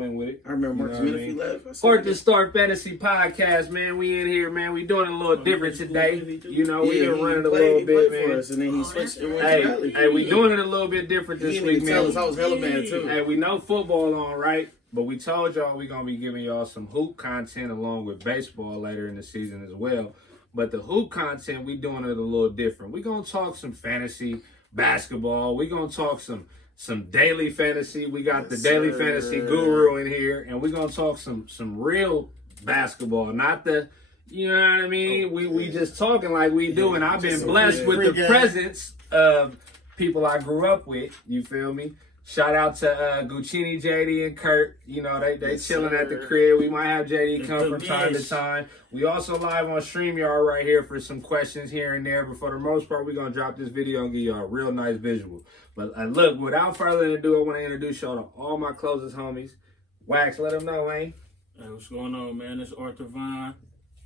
went with it. I remember Marcus Menifee left. Heart2Start Fantasy Podcast, man. We in here, man. We doing it a little different today. You know, we been running a little bit, man. And then he switched and went to Valley. Hey, we doing it a little bit different this week, man. Tell us I was hella mad too. Hey, we know football on, right? But we told y'all we gonna be giving y'all some hoop content along with baseball later in the season as well. But the hoop content, we doing it a little different. We gonna talk some fantasy basketball. We gonna talk some daily fantasy. We got the daily fantasy guru in here, and we're gonna talk some real basketball, not the, you know what I mean? We just talking like we do, and I've been blessed with the presence of people I grew up with. You feel me? Shout out to Guccini, JD, and Kurt. You know, they chilling at the crib. We might have JD come from time to time. We also live on StreamYard right here for some questions here and there. But for the most part, we're going to drop this video and give y'all a real nice visual. But look, without further ado, I want to introduce y'all to all my closest homies. Wax, let them know, man. Hey, what's going on, man? It's Arthur Vaughn,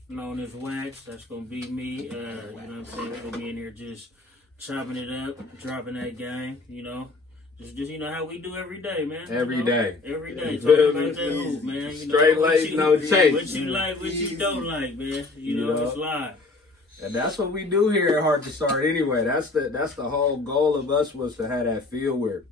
known as Wax. That's going to be me. You know what I'm saying? We're going to be in here just chopping it up, dropping that game, you know. Just you know how we do every day, man. Every day. Every day. Talking about that hoop, man. You Straight lace, no chase. What you like, what you don't like, man. You know, it's live. And that's what we do here at Heart2Start anyway. That's the whole goal of us, was to have that feel where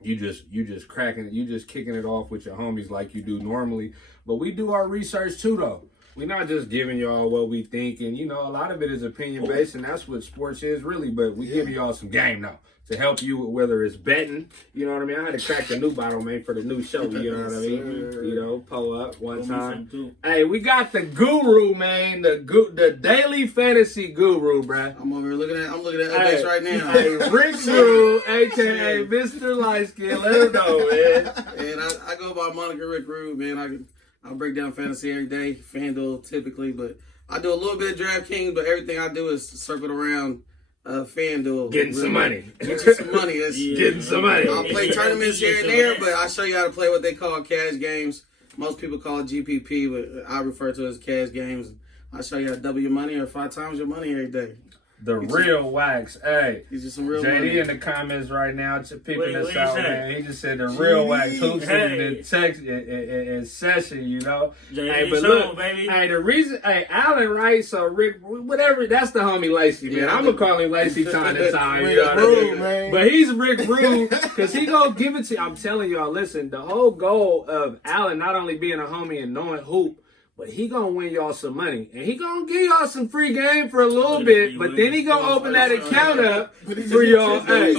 you just cracking it, you just kicking it off with your homies like you do normally. But we do our research too, though. We're not just giving y'all what we think, and you know, a lot of it is opinion based, and that's what sports is really. But we giving y'all some game though, to help you, whether it's betting, you know what I mean? I had to crack the new bottle, man, for the new show, you know what I mean? You know, pull up one time. Hey, we got the guru, man, the daily fantasy guru, bruh. I'm over here looking at updates right now. Hey, Rick Rue, a.k.a. Mr. Lightskin, let him know, man. And I go by moniker Rick Rue, man. I break down fantasy every day, FanDuel typically, but I do a little bit of DraftKings, but everything I do is circled around FanDuel. Getting some money. Getting some money. Getting some money. I'll play tournaments here and there, but I show you how to play what they call cash games. Most people call it GPP, but I refer to it as cash games. I show you how to double your money or 5 times your money every day. The real Wax. Hey, these are some real JD money. In the comments right now picking us out, man. He just said the real Wax hoops in text in session, you know. Hey, but look, baby. Hey, the reason, Allen, right? So Rick, whatever, that's the homie Lacey, man. I'm gonna call him Lacey time to time, you know what I mean? Man. But he's Rick Rue, because he gonna give it to you. I'm telling y'all, listen, the whole goal of Allen not only being a homie and knowing hoop, but he gonna win y'all some money, and he gonna give y'all some free game for a little bit. But then he gonna open that account up for y'all. Hey,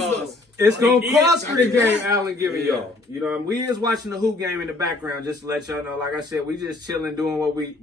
it's gonna cost for the game Allen giving y'all. You know, we is watching the hoop game in the background, just to let y'all know. Like I said, we just chilling, doing what we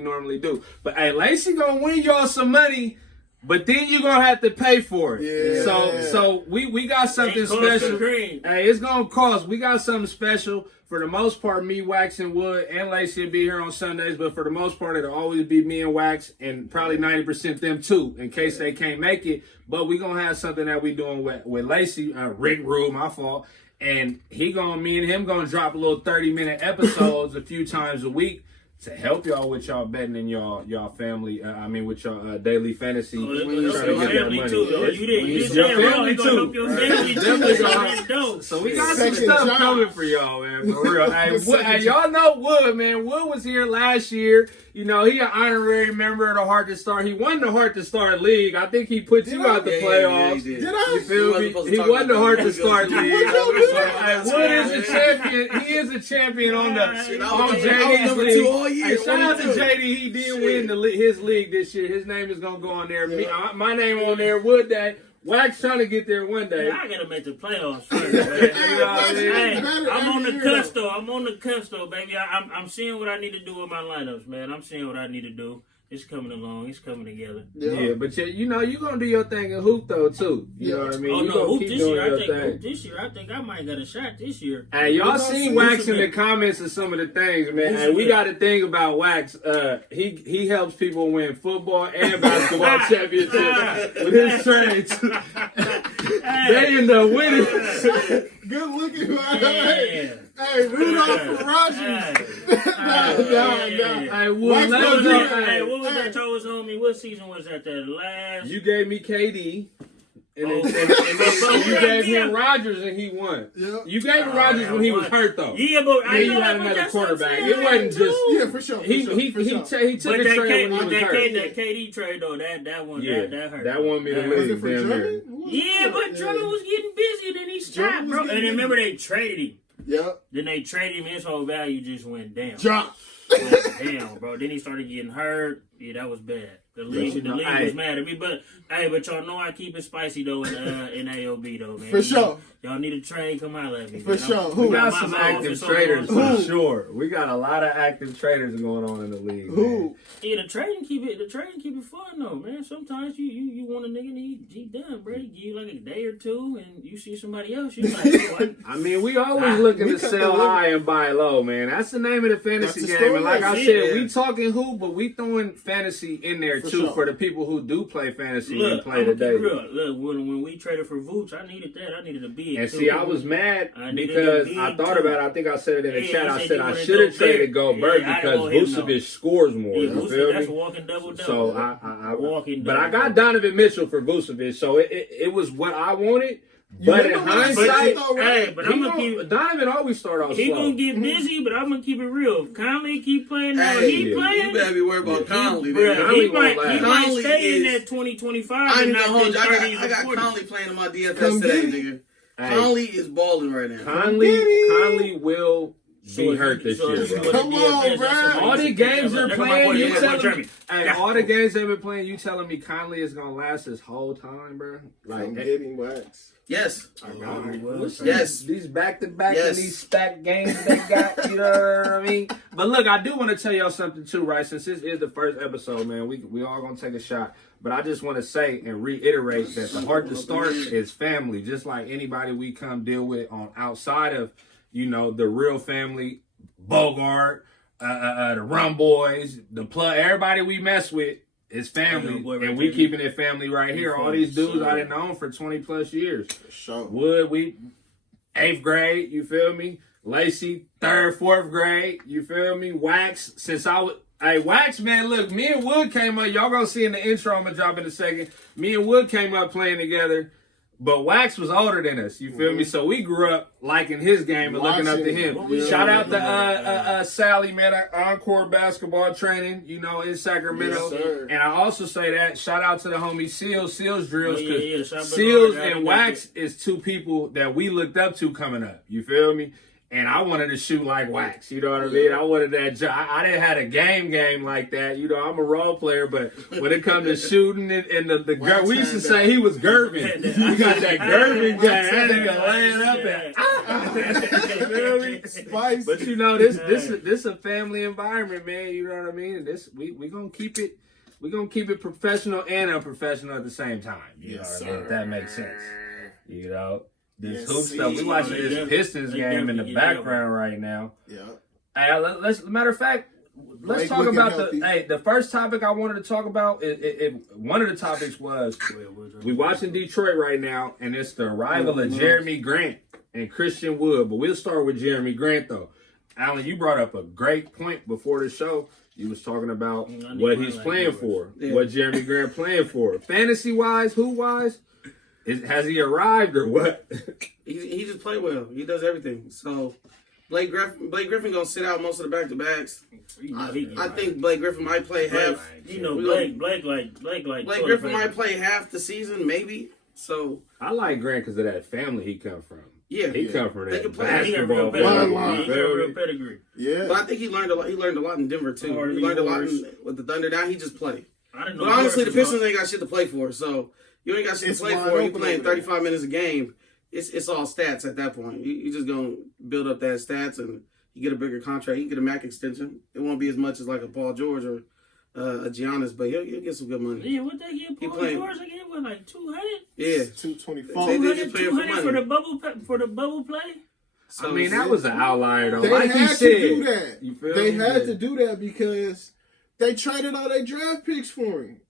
normally do. But hey, Lacey gonna win y'all some money. But then you're gonna have to pay for it. Yeah. So we got something special. Hey, it's gonna cost. We got something special. For the most part, me, Wax, and Wood, and Lacey will be here on Sundays, but for the most part, it'll always be me and Wax, and probably 90% them too, in case they can't make it. But we gonna have something that we doing with Lacey, Rick Rule, my fault, and me and him gonna drop a little 30-minute episodes a few times a week to help y'all with y'all betting in y'all family. With y'all daily fantasy. You said wrong. It's gonna help your family too. So we got some stuff coming for y'all, man. For real. Hey, y'all know Wood, man. Wood was here last year. You know, he an honorary member of the Heart2Start. He won the Heart2Start League. I think he put you out the playoffs. Did I? You feel me? He won the Heart2Start League. Wood is a champion. He is a champion on JD's league. Hey, shout out to JD. He did win his league this year. His name is gonna go on there. My name on there. Wood that. Wax trying to get there one day. I gotta make the playoffs first, man. I'm on the cusp though, baby. I'm seeing what I need to do with my lineups, man. I'm seeing what I need to do. It's coming along. It's coming together. Yeah, but you know, you're going to do your thing in hoop, though, too. You know what I mean? Oh, you no, hoop keep this doing year. your I think I might got a shot this year. Hey, y'all seen Wax in the comments of some of the things, man. Hey, we got a thing about Wax. He helps people win football and basketball championships with his trades. They end up winning. Good looking, man. Hey, Rudolph from Rogers. Hey, what was that told us on me? What season was that? That last? You gave me KD. And then you gave him Rodgers and he won. Yeah. You gave him Rodgers when he was hurt though. Yeah, but then you had another quarterback. It wasn't just For sure. he took a trade when he was hurt. That KD trade though, that one that hurt. That won me the Was it league for damn near. Drummond? Yeah, but Drummond was getting busy, then he stopped, bro. And then remember they traded him. Yep. Then they traded him, his whole value just went down. Drop. Damn, bro. Then he started getting hurt. Yeah, that was bad. The league was mad at me, but y'all know I keep it spicy though in AOB though, man. For sure. Y'all need a trade, come holler at me. For sure. We got some active traders for sure. We got a lot of active traders going on in the league. Who? Yeah, the trading keep it fun though, man. Sometimes you want a nigga and he done, bro. He give you like a day or two, and you see somebody else. You like, what? I mean, we always looking to sell high and buy low, man. That's the name of the fantasy game. And like I said, we talking hoop, but we throwing fantasy in there too for the people who do play fantasy and play today. Look, when we traded for Vooch, I needed that. I needed a bid. And see, I was mad because I thought about it. I think I said it in the chat. I said I should have traded Gobert because Vucevic scores more. You feel me? That's a walking double-double. So but I got Donovan Mitchell for Vucevic, so it was what I wanted. But in hindsight, but I'm gonna keep Donovan always start off slow. He gonna get busy, but I'm gonna keep it real. Conley keep playing now. He playing. You better be worried about Conley. He might stay in that 20-25. I ain't gonna hold you. I got Conley playing in my DFS today, nigga. Conley is balling right now. Conley will be hurt this year, bro. Come on, bro. All the games they're playing, you telling me. Hey, all the games they've been playing, you telling me Conley is gonna last this whole time, bro? Like getting waxed. Yes. Yes. These back-to-back and these stacked games they got, you know what I mean? But look, I do want to tell y'all something too, right? Since this is the first episode, man, we all gonna take a shot. But I just want to say and reiterate that the Heart2Start is family, just like anybody we come deal with on outside of, you know, the real family, Bogart, the Rum Boys, the plug, everybody we mess with. It's family, and we keeping it family right here. All these dudes I done known for 20 plus years. Wood, we 8th grade, you feel me? Lacey, 3rd, 4th grade, you feel me? Wax, since I was, hey, Wax, man, look, me and Wood came up, y'all gonna see in the intro, I'm gonna drop in a second. Me and Wood came up playing together. But Wax was older than us, you feel me? So we grew up liking his game and looking up to him. Shout out to Sally, man, Encore basketball training, you know, in Sacramento. Yes, and I also say that, shout out to the homie Seals Drills, because Seals and Wax is two people that we looked up to coming up, you feel me? And I wanted to shoot like Wax, you know what I mean? I wanted that job. I didn't have a game like that. You know, I'm a role player, but when it comes to shooting and the we used to say he was Gervin. You got that Gervin game. That nigga laying up there. But you know, this a family environment, man. You know what I mean? And this we gonna keep it. We're gonna keep it professional and unprofessional at the same time. You know what I mean? If that makes sense. You know? This hoop stuff. We watching this Pistons game in the background right now. Yeah. Hey, matter of fact, let's talk about the first topic I wanted to talk about. One of the topics was we watching Detroit right now, and it's the arrival of Jeremy Grant and Christian Wood. But we'll start with Jeremy Grant though. Alan, you brought up a great point before the show. You was talking about what he's playing for, what Jeremy Grant playing for, fantasy wise, who wise. Has he arrived or what? He just play well. He does everything. So Blake Griffin gonna sit out most of the back-to-backs. I think Blake Griffin might play half. You know, Blake Griffin might play half the season, maybe. So I like Grant because of that family he come from. Yeah, he come from that basketball real pedigree. Yeah, but I think he learned a lot. He learned a lot in Denver too. He learned a lot with the Thunder. Now he just play. But honestly, the Pistons ain't got shit to play for. So you ain't got shit to play for. You playing 35 minutes a game. It's all stats at that point. You just gonna build up that stats and you get a bigger contract. You get a Mac extension. It won't be as much as like a Paul George or a Giannis, but he'll get some good money. Yeah, what they give Paul George again? What, like 200? Yeah, 224. 200 for the bubble play. So, I mean, that was an outlier though. They like had you said, to do that. You feel they me? had to do that because they traded all their draft picks for him.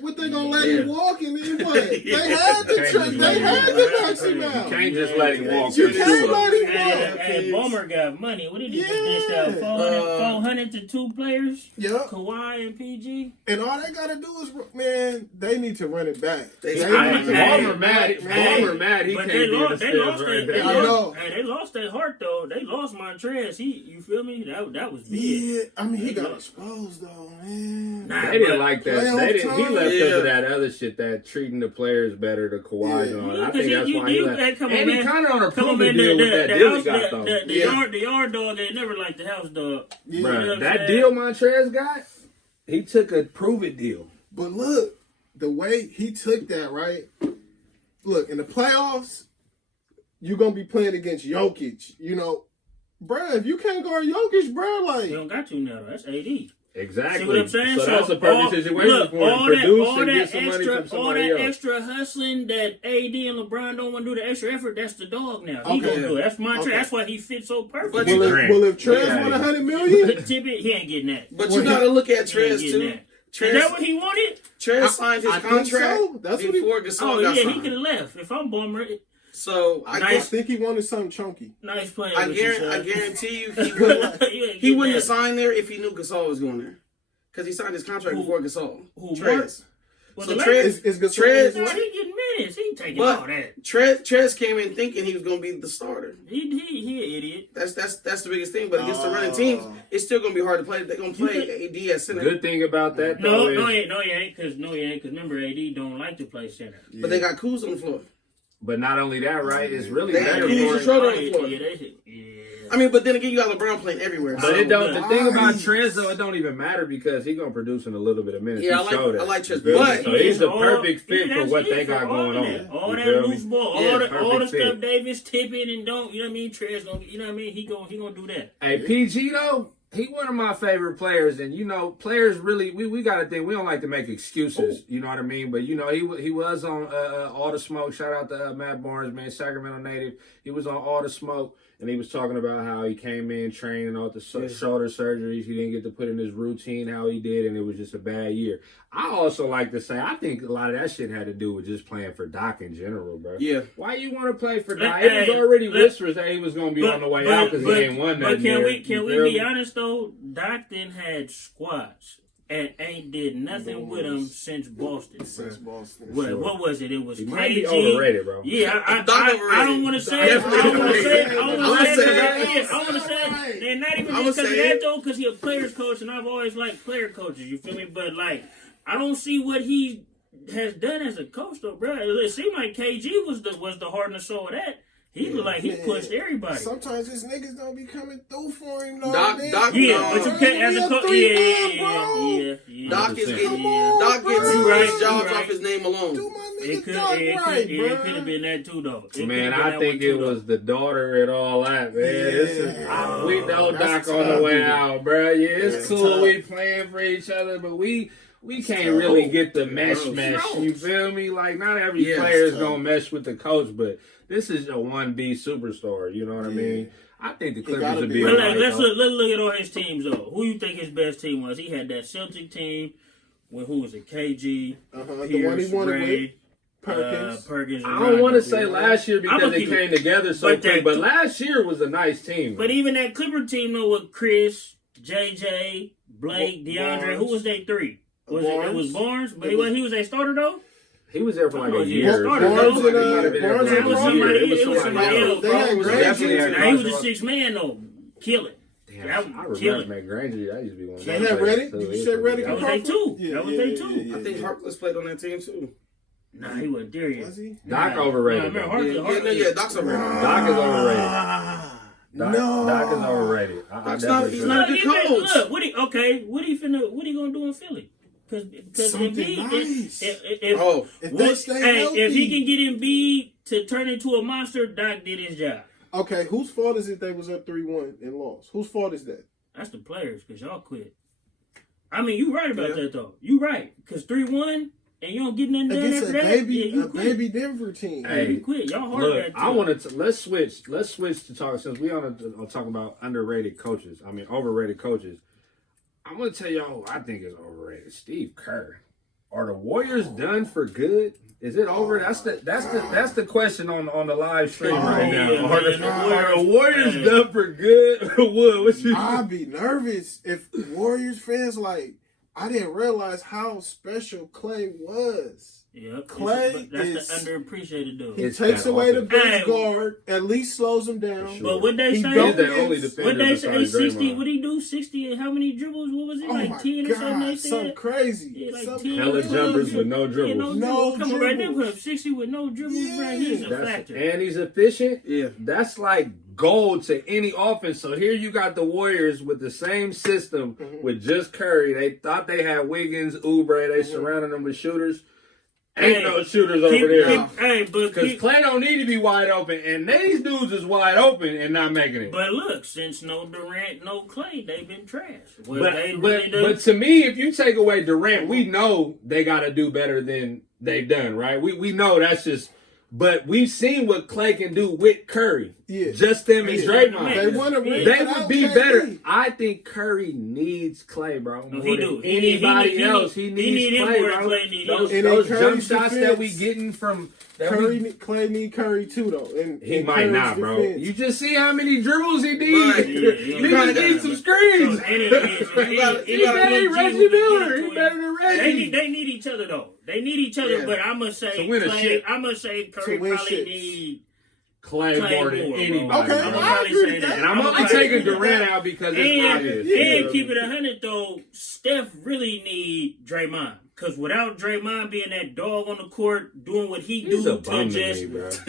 What they gonna let him walk and then what? They had to max him out. You can't just let him walk. You can't let him walk. Hey, Boomer got money. What did he just dish out? 400 to 2 players? Yep. Kawhi and PG? And all they gotta do is, man, they need to run it back. Boomer mad. He but can't they be lost. the They lost their heart though. They lost Montrez. You feel me? That was big. Yeah, I mean he got exposed though, man. They didn't like that. He left because of that other shit, that treating the players better, the Kawhi and all that. I think that's why he left. And he kind of on a proven deal with that deal he got, though. The yard dog ain't never like the house dog. Yeah. Bruh, that deal Montrez got, he took a proven deal. But look, the way he took that, right? Look, in the playoffs, you're going to be playing against Jokic. You know, bruh, if you can't guard Jokic, bruh, like... You don't got to now. That's AD. Exactly. See what I'm saying? So that's a perfect situation for him to produce and get some money from somebody else. All that extra hustling that AD and LeBron don't want to do the extra effort, that's the dog now. He gonna do it. That's Montrez. That's why he fits so perfect. Well, if Trae won $100 million, he ain't getting that. But you gotta look at Trae too. Is that what he wanted? Trae signed his contract before Gasol got signed. He could have left. If I'm Boomer. So I think he wanted something chunky. Nice playing. I guarantee you he wouldn't have signed there if he knew Gasol was going there. Because he signed his contract before Gasol. Trae. Well, so Trae is Gasol. He getting minutes. He taking all that. Trae came in thinking he was going to be the starter. He an idiot. That's the biggest thing. But against the running teams, it's still going to be hard to play. They're going to play AD at center. Good thing about that, though, no, he ain't. Because remember, AD don't like to play center. Yeah. But they got Kuz on the floor. But not only that, right? It's really they better for him. I mean, but then again, you got LeBron playing everywhere. But it don't. The thing about Trez, though, it don't even matter because he's gonna produce in a little bit of minutes. Yeah, I like Trez, but so he's the perfect fit for what they got going on. All that loose ball, all the stuff Davis tipping and don't. You know what I mean? Trez gonna. You know what I mean? He gonna do that. Hey, PG though. He one of my favorite players, and you know, players really we got to think we don't like to make excuses. You know what I mean? But you know, he was on All the Smoke. Shout out to Matt Barnes, man, Sacramento native. He was on All the Smoke, and he was talking about how he came in training all the shoulder surgeries. He didn't get to put in his routine how he did, and it was just a bad year. I also like to say I think a lot of that shit had to do with just playing for Doc in general, bro. Yeah. Why you want to play for Doc? It was already whispers that he was going to be on the way out because he ain't won that. But can we be honest though? Doc then had squads and ain't did nothing with him since Boston. What was it? It was he KG. Might be overrated, bro. Yeah, I don't want to say it. I don't want to say it. I want to say it. And not even just because of that though, because he's a players coach, and I've always liked player coaches. You feel me? But like, I don't see what he has done as a coach though, bro. It seemed like KG was the heart and soul of that. He looked like he pushed everybody. Sometimes his niggas don't be coming through for him, though. Doc, but you can't as a coach. Yeah. Doc gets his jobs off his name alone. Do my nigga It could have been that too, though. Man, I think it was the daughter and all that, man. We know Doc on the way out, bro. Yeah, it's cool. We playing for each other, but we can't really get the mesh. You feel me? Like, not every player is going to mesh with the coach, but this is a 1B superstar. You know what I mean? I think the Clippers would be all right. Let's look at all his teams, though. Who you think his best team was? He had that Celtic team with, who was it? KG, Pierce, Ray, Perkins. I don't want to say last year because it came together so quick, but last year was a nice team. But even that Clipper team, though, with Chris, JJ, Blake, DeAndre, who was they three? It was Barnes, but he was a starter though. He was there for like a year. Barnes was somebody else. He was the sixth man though. Kill it. I remember Matt Granger. I used to be one of them. That ready? Did you say ready? That was they two. That was they two. I think Harkless played on that team too. Nah, he wasn't there yet. Was he? Doc overrated. Yeah, Doc's overrated. Doc is overrated. Doc is overrated. He's not a good coach. Look, what he gonna do in Philly? Because if he can get Embiid to turn into a monster, Doc did his job. Okay, whose fault is it they was up 3-1 and lost? Whose fault is that? That's the players, because y'all quit. I mean, you right about that, though. You right. Because 3-1, and you don't get nothing done after that, you quit. Baby Denver team. Hey, you quit. Y'all hard look, at that, I wanted to, let's switch to talk, since we on talking about overrated coaches. I'm going to tell y'all who I think is overrated. Steve Kerr. are the Warriors done for good? Is it over? That's the question on the live stream right now. Yeah, are the Warriors done for good? What you? I'd be nervous if Warriors fans I didn't realize how special Clay was. Yeah, Clay that's the underappreciated dude. He takes away the best guard, at least slows him down. Sure. But what they say, what they say 60. What he do? 60 and how many dribbles? What was it? Like 10 or something? They said something crazy. Yeah, like 10 hella jumpers with no dribbles. No dribbles. Right there, put up 60 with no dribbles. Yeah. Right, he's a factor. And he's efficient. Yeah, that's like gold to any offense. So here you got the Warriors with the same system with just Curry. They thought they had Wiggins, Oubre. They surrounded them with shooters. Ain't no shooters over there. Because Clay don't need to be wide open, and these dudes is wide open and not making it. But look, since no Durant, no Clay, they've been trash. But to me, if you take away Durant, we know they got to do better than they've done, right? We know that's just. But we've seen what Clay can do with Curry. Yeah. Just them and Draymond. They would be better. I think Curry needs Clay, bro. No, he do. Anybody else, he needs Clay, bro. Those jump shots that we getting from Clay need Curry too, though. And he might not, bro. You just see how many dribbles he needs. He just needs some screens. He better than Reggie Miller. He better than Reggie. They need each other, though. They need each other, but I'm gonna say Clay. I'm gonna say Curry probably need Clay more than anybody. Okay, I agree with that. And I'm only taking Durant out because it's obvious. And keep it 100 though. Steph really need Draymond. Because without Draymond being that dog on the court, doing what he do to just... You that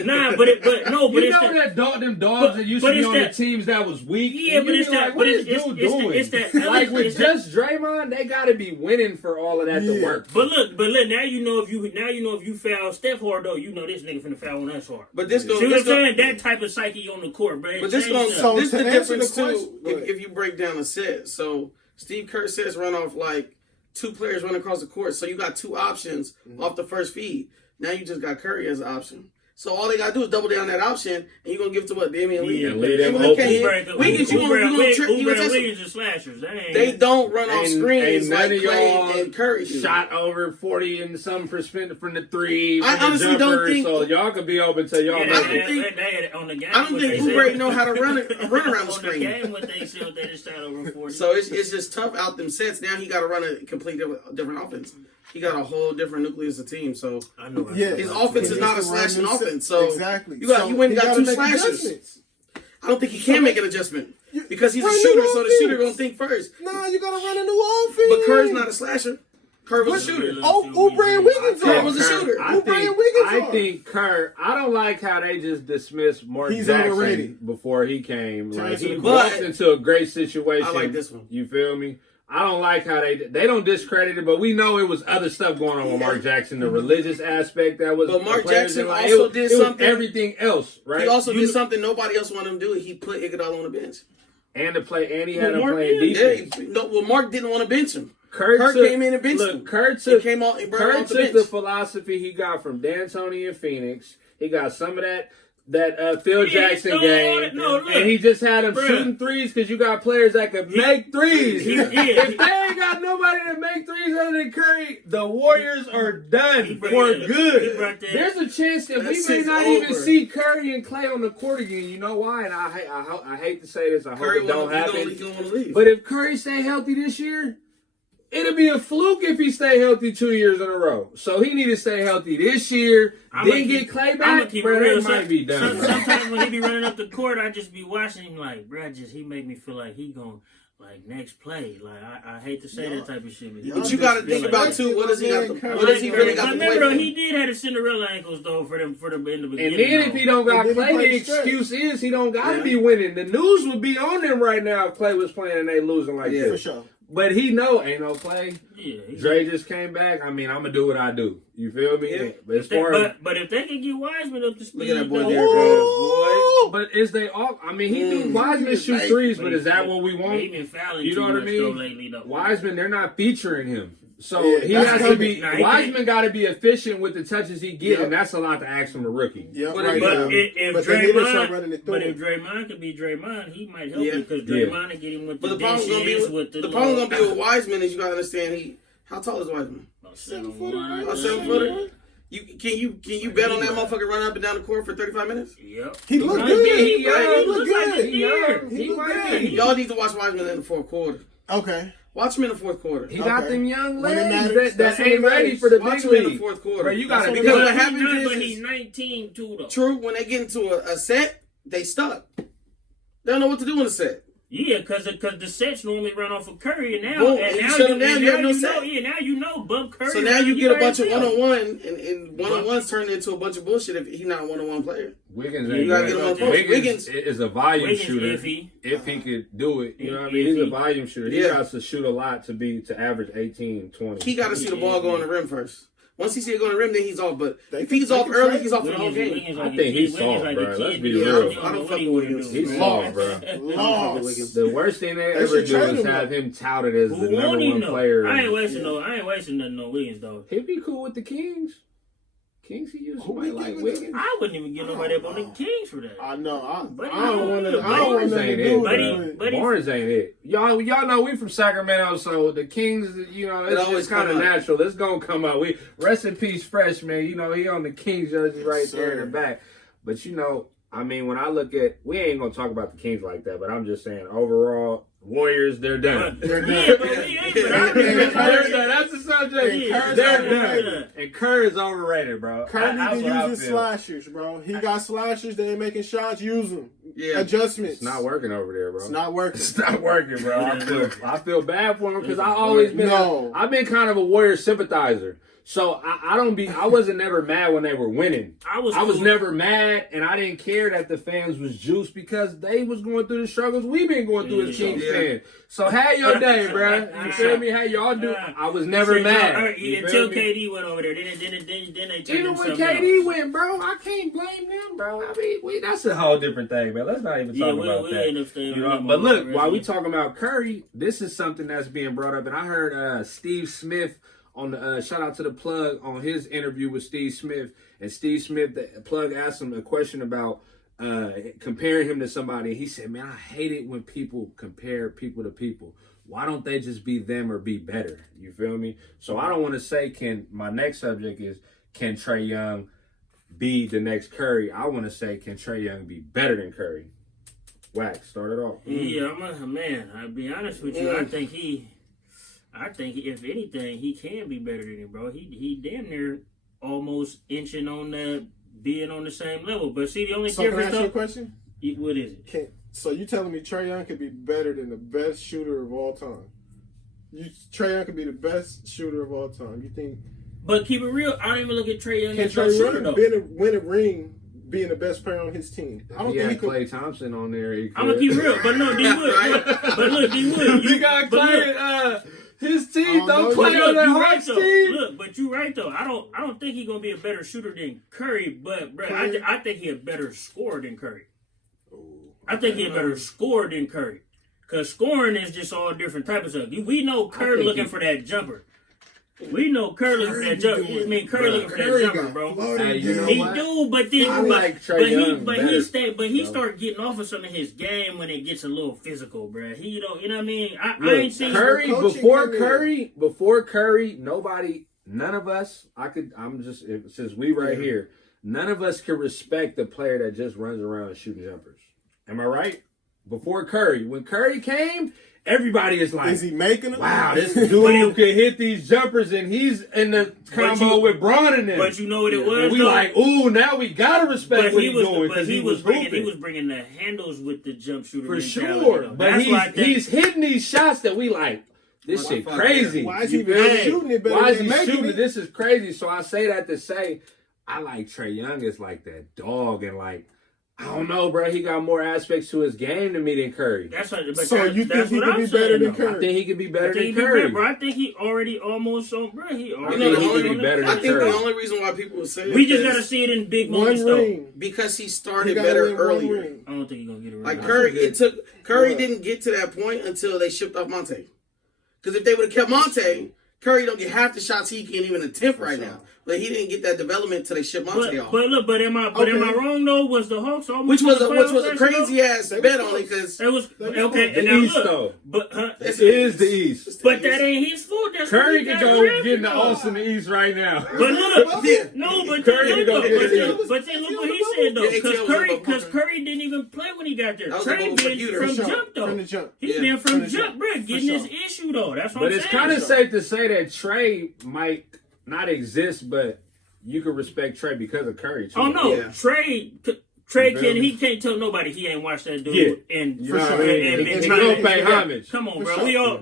them dogs that used to be on the teams that was weak. Yeah, but it's that... What is dude doing? It's that... Like with just Draymond, they got to be winning for all of that to work. But look, now you know if you foul Steph hard though, you know this nigga finna foul on us hard. But this goes... See what I'm saying? That type of psyche on the court, bro. But this is the difference too. If you break down a set, so Steve Kerr says run off like 2 players run across the court, so you got 2 options off the first feed. Now you just got Curry as an option. So all they got to do is double down that option, and you're going to give it to what? Damian Lee. Yeah, leave them open. Wiggins are slashers. They don't run off screens like Clay and Curry do. Shot over 40 and some percent from the 3. I honestly don't think... So y'all could be open to y'all. I don't think Oubre know how to run around the screen. So it's just tough out them sets. Now he got to run a complete different offense. He got a whole different nucleus of team, so his offense is not a slashing offense. So you went and got 2 slashes. I don't think he can make an adjustment because he's a shooter, so the shooter gonna think first. Nah, you gotta run a new offense. But Kerr's not a slasher. Kerr was a shooter. Oubre and Wiggins Kerr was a shooter. I think Kerr. I don't like how they just dismissed Mark Jackson before he came. Like he walked into a great situation. I like this one. You feel me? I don't like how they don't discredit it, but we know it was other stuff going on with Mark Jackson, the religious aspect that was. But Mark Jackson also did something. Everything else, right? He also did something nobody else wanted him to do. He put Iguodala on the bench, and he had him playing defense. Yeah, Mark didn't want to bench him. Kerr came in and benched him. Kerr took the the philosophy he got from D'Antoni in Phoenix. He got some of that Phil Jackson game, and he just had him shooting threes because you got players that could make threes. If they ain't got nobody to make threes other than Curry, the Warriors are done for good. There's a chance that we may not even see Curry and Clay on the court again. You know why? And I hate to say this. I hope it don't happen. But if Curry stay healthy this year, it'll be a fluke if he stay healthy 2 years in a row. So he need to stay healthy this year, then get Clay back. Bro, that might be done. Sometimes when he be running up the court, I just be watching him like, bro, he make me feel like he going next play. Like I hate to say that type of shit, but you got to think about too. What does he got? What does he really got to play for? He did have the Cinderella ankles though for them in the beginning. And then if he don't got Clay, the excuse is he don't got to be winning. The news would be on them right now if Clay was playing and they losing like that. For sure. But he know ain't no Clay. Yeah, Dre just came back. I mean, I'm gonna do what I do. You feel me? Yeah. But if they can get Wiseman up to speed, look at that boy there, bro. But is they all? I mean, he do Wiseman shoot threes, but is that what we want? He been fouling you know what I mean? Lately, though. Wiseman, they're not featuring him. So he has to be. Wiseman got to be efficient with the touches he get, and that's a lot to ask from a rookie. Yep, if Draymond could be Draymond, he might help you because Draymond will get him with the dishes. The problem gonna be with Wiseman is you gotta understand how tall is Wiseman? 7-footer. Can you bet on that motherfucker run up and down the court for 35 minutes? Yep. He looked good. He looked good. He looked good. Y'all need to watch Wiseman in the fourth quarter. Okay. Watch him in the fourth quarter. He got them young legs that ain't ready for the Watch big him in league. the fourth quarter. Bro, you gotta because what But happens is he's 19 too, though. true. When they get into a set, they stuck. They don't know what to do in a set. Yeah, because the sets normally run off of Curry, and now, Boom, and you now shut him down, you have no know, set. yeah, now you know, Bub Curry. So now you get a bunch of right there. one-on-one, and one-on-ones turn into a bunch of bullshit if he's not a one-on-one player. Wiggins You gotta get him on the post. Wiggins is a volume Wiggins shooter. iffy. If he could do it, you know what I mean? He's a volume shooter. He got to shoot a lot to average 18, 20. He got to see the ball go on the rim first. Once he see it go on the rim, then he's off. But if he's off early, he's off for the whole game. I think he's soft, bro. Let's be real. I don't fuck with Wiggins. He's soft, bro. The worst thing they ever do is have him touted as the number one player. I ain't wasting nothing on Wiggins, though. He'd be cool with the Kings. Kings, he used somebody like Wiggins. I wouldn't even get nobody up on the Kings for that. I know. I don't Barnes want to ain't do it. But Barnes ain't it. Y'all know we from Sacramento, so the Kings, you know, it's kind of natural. It's gonna come out. We rest in peace, freshman. You know, he on the Kings jersey right there in the back. But you know, I mean, when I look at, we ain't gonna talk about the Kings like that. But I'm just saying, overall, Warriors, they're done. They're done. That's the subject. They're done. And Kerr is overrated, bro. Kerr need to use his slashers, bro. He got slashers. They ain't making shots. Use them. Yeah. Adjustments. It's not working over there, bro. It's not working. It's not working, bro. I feel bad for him because I've been kind of a Warriors sympathizer. So I wasn't never mad when they were winning. I was never mad, and I didn't care that the fans was juiced because they was going through the struggles we've been going through as Kings fans. So have your day, bro. You feel me? How y'all do? I was never mad. Until KD went over there, then they turned even when KD went, bro, I can't blame them, bro. I mean, that's a whole different thing, man. Let's not even talk about that. You know, but look, while we talking about Curry, this is something that's being brought up, and I heard Steve Smith on the shout out to the plug on his interview with Steve Smith, and Steve Smith, the plug, asked him a question about comparing him to somebody. He said, "Man, I hate it when people compare people to people. Why don't they just be them or be better?" You feel me? So I don't want to say my next subject is, can Trae Young be the next Curry? I want to say, can Trae Young be better than Curry? Wax, start it off. Yeah, man, I'll be honest with you. I think if anything, he can be better than him, bro. He damn near almost inching on that, being on the same level. But see, the only difference. Can I ask you a question? What is it? So you telling me Trae Young could be better than the best shooter of all time? Trae Young could be the best shooter of all time. You think? But keep it real. I don't even look at Trae Young as a shooter though. Win a ring, being the best player on his team. I don't think he could. Klay Thompson on there. I'm gonna keep it real, but no, D-Wood. But look, D-Wood. You got Klay. His team don't play on that Hawks team. Look, but you right though. I don't think he's gonna be a better shooter than Curry, but bro, I think he's a better scorer than Curry. I think he's a better scorer than Curry, cause scoring is just all different type of stuff. We know Curry looking for that jumper. We know Curry looking for that jumper. I mean, Curry looking for that jumper, bro. Hey, you know he what? do, but then I like Trae Young but he start getting off of some of his game when it gets a little physical, bro. You know what I mean? I ain't seen Curry before Curry. None of us. Since we right here, none of us can respect the player that just runs around shooting jumpers. Am I right? Before Curry, when Curry came, everybody is like, is he making them? Wow, this dude can hit these jumpers, and he's in the combo with Braun and them. But you know what it was? And we like, ooh, now we gotta respect what he's doing because he was bringing the handles with the jump shooter for sure. But he's hitting these shots that we like. This shit crazy. Why is he shooting it better? Why is he shooting it? This is crazy. So I say that to say, I like Trae Young as like that dog, and like, I don't know, bro. He got more aspects to his game than me than Curry. You think he could be better than Curry? I think he could be better than Curry. Bro, I think he already almost on, bro. I think he could be better than Curry. The only reason why people would say we just gotta see it in big moments though. Because he started better earlier. I don't think he's gonna get it right. Like Curry didn't get to that point until they shipped off Monte. Because if they would have kept Monte, Curry don't get half the shots he can't even attempt right now. But he didn't get that development till they shipped Monte off. But am I wrong though? Was the Hawks almost which was a crazy ass bet on it because it was okay. The and now East look, though. but it is the East. But that ain't his fault. That's Curry can go get in the Austin East right now. But look, but Curry then go look get it. but then look what he said though, because Curry didn't even play when he got there. Trae been from jump though. He been from jump, bro, getting his issue though. That's what I'm saying. But it's kind of safe to say that Trae might not exist, but you can respect Trae because of Curry too. Oh no, Trae can't tell nobody he ain't watched that dude and gonna pay homage. Come on,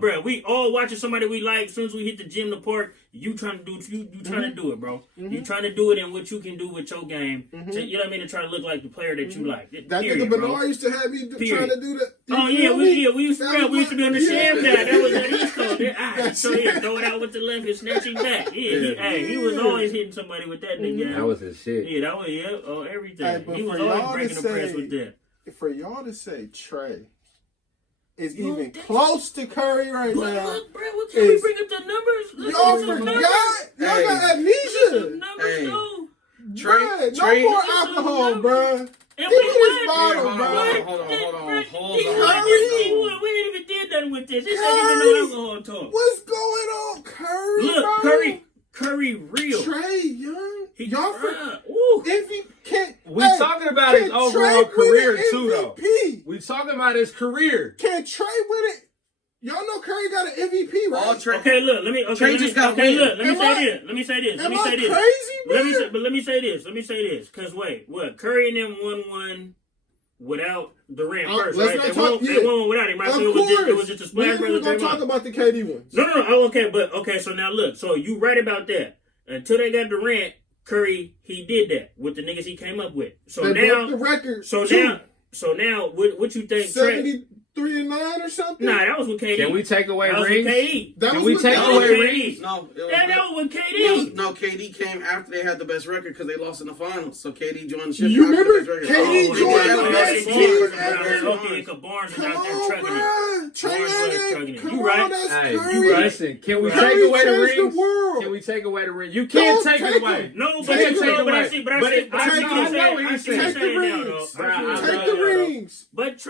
bro. We all watching somebody we like. As soon as we hit the gym, the park, you trying to do you trying to do it, bro. You trying to do it in what you can do with your game. So, you know what I mean? To try to look like the player that you like. That nigga Bernard used to have me trying to do that. Oh yeah, we used to be on the sham that. That was at East Coast. So yeah, throw it out with the left and snatching back. He was always hitting somebody with that nigga. That was his shit. Yeah, that was everything. He was always breaking the press with that. For y'all to say Trae is even close to Curry right now. Look, bro, can we bring up the numbers? Y'all forgot. Y'all got amnesia. Trae, no more alcohol, bro. Give me this bottle, bro. Hold on. We ain't even did nothing with this. This ain't even no alcohol talk. What's going on, Curry? Look, bro? Curry real. Trae young. Y'all if he can't. We talking about his overall career too, though. We talking about his career. Can Trae win it? Y'all know Curry got an MVP, right? Okay, look, let me say this. Let me say this. Cause wait, what? Curry and them won without Durant first, right? They won without him, right? So it was just a splash. We're gonna talk about the KD ones. No. Okay, so now look. So you right about that. Until they got Durant, Curry, he did that with the niggas he came up with. So they now broke the record. So now, what you think? 73-9 or something? Nah, that was with KD. Can we take away rings? Can we take away rings? No, that was with KD. No, KD came after they had the best record because they lost in the finals. So KD joined the ship. You remember KD joined the best team ever? Okay, because Barnes is out there trucking it. Trae, you right. Listen, can we take away the rings? Can we take away the ring? You can't take it away. No, but I see what you're saying. Take the rings. But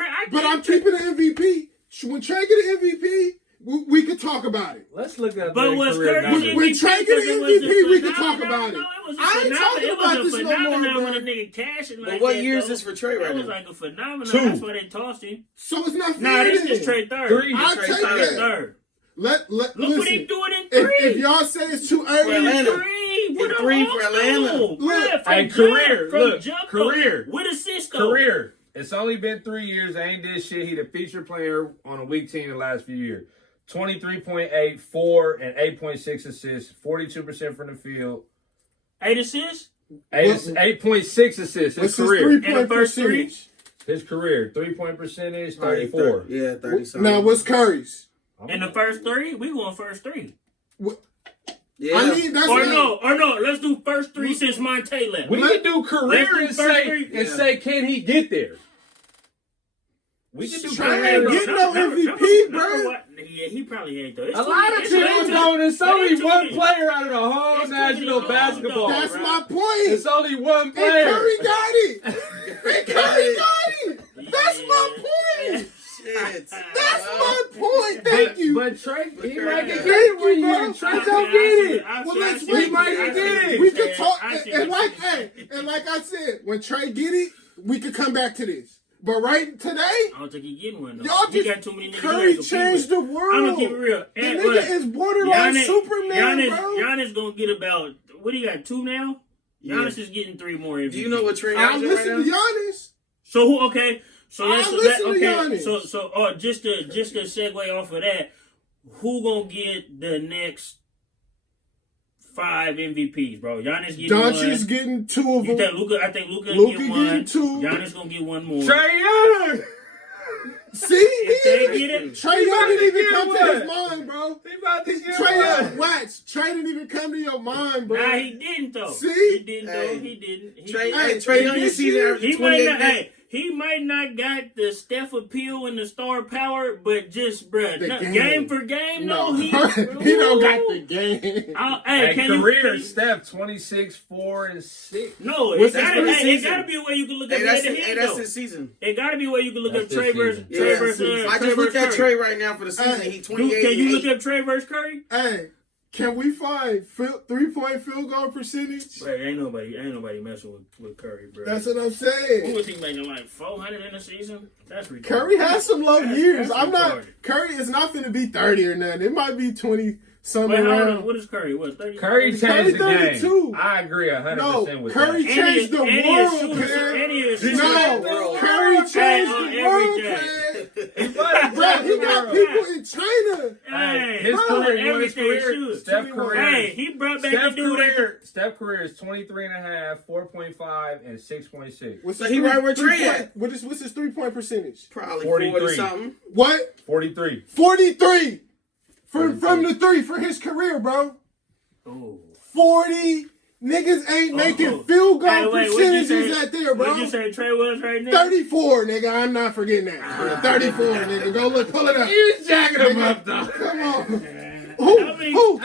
I'm keeping the MVP. When Trae get an MVP, we could talk about it. Let's look at but was Curry when Trae get an MVP, we could talk about it. I ain't talking about this no more, when a nigga cashing like that. But what year is this for Trae right now? It was like a phenomenon. That's why they tossed him. So it's not fair. Nah, this is Trae third. I'll take that. Third. Look what he doing in three. If y'all say it's too early, three for Atlanta. Hey, career. Look, career. With assist, career. It's only been 3 years. Ain't did shit. He the featured player on a weak team the last few years. 23.8, 4, and 8.6 assists. 42% from the field. 8 assists? 8.6 assists. His career. In the first three? His career. 3-point percentage, 34. Yeah, 30-something. Now, what's Curry's? In the first three? We going first three. Yeah. I mean, that's or no. Let's do first three since Monte left. We can do career and say, can he get there? We can do career. Get no MVP, bro. Yeah, he probably ain't though. A lot of people don't. It's only one player out of the whole national basketball. That's my point. It's only one player. And Curry got it. That's my point. Shit. That's my point. Thank you. But Trae, he might get it one year. Trae don't get it. Well, let's wait. He might get it. We could talk. And like I said, when Trae get it, we could come back to this. But right today, I don't think he getting one. Y'all he got too many niggas. Curry changed the world. I'm gonna keep it real. The nigga is borderline Superman, bro. Giannis gonna get about what do you got 2 now? Giannis is getting 3 more MVP. Do you know what Trae? I'm listening to Giannis. So who? Okay. So let's listen to Giannis. So just to segue off of that, who gonna get the next 5 MVPs, bro? Giannis getting Doncic's getting 2 of them. I think Luka get one. Getting 2. Giannis gonna get 1 more. Trae Young. See, they get it. Trae Young didn't even come to his mind, bro. He about to get Trae Young, watch. Trae didn't even come to your mind, bro. Nah, he didn't though. See, he didn't though. He didn't. Trae Young, you see there, he might not. he might not got the Steph appeal and the star power, but just, bruh, game for game, he don't got the game. Hey, career Steph 26, 4, and 6. No, it gotta be a way you can look up that's his season. It gotta be a way you can look up Trae versus I just looked at Trae right now for the season. He 28. Can you look up Trae versus Curry? Hey. Can we find 3-point field goal percentage? Bro, ain't nobody messing with Curry, bro. That's what I'm saying. What was he making, like 400 in a season? That's retarded. Curry has some low years. Curry is not going to be 30 or nothing. It might be 20 something around. What is Curry? What, 30? Curry changed the 32. game. I agree 100% with Curry that. changed the world, man. Curry changed the world, man. Bro, he got people in China. Hey, his career, Steph career. Hey, he brought back the dude. Steph career is 23.5, 4.5, and 6.6. So he right where Trae at. What's his 3-point percentage? Probably 43 something. What? 43. 43 from the 3 for his career, bro. Oh. 40. Niggas ain't making field goal percentages out there, bro. What you say Trae was right now? 34, nigga. I'm not forgetting that. 34, nigga. Go look, pull it up. You jacking him up, though. Come on. Who?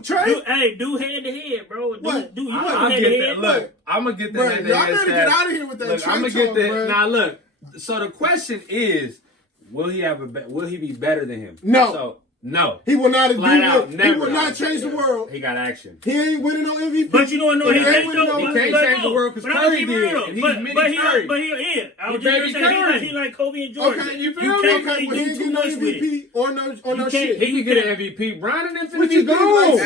Trae. Do head to head, bro. I'll get that. Look, I'm gonna get the head to head. Y'all better get out of here with that. Look, I'm gonna get that. Now, look. So the question is, will he be better than him? No. No. He will not He will not change the world. He got action. He ain't winning no MVP. But you know what? He can't change the world because Curry did. And he's mini Curry. But he is. I was just saying he like Kobe and Jordan. Okay, you feel me? Okay, he ain't get no MVP or no shit. He can get an MVP. Brian and Infinity be gone.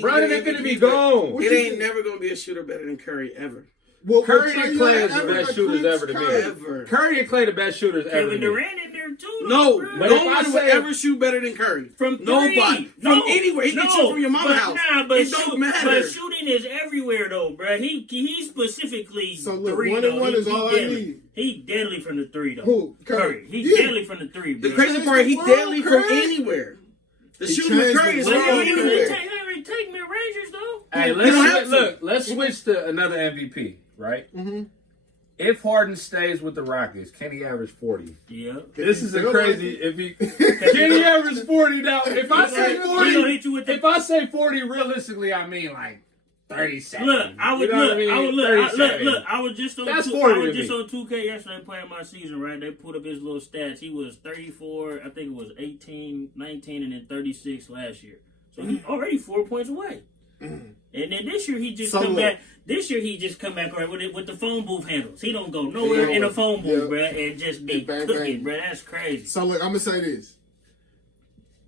Brian and Infinity be gone. It ain't never going to be a shooter better than Curry ever. Well, Curry and Clay is the best shooters ever to me. Ever. Curry and Clay the best shooters ever to me. Kevin Durant in there too. No, nobody would ever shoot better than Curry. From three. Nobody. From anywhere. He can shoot from your mama's house. It don't matter. But shooting is everywhere though, bro. He specifically so look, 3 1 and 1 is all I need. He deadly from the 3 though. Who? Curry. He's deadly from the 3, bro. The crazy part, he deadly from anywhere. The shooting with Curry is from anywhere. Take mid-rangers though. Hey, let's switch to another MVP. Right? Mm-hmm. If Harden stays with the Rockets, can he average 40? Yeah. This is a crazy. If he can he average 40 now? If I say 40, realistically, I mean like 37. Look, I was just on 2K yesterday playing my season. Right? They put up his little stats. He was 34. I think it was 18, 19, and then 36 last year. So he's already 4 points away. And then this year he just come back. This year he just come back right with the phone booth handles. He don't go nowhere in the phone booth, bro, and just be cooking, bro. That's crazy. So look, I'm gonna say this: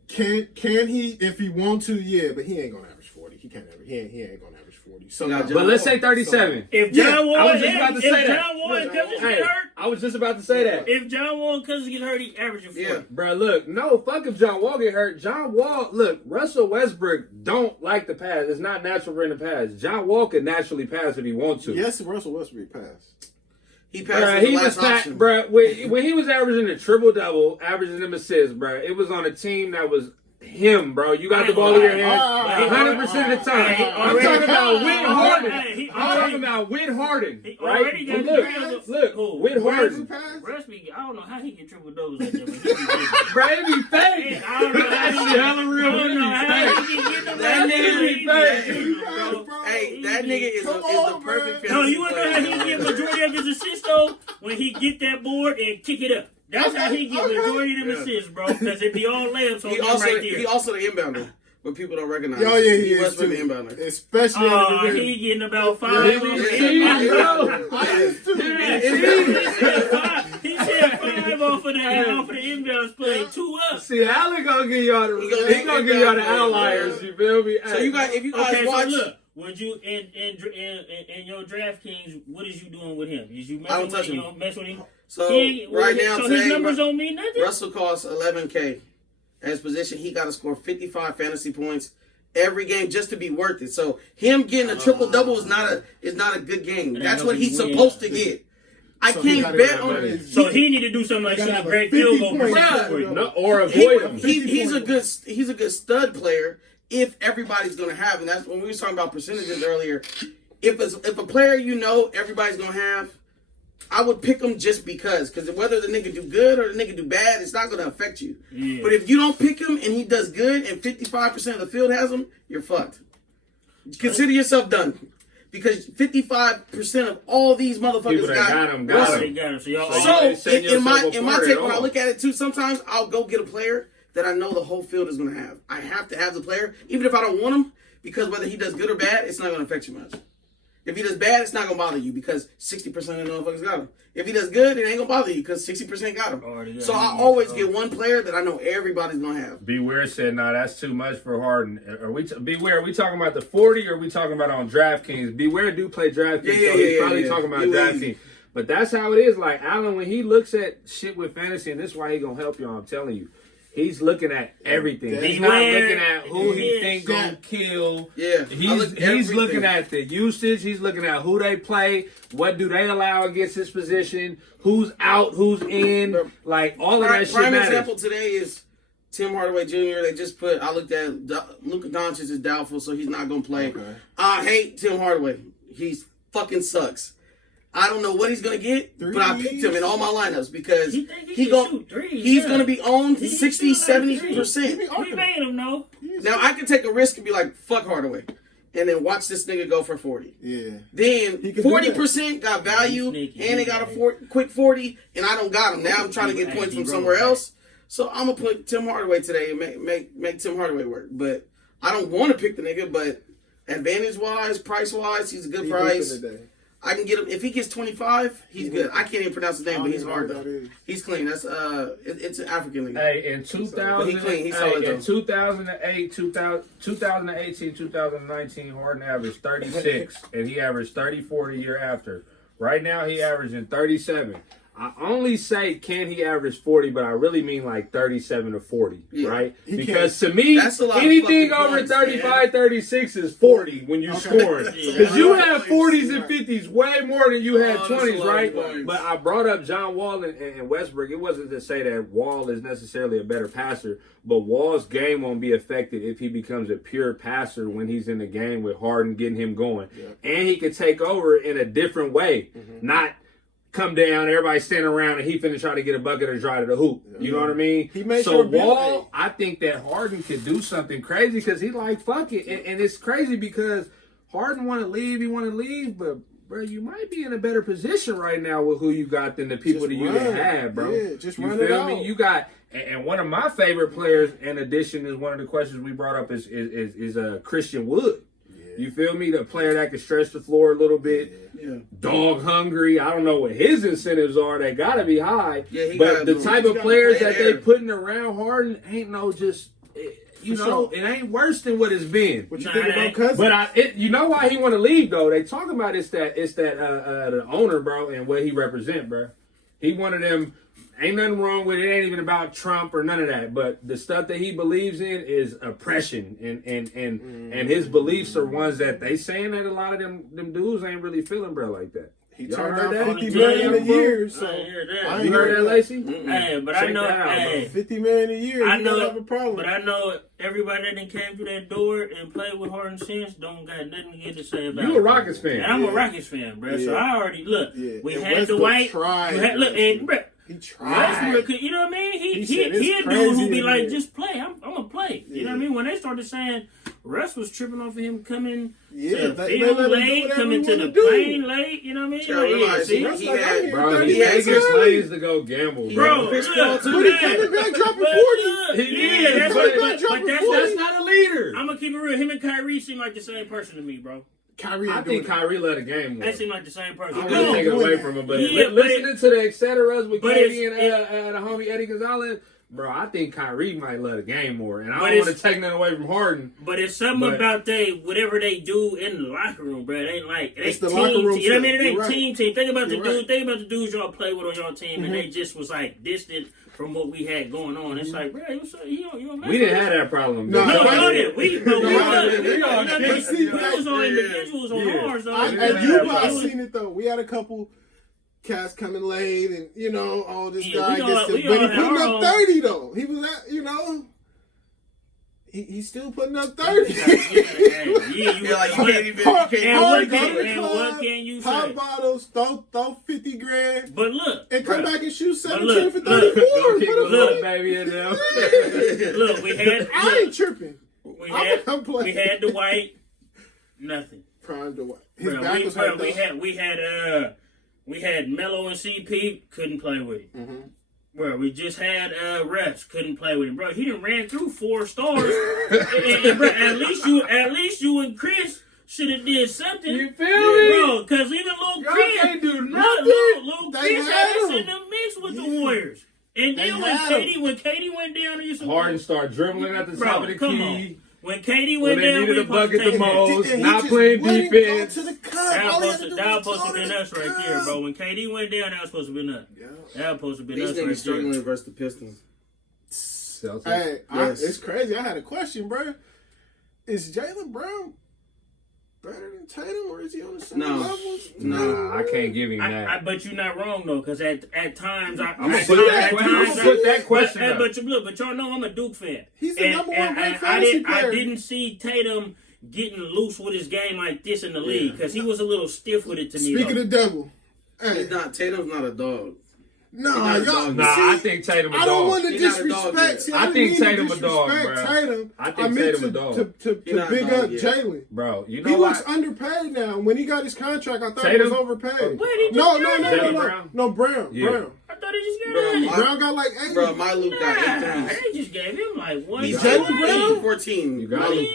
Can he, if he want to? Yeah, but he ain't gonna average 40. He can't ever. He ain't gonna average 40. So, but let's say 37. If John Wall, I was just about to say that. John Wall Cousins get hurt. I was just about to say that. If John Wall Cousins get hurt, he averages 40. Yeah, bro. Look, no, fuck if John Wall get hurt. John Wall, look, Russell Westbrook don't like to pass. It's not natural for him to pass. John Wall can naturally pass if he wants to. Yes, Russell Westbrook passed. He passed. Bro, when he was averaging a triple-double, averaging them assists, bro, it was on a team that was him, bro. You got the ball in your hands 100% of the time. I'm talking about Whit Harden. I'm talking about Whit Harden, right? Look, Whit Harden. I don't know how he can triple doubles like that. Bro, it be fake. I don't know how he hella real. I don't know how he can get them. That nigga be fake. Hey, that nigga is the perfect. No, you wanna know how he get majority of his assists though? When he get that board and kick it up. That's how he get majority of them assists, bro. Because it be all layups on him right there. He also the inbounder, but people don't recognize. Oh yeah, he is too. The inbounder. Especially he getting about 5. He said 5 off of the inbounds play, 2 up. See, Allen gonna give y'all the outliers. You feel me? So if you guys watch. So look, would you in your DraftKings? What is you doing with him? Is you messing with him? You don't mess with him. So right now, so today, his numbers don't mean nothing. Russell costs $11K at his position. He got to score 55 fantasy points every game just to be worth it. So him getting a triple double is not a good game. That's what he's supposed to get. I can't bet on it. So he need to do something like shoot a great field goal or avoid him. He's a good stud player if everybody's going to have. And that's when we were talking about percentages earlier. If a player everybody's going to have I would pick him just because whether the nigga do good or the nigga do bad, it's not going to affect you. Yeah. But if you don't pick him and he does good and 55% of the field has him, you're fucked. Consider yourself done. Because 55% of all these motherfuckers got him. So in my take, when I look at it too, sometimes I'll go get a player that I know the whole field is going to have. I have to have the player, even if I don't want him, because whether he does good or bad, it's not going to affect you much. If he does bad, it's not going to bother you because 60% of the motherfuckers got him. If he does good, it ain't going to bother you because 60% got him. So I always get one player that I know everybody's going to have. Beware said, nah, that's too much for Harden. Beware, are we talking about the 40 or are we talking about on DraftKings? Beware do play DraftKings, so he's probably talking about DraftKings. But that's how it is. Like, Allen, when he looks at shit with fantasy, and this is why he going to help y'all, I'm telling you. He's looking at everything. He's not looking at who he think gonna kill. Yeah, he's looking at the usage. He's looking at who they play. What do they allow against his position? Who's out? Who's in? Like all of that shit matters. Prime example today is Tim Hardaway Jr. They just put. I looked at Luka Doncic is doubtful, so he's not gonna play. Okay. I hate Tim Hardaway. He's fucking sucks. I don't know what he's gonna get, but I picked him in all my lineups because he's gonna be owned 60-70%. We made him though. Now I can take a risk and be like, fuck Hardaway, and then watch this nigga go for 40. Yeah. Then 40% got value, and they got a quick 40, and I don't got him. Now I'm trying to get points from somewhere else, so I'm gonna put Tim Hardaway today and make Tim Hardaway work. But I don't want to pick the nigga, but advantage wise, price wise, he's a good price. I can get him if he gets 25. He's good. I can't even pronounce his name, but he's hard though. He's clean. That's it's an African league. Hey, in 2000, he clean. He's solid in 2008, 2018, 2019, Harden averaged 36, and he averaged 34 the year after. Right now, he averaging 37. I only say can he average 40, but I really mean like 37 to 40, right? Because to me, anything over points, 35, man. 36 is 40 when you're scoring. Because you have 40s and 50s way more than you had 20s, right? But I brought up John Wall and Westbrook. It wasn't to say that Wall is necessarily a better passer, but Wall's game won't be affected if he becomes a pure passer when he's in the game with Harden getting him going. Yeah. And he could take over in a different way, not come down, everybody standing around, and he finna try to get a bucket or drive to the hoop. You know what I mean? So Wall, I think that Harden could do something crazy because he like, fuck it. And it's crazy because Harden want to leave, but bro, you might be in a better position right now with who you got than the people that you have, bro. Yeah, just you run feel it out. me? You got, and one of my favorite players, in addition, is one of the questions we brought up is Christian Wood. You feel me? The player that can stretch the floor a little bit, dog hungry. I don't know what his incentives are. They gotta be high. But the type of players that they putting around Harden ain't no just. It ain't worse than what it's been. What you think about Cousins? But you know why he want to leave though? They talking about the owner, bro, and what he represent, bro. He one of them. Ain't nothing wrong with it. It ain't even about Trump or none of that. But the stuff that he believes in is oppression, and his beliefs are ones that they saying that a lot of them dudes ain't really feeling, bro, like that. He turned out $50 million a year. So you heard that, Lacey? Hey, but I know $50 million a year. I know have a problem. But I know everybody that came through that door and played with Harden since don't got nothing good to say about it. You a Rockets fan? And I'm a Rockets fan, bro. So I already We had Dwight. Bro. He tried. You know what I mean? He a dude who be like, just play. I'm gonna play. You know what I mean? When they started saying Russ was tripping off of him coming to the field late, coming to the plane late. You know what I mean? He had plays to go gamble, bro. But he coming back dropping 40. That's not a leader. I'm gonna keep it real. Him and Kyrie seem like the same person to me, bro. I think Kyrie led a game more. They seem like the same person. I'm going to take it away from him, but listening to the et ceteras with Katie and the homie Eddie Gonzalez, bro, I think Kyrie might let a game more. And I don't want to take nothing away from Harden. But it's something about whatever they do in the locker room, bro. It ain't like it's the locker room. You know what I mean? It ain't team. Think about the dudes y'all play with on your team, and they just was like distant from what we had going on. It's like, bro, you don't we didn't have that problem. No, we was on individuals on ours, though. I seen it, though. We had a couple cats coming late and, all this guy gets to... But he putting up 30, though. He was at, He's still putting up 30. What can you say? Pop bottles, throw 50 grand. But look. And come back and shoot 17 look, for 34. Look, baby, in there. Look, we had. I ain't tripping. We had Dwight. Nothing. Prime Dwight. His back was hurt. We had Melo and CP. Couldn't play with him. Mm-hmm. Bro, we just had refs, couldn't play with him. Bro, he done ran through 4 stars. and bro, at least you and Chris should have did something. You feel me? Bro, because even little Chris can't do nothing. Little Chris had us in the mix with the Warriors. And then when Katie went down, Harden started dribbling at the top of the key. When Katie went down, we needed a bucket the most, not playing defense. That was supposed to be us right there, bro. When KD went down, that was supposed to be us. That was supposed to be us right there. These niggas struggling versus the Pistons. Hey, it's crazy. I had a question, bro. Is Jaylen Brown better than Tatum, or is he on the same levels? No, I can't give him that. But you're not wrong though, because at times I'm gonna put that question up. But y'all know I'm a Duke fan. He's the number one great fantasy player. I didn't see Tatum getting loose with his game like this in the league because he was a little stiff with it to me. Speaking of the devil, Tatum's not a dog. I think Tatum a dog. I don't want to disrespect. I think Tatum a dog, bro. I think Tatum a dog. To big up Jalen, bro. You know he looks underpaid now. When he got his contract, I thought he was overpaid. No, Brown. I thought he just got Brown got like 8. Bro, my Luke got 8 threes. They just gave him like 1. Jaylen Brown 14. You got him.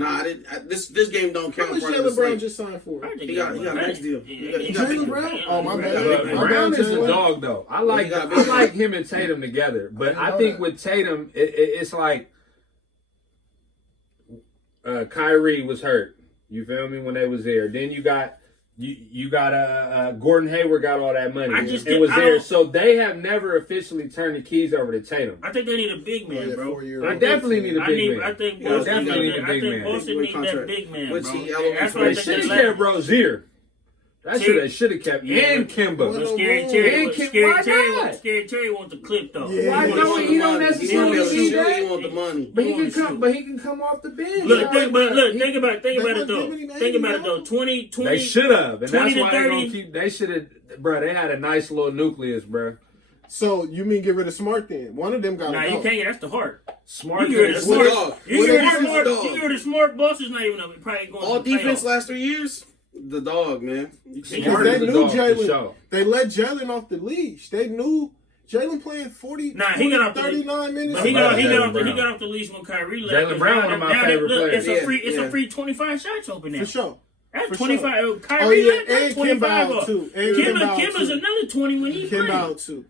Nah, this game don't count. How much Jaylen Brown just signed for? He got next deal. Jaylen Brown? Oh my bad. Brown is a dog though. I like him and Tatum together, but I think with Tatum, it's like Kyrie was hurt. You feel me when they was there. Then you got Gordon Hayward got all that money and was there. So they have never officially turned the keys over to Tatum. I think they need a big man, bro. I definitely need a big man. I think Boston need that big man, bro. That's why they should have kept Rozier. That's who they should have kept. And Kimba. Scary Terry wants the clip though. Why don't he don't necessarily see that? He want the money. But he can come off the bench. Think about it though. 20. They should have. And 20 that's why to 30. they should have, bro. They had a nice little nucleus, bro. So you mean get rid of Smart then? One of them got. Nah, you can't. That's the heart. Smart. You get rid of Smart. Boss is not even up. Probably going all defense last 3 years. The dog, man. Because they knew Jalen. They let Jalen off the leash. They knew Jalen playing 39 minutes. He got off the leash when Kyrie left. Jaylen Brown, one of my favorite players. It's a free 25 shots open there. For sure. That's 25. Kyrie left. That's 25 too. Kimba's another 20 when he played. Kimba too.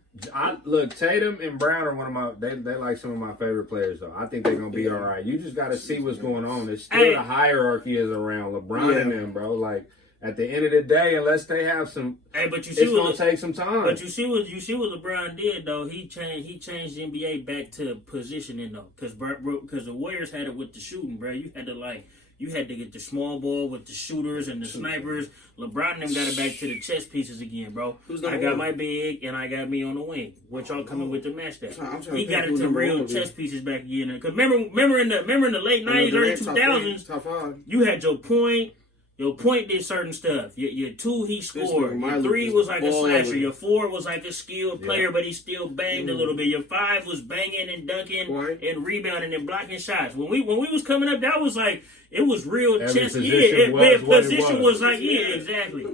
Look, Tatum and Brown are one of my. They like some of my favorite players though. I think they're gonna be all right. You just got to see what's going on. There's still the hierarchy is around LeBron and them, bro. Like at the end of the day, unless they have some, it's gonna take some time. But you see what LeBron did though. He changed the NBA back to positioning though, because the Warriors had it with the shooting, bro. You had to get the small ball with the shooters and the snipers. LeBron and them got it back to the chess pieces again, bro. I got my big and I got me on the wing. What y'all coming with to match that? He got it to real chess pieces back again. Because remember in the late 90s, early 2000s, you had your point. Your point did certain stuff. Your 2, he scored. Your 3 was like a slasher. Your 4 was like a skilled player, but he still banged a little bit. Your 5 was banging and dunking and rebounding and blocking shots. When we was coming up, that was like, it was real chess. Position was like, exactly.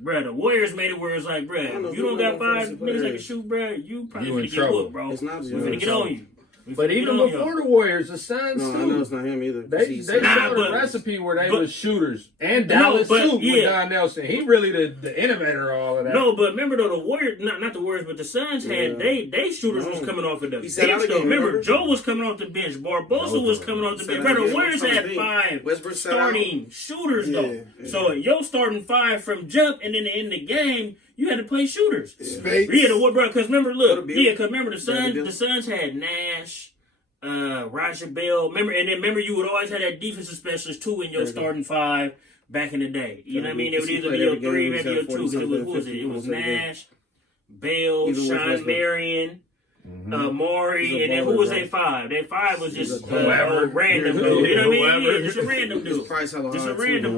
Bro, the Warriors made it where it's like, bro, if you don't got 5 niggas that can shoot, bro, you probably finna get whooped, bro. We're finna get on you. But even before the Warriors, the Suns I know it's not him either. They showed a recipe where they was shooters. And Dallas too with Don Nelson. He really the innovator of all of that. No, but remember though, the Warriors, not the Warriors, but the Suns had they shooters was coming off of the bench though. Remember, Joe was coming off the bench. Barbosa was coming off the bench. Bro, the Warriors had 5 starting shooters though. So your starting 5 from jump, and then to end the game, you had to play shooters. Because remember, the Suns had Nash, Raja Bell. Remember, you would always have that defensive specialist too in your starting 5 back in the day. You know what I mean? It would either be your 3, maybe your 2. Because it was Nash, Bell, Sean Marion. Maury, and then who was their 5? Their 5 was just a random dude. You know what I mean? Yeah, just a random dude. Just a random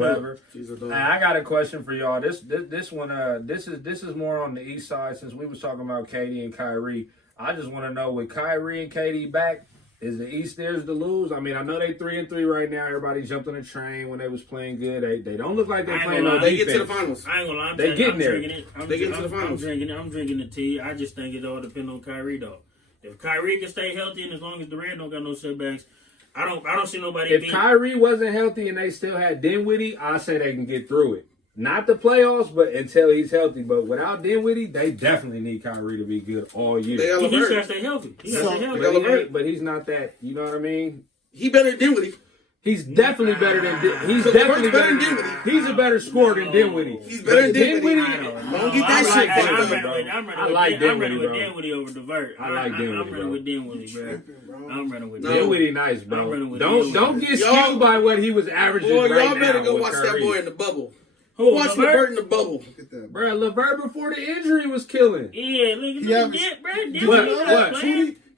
dude. I got a question for y'all. This one, this is more on the east side since we was talking about KD and Kyrie. I just want to know, with Kyrie and KD back, is the East theirs to lose? I mean, I know they 3-3 right now. Everybody jumped on the train when they was playing good. They don't look like they're playing no defense. They get to the finals. I ain't gonna lie. They getting there. They get to the finals. I'm drinking the tea. I just think it all depends on Kyrie though. If Kyrie can stay healthy and as long as Durant don't got no setbacks, I don't see nobody. If Kyrie wasn't healthy and they still had Dinwiddie, I say they can get through it. Not the playoffs, but until he's healthy. But without Dinwiddie, they definitely need Kyrie to be good all year. He just got to stay healthy. But he's not that. You know what I mean? He better than Dinwiddie. He's definitely better than Dinwiddie. He's definitely better than Dinwiddie. He's a better scorer than Dinwiddie. He's better than Dinwiddie. Don't get that shit fucked up, bro. I like Dinwiddie, bro. Dinwiddie over DeVert. I like Dinwiddie, I'm running with Dinwiddie, bro. I'm running with Dinwiddie. Nice, bro. Don't get skewed by what he was averaging right now. Y'all better go watch that boy in the bubble. Watch LeVert in the bubble. Bro, LeVert before the injury was killing. Yeah, look at that, bro.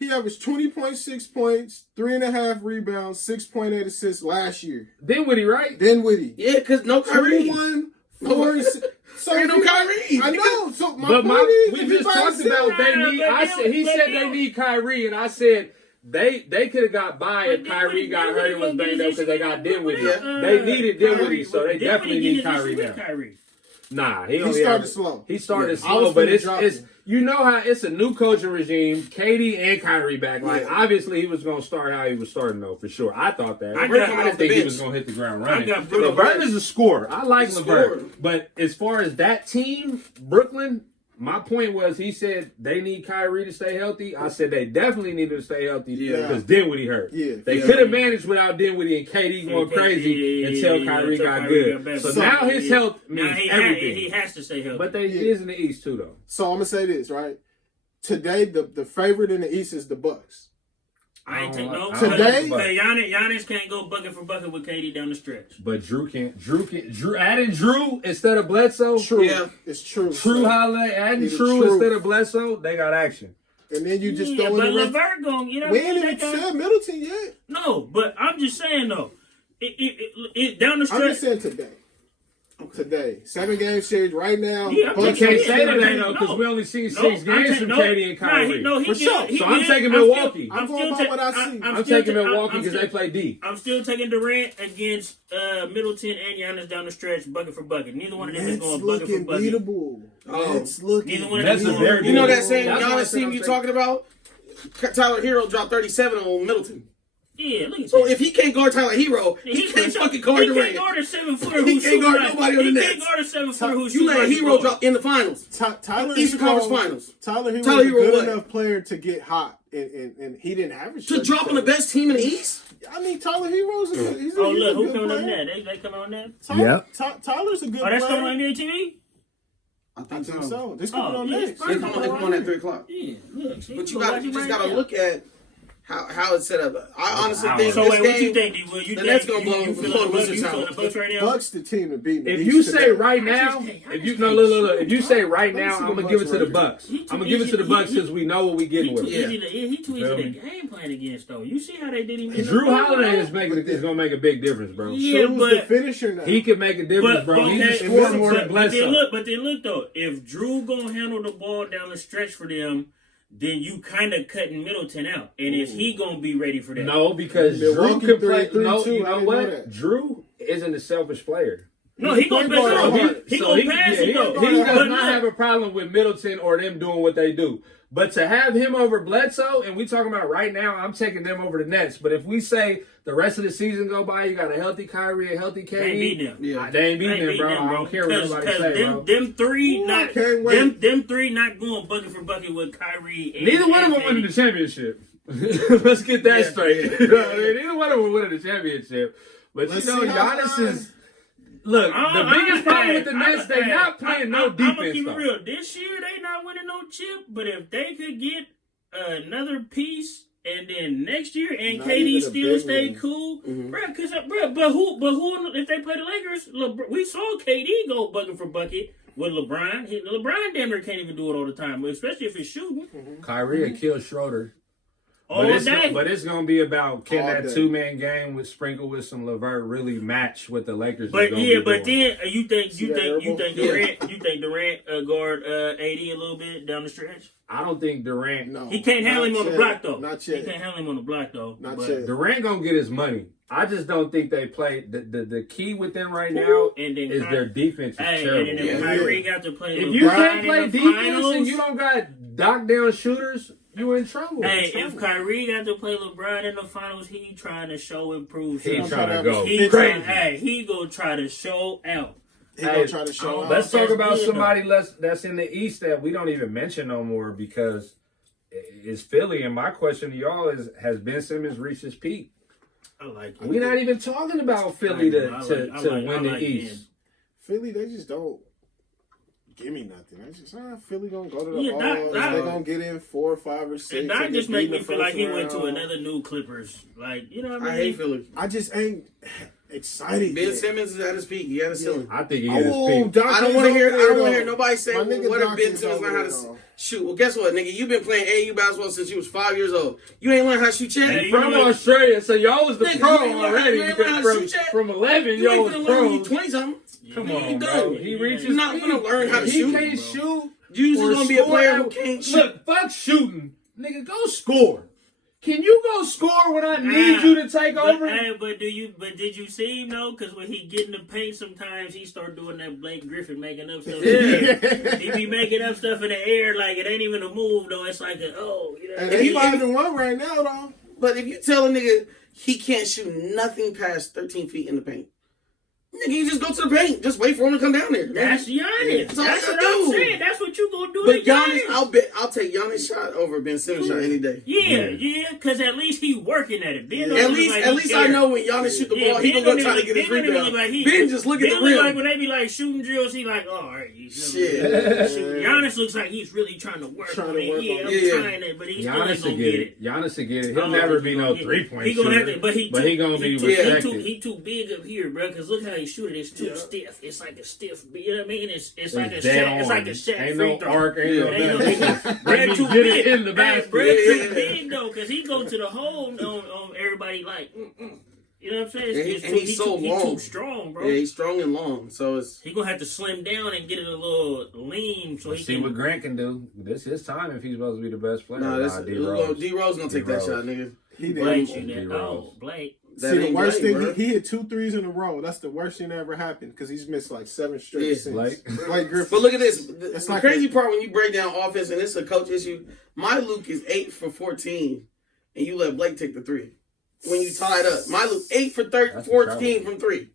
He averaged 20.6 points, 3.5 rebounds, 6.8 assists last year. Dinwiddie, right? Dinwiddie. Yeah, because no Kyrie. 21, 4, so ain't no Kyrie. I know. So my point is, we just talked about they need. He said they need Kyrie, and I said they could have got by if Kyrie got hurt and was banged up because they got Dinwiddie. They needed Dinwiddie, so they definitely need Kyrie now. Nah, he started slow. He started slow, but it's you know how it's a new coaching regime. KD and Kyrie back. Like obviously he was gonna start how he was starting though for sure. I thought that. I didn't think he was gonna hit the ground running. LeVert is a scorer. I like LeVert, but as far as that team, Brooklyn. My point was, he said they need Kyrie to stay healthy. I said they definitely needed to stay healthy because Dinwiddie hurt. They could have managed without Dinwiddie and KD going crazy until Kyrie got good. So now his health means everything. He has to stay healthy. But he is in the East too, though. So I'm gonna say this right. Today, the favorite in the East is the Bucks. I ain't take no. Today, Giannis can't go bucket for bucket with KD down the stretch. But Drew can't. Drew adding Drew instead of Bledsoe. True, yeah, it's true. True Holiday adding Drew instead of Bledsoe. They got action. And then you just throw in the rest. LeVert going, you know. We ain't even said Middleton yet. No, but I'm just saying though. It down the stretch. I'm just saying today. 7-game series right now. You can't say today though because we only seen 6 games from KD and Kyrie. For sure. So I'm taking Milwaukee. I'm going by what I see. I'm taking Milwaukee because they play D. I'm still taking Durant against Middleton and Giannis down the stretch, bucket for bucket. Neither one of them is going bucket for bucket. It's looking. Neither one of them is beatable. You know that same Giannis team you talking about? Tyler Hero dropped 37 on Middleton. Yeah, look at so if he can't guard Tyler Hero, he can't fucking guard Durant. He can't guard a 7-footer He can't guard nobody on the Nets. He can't guard a 7-footer who's you let Hero drop in the finals. Eastern Conference Finals. Tyler Hero was a good enough player to get hot, and he didn't average to drop on the best team in the East. I mean, Tyler Hero's a good. He's look, who coming on that? They coming on that? Tyler's a good player. Oh, that's coming on NBA TV. I think so. This coming on next. They come on at 3:00. Yeah, look. But you just gotta look at how it's set up. I honestly think so this wait, game, what you think, D-Wood? the Nets gonna blow the Wizards out. Bucks the team to beat. If you say right now, look. If you say right now, I'm gonna give it to the Bucks. I'm gonna give it to the Bucks because we know what we getting with. He too easy to game plan against though. You see how they did him. Drew Holiday is gonna make a big difference, bro. Yeah, but the finisher now. He can make a difference, bro. He's a scorer more than Bledsoe. But then look though, if Drew gonna handle the ball down the stretch for them, then you kind of cutting Middleton out. And is he going to be ready for that? No, because Drew can play. No, you know what? Drew isn't a selfish player. No, he going to pass it. He going to pass it, though. He does not have a problem with Middleton or them doing what they do. But to have him over Bledsoe, and we talking about right now, I'm taking them over the Nets. But if we say the rest of the season go by, you got a healthy Kyrie, a healthy KD. They ain't beating them. Yeah. They ain't beating them, bro. I don't care what anybody say, bro. Them three not going bucket for bucket with Kyrie. Neither one of them winning the championship. Let's get that straight. Neither one of them winning the championship. But Giannis is... Look, the biggest problem with the Nets, they not playing no defense. I'm going to keep it real. This year, they not winning no chip. But if they could get another piece, and then next year, and not KD still stay cool, bro. But who? If they play the Lakers, look, we saw KD go bucket for bucket with LeBron. LeBron damn near can't even do it all the time, especially if it's shooting. Kyrie will kill Schroeder. All day. But it's gonna be about can All that day. 2-man game with sprinkle with some LeVert really match what the Lakers. But is yeah, be but doing. then you think Yeah. Durant guard AD a little bit down the stretch? I don't think Durant. No, He can't handle him on the block though. Not He yet. can't handle him on the block though. Not But- yet. Durant gonna get his money. I just don't think they play. The key with them right now And then is their defense is terrible. and then if Kyrie got to play If LeBron you can't play in the defense finals, and you don't got knockdown shooters, you in trouble. hey, if Kyrie got to play LeBron in the finals, he trying to show improve. He something. trying to go He crazy. he gonna try to show out. He gonna try to show out. Let's talk That's about good, somebody that's in the East that we don't even mention no more because it's Philly. And my question to y'all is: has Ben Simmons reached his peak? I like it. We're not even talking about Philly to win the like East. Philly, they just don't give me nothing. They just Philly gonna go to the Yeah, balls. Doc- They gonna get in 4 or 5 or 6. And that and just get make beat me in the feel like first he went to round. another new Clippers. Like, you know what I mean? I hate Philly. I just ain't excited. Ben yet. Simmons is at his peak. He had a ceiling. I think he hit his Oh, peak. Duncan's I don't want to hear. over I don't there, want to hear though. nobody say, My well, nigga "What if Ben Duncan's Simmons over learn how to there, though. shoot?" Well, guess what, nigga? You've been playing AAU basketball since you was 5 years old. You ain't learned how to shoot yet. Hey, From you know- Australia, so y'all was the Nigga, pro you ain't learned- already. you ain't learned how to From, shoot yet. from 11, You y'all ain't was finna learn when you pros. 20 something. Come You on, ain't bro. done. He reaches. You're not gonna learn how to he shoot, can't bro. shoot. You just or gonna be a score player out. who can't shoot. Look, fuck shooting, nigga. Go score. Can you go score when I need you to take over? Hey, but did you see him though? Because when he get in the paint, sometimes he start doing that Blake Griffin making up stuff. Yeah. He be making up stuff in the air like it ain't even a move though. It's like you know. And If they you- 5-1 right now, though. But if you tell a nigga he can't shoot nothing past 13 feet in the paint, nigga, you just go to the paint. Just wait for him to come down there. That's Giannis. That's all That's you what do. I'm saying. That's what you gonna do. But to Giannis, I'll take Giannis shot over Ben Simmons shot any day. Yeah, because at least he working at it. Ben don't At look least, like at he least I care. know when Giannis shoot the ball, he Ben gonna don't try to even- get his Ben don't even rebound. look like he- Ben just look at Ben the look rim. like when they be like shooting drills, he like, oh, all right. Shit. Giannis looks like he's really trying to work on it. Yeah, I'm it. trying it, but he's still ain't Giannis will gonna get get it. it. Giannis will get it. He'll I don't never think be he no gonna get it. 3-point He gonna shooter. have to, but he gonna be too, respected. he too big up here, bro. Because look how he shoot it. It's too stiff. It's like a stiff. You know what I mean? It's like a dead shot. It's on. like a shot Ain't free no throw. arc, ain't no Ain't no- nothing. Brad Let me too get big. it in the Hey, basket. Brad Yeah. too big though, because he go to the hole on everybody like. You know what I'm saying? And It's and he's so he long. too strong, bro. Yeah, he's strong and long. So it's He gonna have to slim down and get it a little lean so Let's he see can. what Grant can do. This is his time if he's supposed to be the best player. nah. That's D-Rose. D-Rose gonna take that D-Rose. shot, nigga. He Blake did. shoot that. D-Rose. Oh, Blake. That See, the ain't worst Blake, thing, bro. he hit 2 threes in a row. That's the worst thing that ever happened because he's missed like 7 straight Yeah. since. Blake. Blake Griffin. But look at this. The It's like crazy a- part when you break down offense, and it's a coach issue. My Luke is 8 for 14, and you let Blake take the 3. When you tie it up, my Luke 8 for 14 from 3.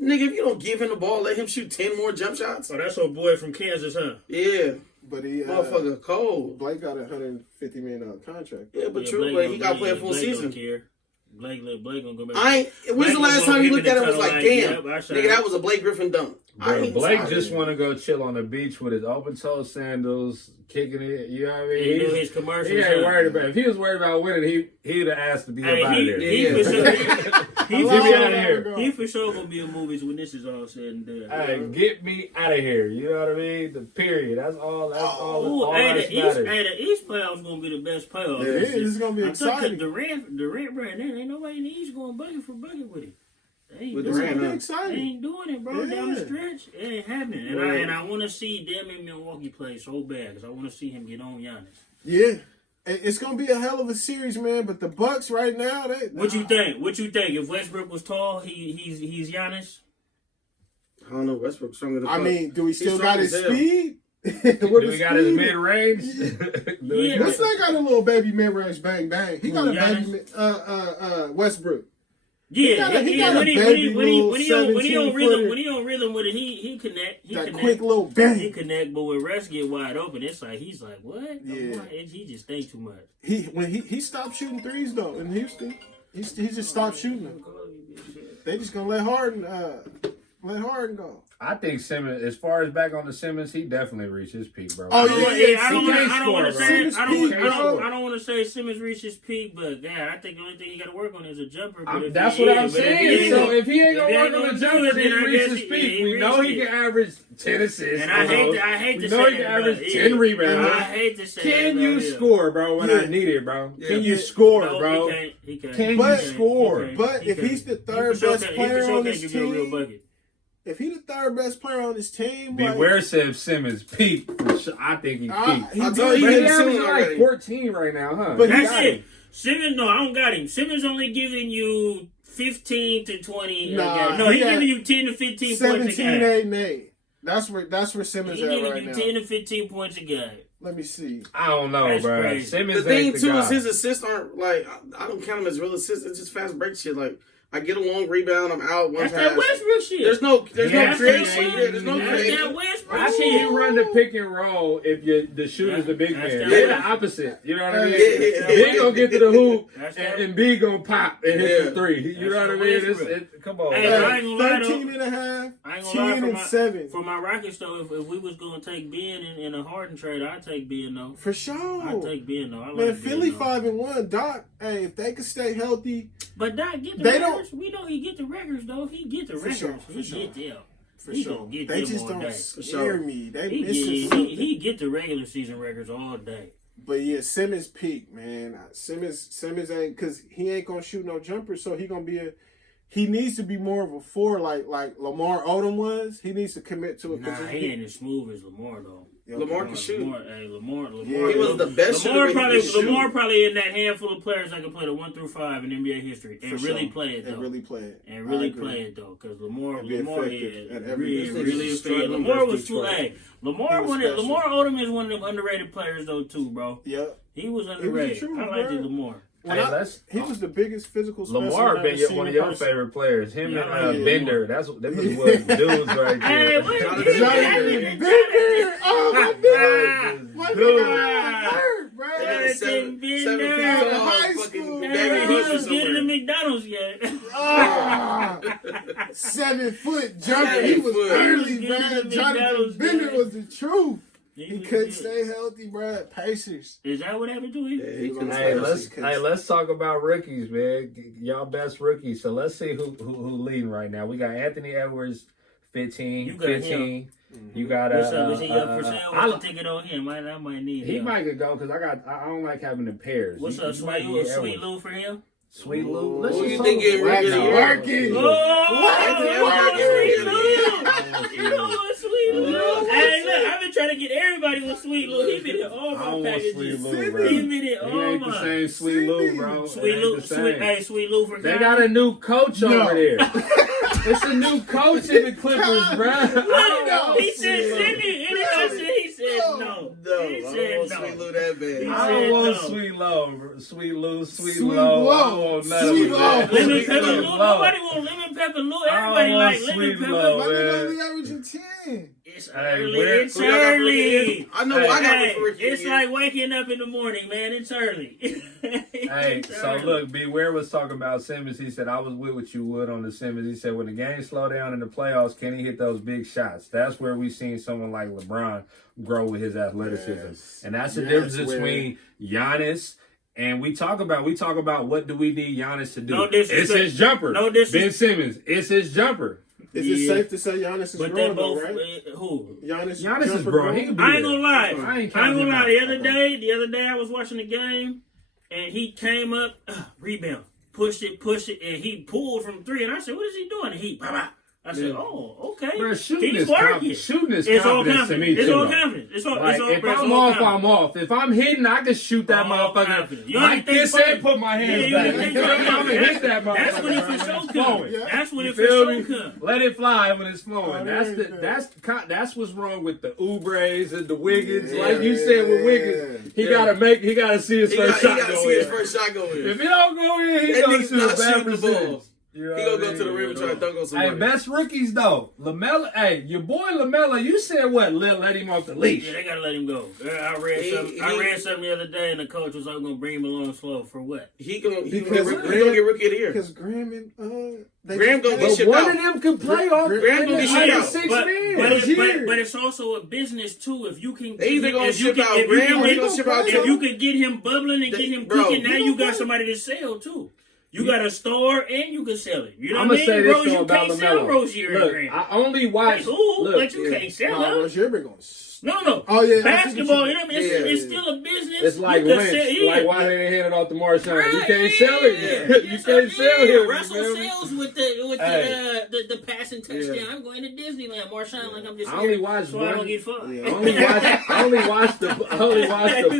Nigga, if you don't give him the ball, let him shoot 10 more jump shots. Oh, that's our boy from Kansas, huh? Yeah, But he, motherfucker, cold. Blake got a $150 million contract. Yeah, but Yeah, true, Blake but don't- he got to play a full Blake don't season. care. Blake gonna go back. I ain't. When's Blake the last gonna time go you hip looked in at the it and was tunnel like, like, damn, yep, I shot. nigga, that was a Blake Griffin dunk. I Bro, ain't Blake sorry. just want to go chill on the beach with his open toe sandals, kicking it. You know what I mean? He do He's- his commercials. He ain't worried about. If he was worried about winning, he'd have asked to be Hey, up out of there. he Yeah. for sure. He for Get me sure. out of here. He for sure gonna be in movies when this is all said and done. Hey, get me out of here. You know what I mean? The period. That's all. That's all. Ooh, all hey, that the East, matters. hey, the East playoffs gonna be the best playoffs. Yeah, it is. It's gonna be exciting. Durant, bro, ain't nobody in the East going bucket for bucket with him. They ain't With doing Durant, it. huh? They Exciting. ain't doing it, bro. Down the Yeah. stretch, it ain't happening. And I want to see them in Milwaukee play so bad because I want to see him get on Giannis. Yeah. It's gonna be a hell of a series, man. But the Bucks right now, What you think? What you think? If Westbrook was tall, he's Giannis. I don't know. Westbrook's stronger than I fuck. mean, do we still strong got his as hell. speed? Do we got his mid range? Yeah. What's that got a little baby mid range bang bang? He got a Giannis? baby Westbrook. Yeah, he got a baby when he on 17 rhythm, footer. when he on rhythm with it, he connect. He That connect. quick little He bang. connect, but when refs get wide open, it's like he's like, what? Yeah. He just think too much. He stopped shooting threes though in Houston. He just stopped shooting them. They just gonna let Harden Let Harden go. I think Simmons, as far as back on the Simmons, he definitely reached his peak, bro. I don't want to say Simmons reached his peak, but I think the only thing he got to work on is a jumper. That's what I'm saying. So if he ain't gonna work on the jumper, then he reached his peak. We know he can average 10 assists. And I hate to say he can average 10 rebounds. I hate to say Can you score, bro, when I need it, bro? Can you score, bro? He can't. Can you score? But if he's the third best player on his team, if he the third best player on his team, beware said Simmons peak. I think he peaked. He averaging like 14 right now, huh? But that's it. Simmons, no, I don't got him. Simmons only giving you 15 to 20. No, he's giving you 10 to 15 points a game. 17, 8, and 8. That's where Simmons is at right now. He's giving you 10 to 15 points a game. Let me see. I don't know, bro. Crazy. Simmons the thing too is his assists aren't like I don't count them as real assists. It's just fast break shit. Like I get a long rebound, I'm out. One That's pass. that Westbrook shit. There's no creation. That's no creation. that Westbrook How shit. can you run the pick and roll if the shooter's the big man? They're the opposite. You know what I mean? Big gonna get to the hoop and B gonna pop and hit the three. You know what I mean? Come on. Hey, I ain't gonna lie, 13 and a half, I ain't gonna 10 and 7. For my Rockets, though, if we was going to take Ben in a Harden trade, I'd take Ben, though. For sure. I'd take Ben, though. Man, Philly 5-1. Doc, hey, if they could stay healthy. But Doc get the records. We know he get the records, though. He get the records. He get them. For sure. They just don't scare me. They missing something. He get the regular season records all day. But yeah, Simmons peak, man. Simmons ain't, because he ain't gonna shoot no jumper, so he needs to be more of a 4 like Lamar Odom was. He needs to commit to it. Nah, he ain't as smooth as Lamar, though. Lamar can shoot. Lamar. He was the best shooter. Lamar probably in that handful of players that can play the 1 through 5 in NBA history and really play it, though. And really play it, though. Because Lamar is really effective. Lamar was too. Hey, Lamar Odom is one of them underrated players, though, too, bro. Yeah. He was underrated. I liked Lamar. He was the biggest physical specimen. Lamar been one of your favorite players. Him and Bender. That was what dudes right there. Hey, Bender. Oh my God. Bro. 7 feet tall. High Fucking school. baby He was getting to McDonald's yet. 7 foot jumper. He was early, man. Jonathan Bender was the truth. He couldn't stay healthy, bro. Pacers. Is that what happened to him? Let's talk about rookies, man. Y'all best rookies. So let's see who leading right now. We got Anthony Edwards, 15. You got 15. You got What's up? Is he up for sale? What's the ticket on him? I might need him. He might go because I don't like having the pairs. What's up, Sweet Lou for him? Sweet Lou. Who you think getting working? Sweet Lou. Hey, look, I've been trying to get everybody with Sweet Lou. He been in all my packages. He been in all my. He ain't the same Sweet Lou, bro. Sweet Lou for They got a new coach over there. It's a new coach in the Clippers, bro. He said send it. He said no. He said no. Sweet Lou that bad. I don't want Sweet Lou. Sweet Lou. I want nothing with that. Lemon pepper Lou. Nobody want lemon pepper Lou. Everybody like lemon pepper. Why they only averaging 10? It's early. I know I got for Ricky. It's like waking up in the morning, man. It's early. So look, Beware was talking about Simmons. He said, I was with what you would on the Simmons. He said, when the game slow down in the playoffs, can he hit those big shots? That's where we seen someone like LeBron grow with his athleticism. Yes. And that's the difference between Giannis. And we talk about what do we need Giannis to do? It's his jumper. Ben Simmons, it's his jumper. Is it safe to say Giannis is growing, though, right? Who? Giannis is growing. I ain't gonna lie. The other day I was watching the game, and he came up, rebound, pushed it, and he pulled from 3. And I said, "What is he doing?" And he, I said, "Oh, okay." Bro, shooting is confidence to me, It's too. all confidence. It's all if I'm off, I'm off. If I'm hitting, I can shoot that motherfucker like this and put my hands back. I'm gonna hit that motherfucker. That's when it for sure comes. That's when it for sure comes. Let it fly when it's flowing. That's what's wrong with the Oubres and the Wiggins. Like you said with Wiggins, he gotta see his first shot go in. If he don't go in, he gonna shoot a bad percentage. You know he gonna go to the rim and try to dunk on somebody. Hey, best rookies though. LaMelo. Hey, your boy LaMelo. You said what? Let him off the leash. Yeah, they gotta let him go. I read something the other day, and the coach was gonna bring him along slow for what? He gonna get rookie of the year. Because Graham and Graham gonna get shipped out. One of them could play off. Graham gonna get shipped out. But it's also a business too. If you can, they either gonna ship out Graham or they gonna ship out. If you could get him bubbling and get him cooking, now you got somebody to sell too. You got a store and you can sell it. You know what I mean? Say this Rose, you can't sell Rozier and Graham. I only watch. But you can't sell them. Rozier been going. No. Oh yeah, basketball. You know what I mean? It's still a business. It's like Lynch. Like why they didn't hand it off to Marshawn? Right, you can't sell it. You can't sell him. Russell sells with the passing touchdown. Yeah. I'm going to Disneyland. Marshawn, like I'm just. I only watched so I don't get fucked. Yeah. I only watched the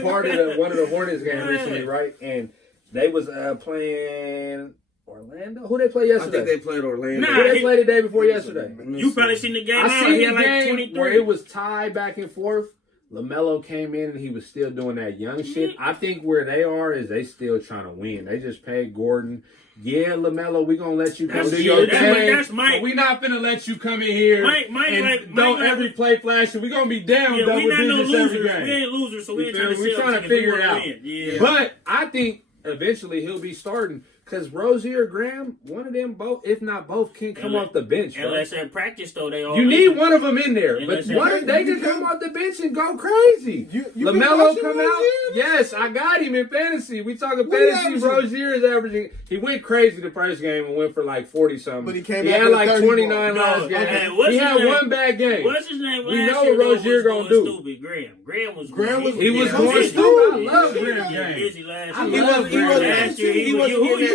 part of one of the Hornets games recently, right? And they was playing Orlando. Who they play yesterday? I think they played Orlando. Who they played the day before yesterday? You probably seen the game. I seen the game where it was tied back and forth. LaMelo came in and he was still doing that young shit. I think where they are is they still trying to win. They just paid Gordon. Yeah, LaMelo, we gonna let you come do your thing. But we not finna let you come in here and don't every play flash. We gonna be down double digits every game. We ain't losers, so we ain't trying to we trying to figure it out. Yeah. But I think eventually he'll be starting. Because Rozier, Graham, one of them both, if not both, can come off the bench. Unless in practice, though, they all. You need one of them in there. But they can come off the bench and go crazy. LaMelo come out. Yes, I got him in fantasy. We talking fantasy. Rozier is averaging. He went crazy the first game and went for like 40-something. But he had like 29 last game. He had one bad game. What's his name? We know what Rozier going to do. Graham was He was going stupid. I love Graham. Last year. He was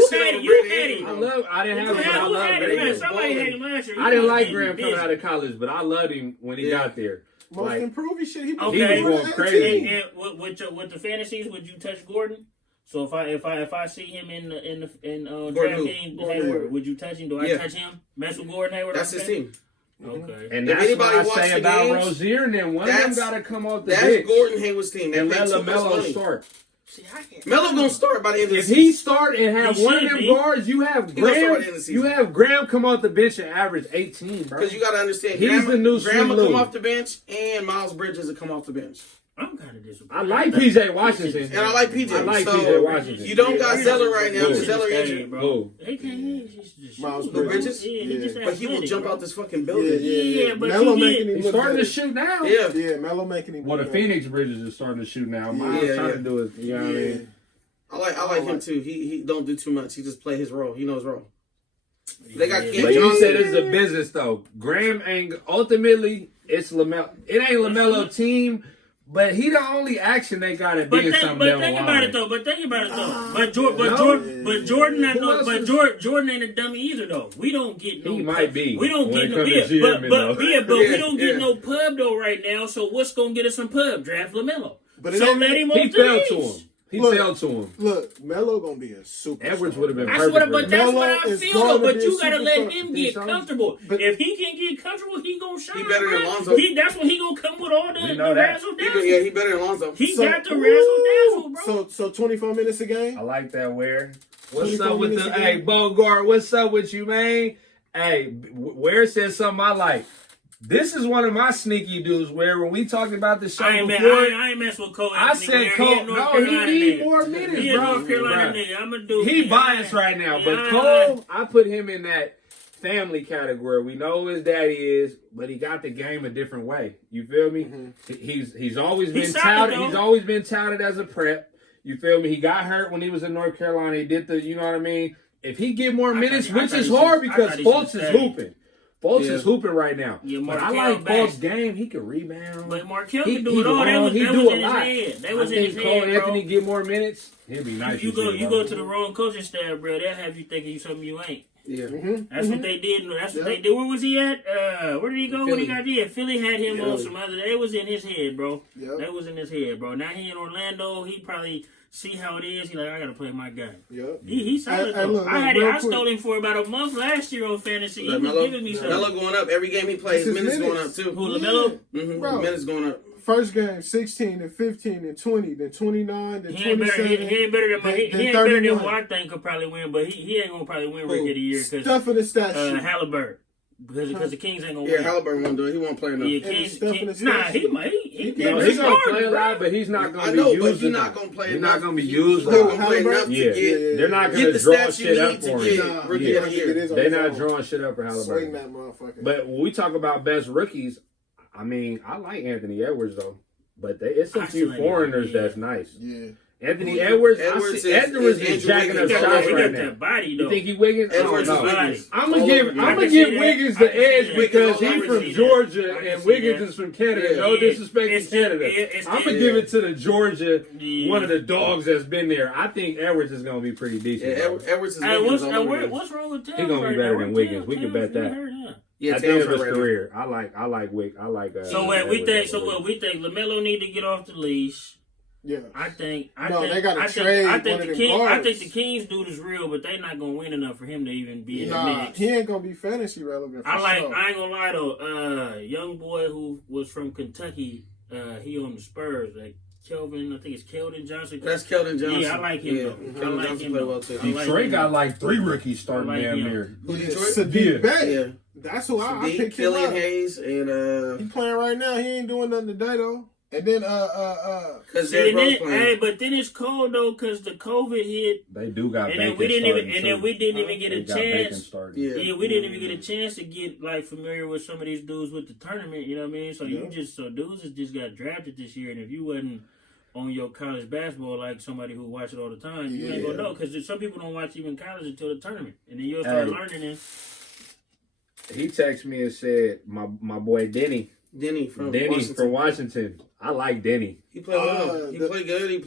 I didn't have him. I love Graham. I didn't like Graham coming out of college, but I loved him when he got there. Most improved shit. He was going crazy. And with the fantasies, would you touch Gordon? So if I see him in DraftKings Hayward, would you touch him? Do I touch him? Mess with Gordon Hayward? That's his team. Okay. And that's what I say about Rozier, and then one of them got to come off the bench. That's Gordon Hayward's team. And let LaMelo start. Melo gonna start by the end of the season. If he start and have one of them guards, you have Graham. You have Graham come off the bench and average 18, bro. Because you got to understand, he's the new Graham will come off the bench, and Miles Bridges will come off the bench. I'm kind of disappointed. I like PJ Washington. And I like PJ. I like PJ Washington. You don't got Zeller right now. Zeller injured, bro. Miles Bridges? But he will jump out this fucking building. Yeah, but he's starting to shoot now. Yeah, Melo making him. Well, the Phoenix Bridges is starting to shoot now. Miles trying to do it. You know what I mean? I like him too. He don't do too much. He just play his role. He knows role. They got Cam But Johnson. you said it's a business though. Graham ain't ultimately it's LaMelo. It ain't LaMelo team, but he the only action they got at being something down the line. But think about it though. Jordan ain't a dummy either though. We don't get no. He might be. We don't get no. But we don't get no pub though right now. So what's gonna get us some pub? Draft LaMelo. So let him off the bench. He fell to him. He fell to him. Look, Melo gonna be a super. Edwards would have been perfect. But that's what I feel. Though. But you gotta let him get comfortable. If he can get comfortable, he gonna shine. He better than Lonzo. That's when he gonna come with all the razzle dazzle. Yeah, he better than Lonzo. He got the razzle dazzle, bro. So 24 minutes a game. I like that. What's up with the Bogart? What's up with you, man? Hey, Ware said something I like. This is one of my sneaky dudes where when we talked about the show I ain't mess with Cole. I said Cole. No, he need more minutes, he bro. North Carolina nigga. I'm a dude. He biased right now, but Cole, I put him in that family category. We know who his daddy is, but he got the game a different way. You feel me? Mm-hmm. He's always been touted. He's always been touted as a prep. You feel me? He got hurt when he was in North Carolina. He did the, you know what I mean? If he get more minutes, which is hard because Fultz is hooping. Fultz is hooping right now. Yeah, but I like Fultz's game. He can rebound. But Markelle can do it all. That was in his head. That was in his head, bro. Cole Anthony get more minutes. He'd be nice. You go to the wrong coaching staff, bro. They'll have you thinking you something you ain't. Yeah. That's what they did. That's what they did. Where was he at? Where did he go when he got there? Philly had him on some other. It was in his head, bro. That was in his head, bro. Now he in Orlando. He probably see how it is. He like, I gotta play my game. Yep. He solid though. I stole him for about a month last year on fantasy. He was giving me something. Melo going up every game he plays. His minutes going up too. Who, LaMelo? Minutes going up. first game 16 and 15 and 20, then 29, then 27. He ain't better than then he ain't better than who 31. I think could probably win, but he ain't gonna probably win Rookie of the Year Stuff in the stat sheet. Halliburton. Because the Kings ain't gonna win. Yeah, Halliburton won't do it. He won't play enough. Yeah, Nah, he might. He's gonna play a lot, but he's not gonna be used. But he's not gonna play enough. He's not gonna be used. He's not gonna play enough to get. They're not Get gonna the draw stats you shit up need for to him. get Rookie of the Year. They're not drawing shit up for Halliburton. Swing that motherfucker. But when we talk about best rookies, I mean, I like Anthony Edwards though, but it's a few foreigners that's nice. Yeah. Anthony Edwards is jacking up He shots got right now. that body though. You think he Wiggins? Edwards is I don't know. Wiggins. I'm gonna give Wiggins the edge because he's from Georgia and Wiggins is from Canada. No disrespect to Canada. I'm gonna give it to the Georgia, one of the dogs that's been there. I think Edwards is gonna be pretty decent. Yeah, Edwards is Wiggins. What's wrong with Taylor? He's gonna be better than Wiggins. We can bet that. Yeah, at the end of his career, I like Wick. I like. So what we think? LaMelo need to get off the leash. Yeah, they got to trade I think one the of King. them I guards. think the Kings dude is real, but they not gonna win enough for him to even be in the mix. He ain't gonna be fantasy relevant. For sure. I ain't gonna lie though. Young boy who was from Kentucky. He on the Spurs. Like Kelvin, I think it's Keldon Johnson. That's Keldon Johnson. Yeah, I like him though. I like him well too. Detroit got like 3 rookies starting damn near. Who Detroit? Sadiq Bey. Yeah. That's who I picked him Killian up. Hayes and He playing right now. He ain't doing nothing today though. And then because Derrick Rose playing. Hey, but then it's cold though because the COVID hit. They do got and Bacon then we didn't starting, even and then we didn't even get a chance. Yeah, we didn't even get a chance to get like familiar with some of these dudes with the tournament. You know what I mean? So dudes just got drafted this year, and if you wasn't on your college basketball like somebody who watch it all the time, you ain't gonna know because some people don't watch even college until the tournament, and then you'll start learning it. He texted me and said, "My boy Denny from Washington. I like Denny. He played well. He played good. He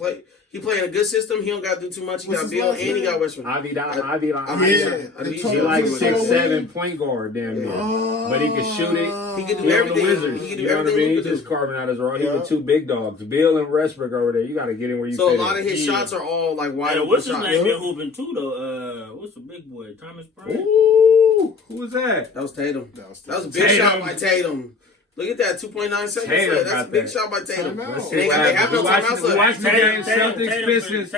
played in a good system. He don't got to do too much. He got Bill and he got Westbrook. He like He 6'7" point guard damn near. But he can shoot it. He can do everything. Wizards. He can do you know what I everything. mean? He's just carving out his role. He's with 2 big dogs, Bill and Westbrook over there. You got to get in where you fit. So a lot of his shots are all like wide open what's his shots. name been hooping too though? What's the big boy? Thomas Bryant. Ooh, who was that? That was Tatum. That was a big shot by Tatum. Look at that, 2.9 seconds. That's a big shot by Tatum. They have no timeouts. Watch the game, Celtics, Pistons.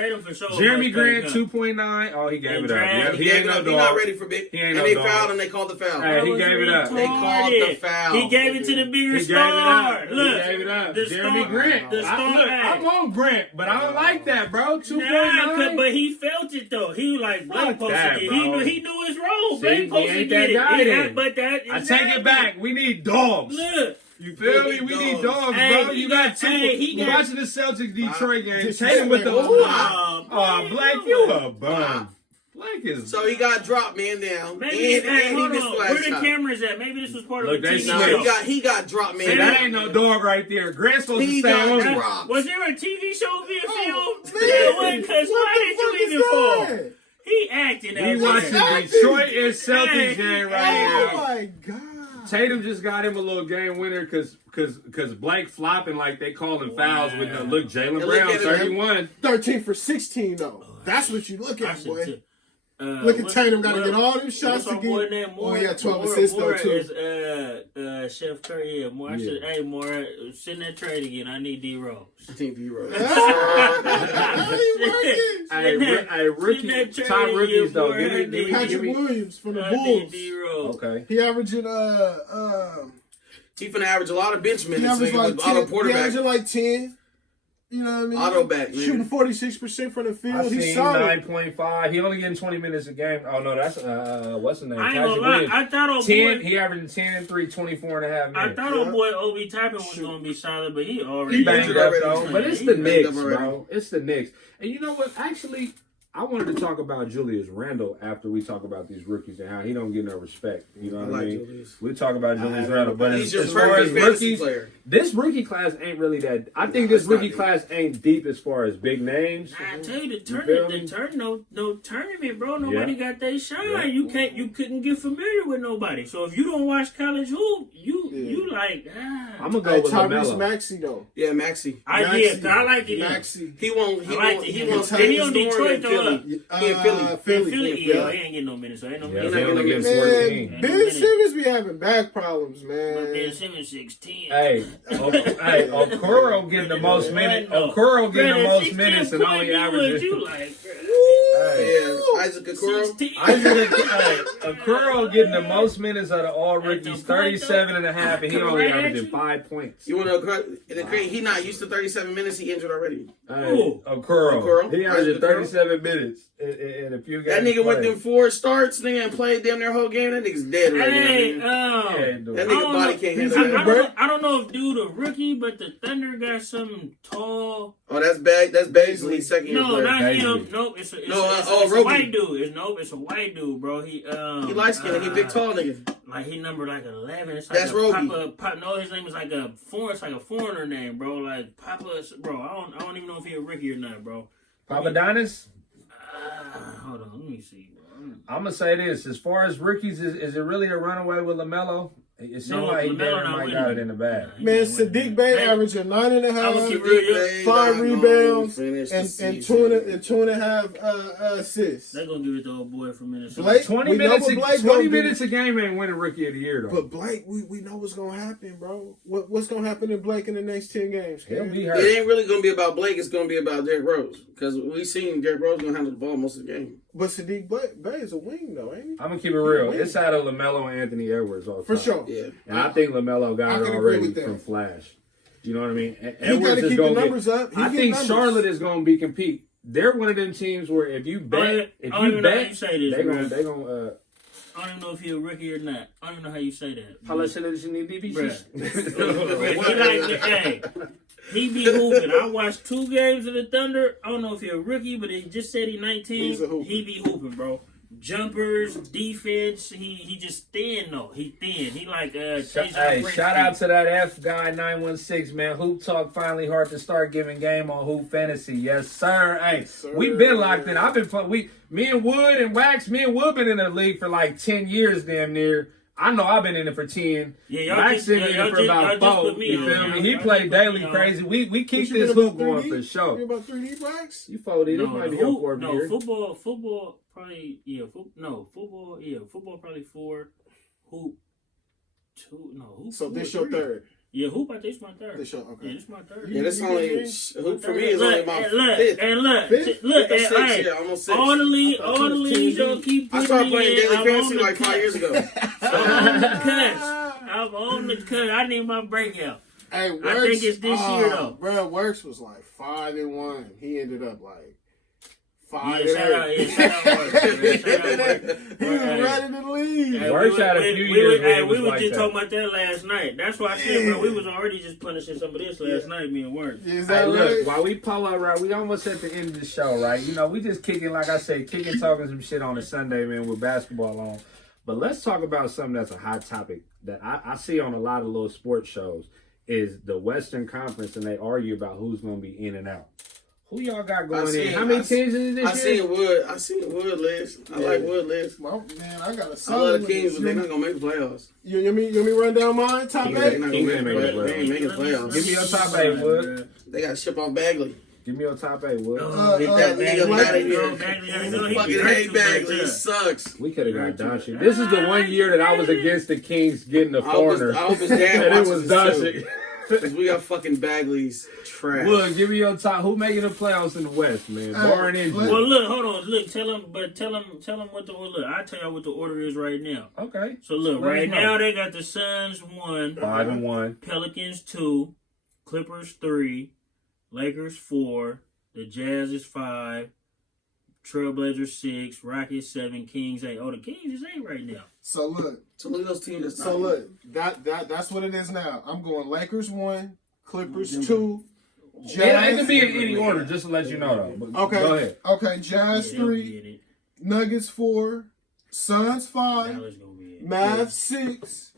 Jeremy Grant, 2.9. Oh, he gave it up. He gave it up. He's not ready for big. And they fouled and they called the foul. Hey, he gave it up. They called the foul. He gave it to the bigger star. Look, he gave it up. Jeremy Grant. I'm on Grant, but I don't like that, bro. 2.9. But he felt it though. He was like, Blake posted it. He knew his role. Blake posted it. I take it back. We need dogs. Look. You feel me? We need dogs, bro. You got 2. Watching the Celtics Detroit game. Tatum with the Black, you a bum. Black is. So he got dropped, man, down. Maybe, and he missed the last where the shot. cameras at? Maybe this was part of the TV No, show. he got dropped, man. See, that ain't no dog right there. Grant's supposed to stay on. Was there a TV show being filmed? Yeah, why did you even fall? He acting out. We watching Detroit and Celtics game right now. Oh my God. Tatum just got him a little game winner because Blake flopping like they calling fouls with no look. Jaylen Brown 31, 13 for 16 though. That's what you look at, boy. Look at Tatum, got to get all them shots to get. Oh, he got 12 assists though too. Chef Trae, yeah. More, send that trade again. I need D-Rose. D Rose. Hey, rookie, top rookies though. Give me Patrick Williams from the Bulls. D-Rose. Okay. He averaging He finna average a lot of bench minutes. He averaging like 10. He averaging like 10. You know what I mean? Auto back, man. Shooting 46% from the field. He's solid. 9.5. He only getting 20 minutes a game. Oh no, that's what's the name? I ain't gonna lie. I thought old 10. boy. He averaging 10 and 3, 24 and a half minutes. I thought old boy Obi Toppin was gonna be solid, but he already He banged up though. But it's the Knicks, bro. It's the Knicks. And you know what? Actually, I wanted to talk about Julius Randle after we talk about these rookies and how he don't get no respect. You know what I mean? Julius. We talk about Julius Randle, but he's as your far as perfect rookies, player. this rookie class ain't really that. I think this rookie class ain't deep as far as big names. I tell you, no tournament, bro. Nobody got their shine. You couldn't get familiar with nobody. So if you don't watch college hoop, you You like? I'm gonna go with Tyrese LaMelo. Maxey though. Yeah, Maxey. I like it. Maxey. He won't. He won't. He in on Detroit though. Philly. He in Philly. Philly. Yeah, he ain't getting no minutes. So ain't no Yeah, minutes. they only get Man, 14. Ben Simmons be having back problems, But man. Ben Simmons 6'10". Hey, Okoro getting the most minutes. Okoro getting the most minutes and only averages. You like? Yeah, Isaac Okoro. Okoro getting the most minutes out of all rookies, 37 and a half, and he only averaging 5 points. You want to? He not used to 37 minutes. He injured already. Okoro. He averaged 37 minutes in a few games. That nigga went them 4 starts, nigga, and played damn neir whole game. That nigga's dead right now. That nigga body can't handle that. I don't know if dude a rookie, but the Thunder got something tall. Oh, that's Bagley, second year No, player. not him. Nope, it's a white dude. It's a white dude, bro. He light skinned. He big tall nigga. Like he number like 11. It's like that's Roby. No, his name is like a foreign. It's like a foreigner name, bro. Like Papa, bro. I don't even know if he a rookie or not, bro. Papadonis? Hold on, let me see, bro. I'm gonna say this: as far as rookies, is it really a runaway with LaMelo? It seems like he might got it in the bag. Man, Sadiq Bey averaging 9.5, 5 rebounds, and 2.5 assists. They're gonna give it to old boy from Minnesota. Blake, 20 minutes a game ain't winning rookie of the year though. But Blake, we know what's gonna happen, bro. What's gonna happen to Blake in the next 10 games? He'll be hurt. It ain't really gonna be about Blake. It's gonna be about Derrick Rose because we seen Derrick Rose gonna handle the ball most of the game. But Sadiq Bey is a wing though, ain't he? I'm gonna keep it real. It's out of LaMelo and Anthony Edwards all the For time. sure. Yeah, and I think LaMelo got it already from Flash. You know what I mean? Edwards is going to numbers up. I think Charlotte is going to be compete. They're one of them teams where if you bet, they're going. I don't even know if he's a rookie or not. I don't even know how you say that. He be hooping. I watched 2 games of the Thunder. I don't know if he's a rookie, but he just said he's 19. He be hooping, bro. Jumpers, defense. He just thin though. He thin. He like shout out to that F guy 916, man. Hoop Talk finally Heart2Start giving game on Hoop Fantasy. Yes, sir. Hey, we've been locked in. I've been me and Wood and Wax, me and Wood been in the league for like 10 years damn near. I know I've been in it for 10. Yeah, Max been in it for about 4. You feel me? He played daily crazy. We keep this hoop going for sure. You about 3D Max? You 4D. This might be your 4th year. Football probably football probably 4. Hoop 2. No, hoop. So this your 3rd. Yeah, hoop. I think it's my 3rd. This your okay. Yeah, this my 3rd. Yeah, this only hoop for me is only my 5th. Look, hey, almost 6. All the leagues don't keep. I started playing daily fantasy like 5 years ago. I'm on the cut. I need my breakout. Hey, Works, I think it's this year though. Bro, Works was like 5-1. He ended up like 5. Shout out Works. He was running the league. Works had a few years. We were just talking about that last night. That's why I said, bro, we was already just punishing some of this last night, me and Works. Is that right? Look, while we pull up, right, we almost at the end of the show, right? You know, we just kicking, like I said, talking some shit on a Sunday, man, with basketball on. But let's talk about something that's a hot topic that I see on a lot of little sports shows is the Western Conference, and they argue about who's going to be in and out. Who y'all got going in? How many teams is this year? I seen Wood list. I like Wood list. Man, I got a I love the Kings, but they're not gonna make the playoffs. You want me run down mine? Top 8? They're not gonna make the playoffs. Give me your top 8, Wood. They got to ship off Bagley. Give me your top 8, Wood. Get that nigga out of here. Fucking hate Bagley. He sucks. We could have got Duncan. This is the one year that I was against the Kings getting a foreigner. I hope his dad and it was Duncan. Because we got fucking Bagley's trash. Wood, give me your top. Who making the playoffs in the West, man? Barring injury. Well, look, hold on. Look, tell them what the order. I'll tell y'all what the order is right now. Okay. So look, right now they got the Suns 1, 5-1, Pelicans 2, Clippers 3, Lakers 4, the Jazz is 5, Trailblazers 6, Rockets 7, Kings 8. Oh, the Kings is 8 right now. So look at those teams. That's what it is now. I'm going Lakers 1, Clippers 2, Jazz. It can be in any order, just to let you know though. But okay. Go ahead. Okay, Jazz 3, Nuggets 4, Suns 5, Mavs 6,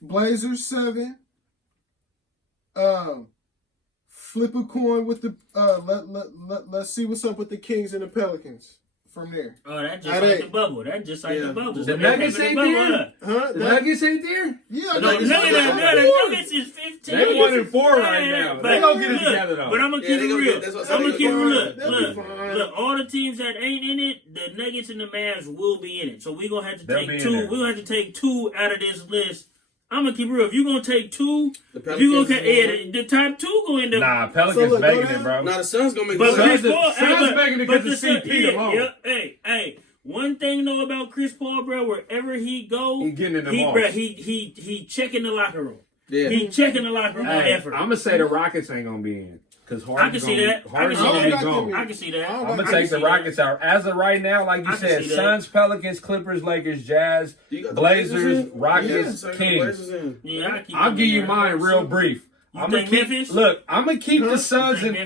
Blazers 7. Flip a coin with the let's see what's up with the Kings and the Pelicans from there. Oh, that's just like the bubble. That's just like the bubble. The Nuggets ain't there? Huh? The Nuggets ain't there? Yeah, the Nuggets is 15. They 1-4 right now. They gonna get it together though. But I'm gonna keep it real. I'm gonna keep it real. Look, all the teams that ain't in it, the Nuggets and the Mavs will be in it. So we're gonna have to take two. We're gonna have to take two out of this list. I'm gonna keep it real. If you're gonna take two, the top two go end up. Nah, Pelicans making it, bro. Nah, the Suns gonna make it. Suns making it because of CP alone. Hey. One thing though about Chris Paul, bro, wherever he go, he getting in the he checking the locker room. Yeah. He checking the locker room on effort. I'm gonna say the Rockets ain't gonna be in. Because I can see that. Harden's gonna be gone. I can see that. I'm gonna take the Rockets out. As of right now, like you said, Suns, Pelicans, Clippers, Lakers, Jazz, Blazers, Rockets, Kings. Yeah, I'll give you mine real brief. I'm gonna keep the Suns and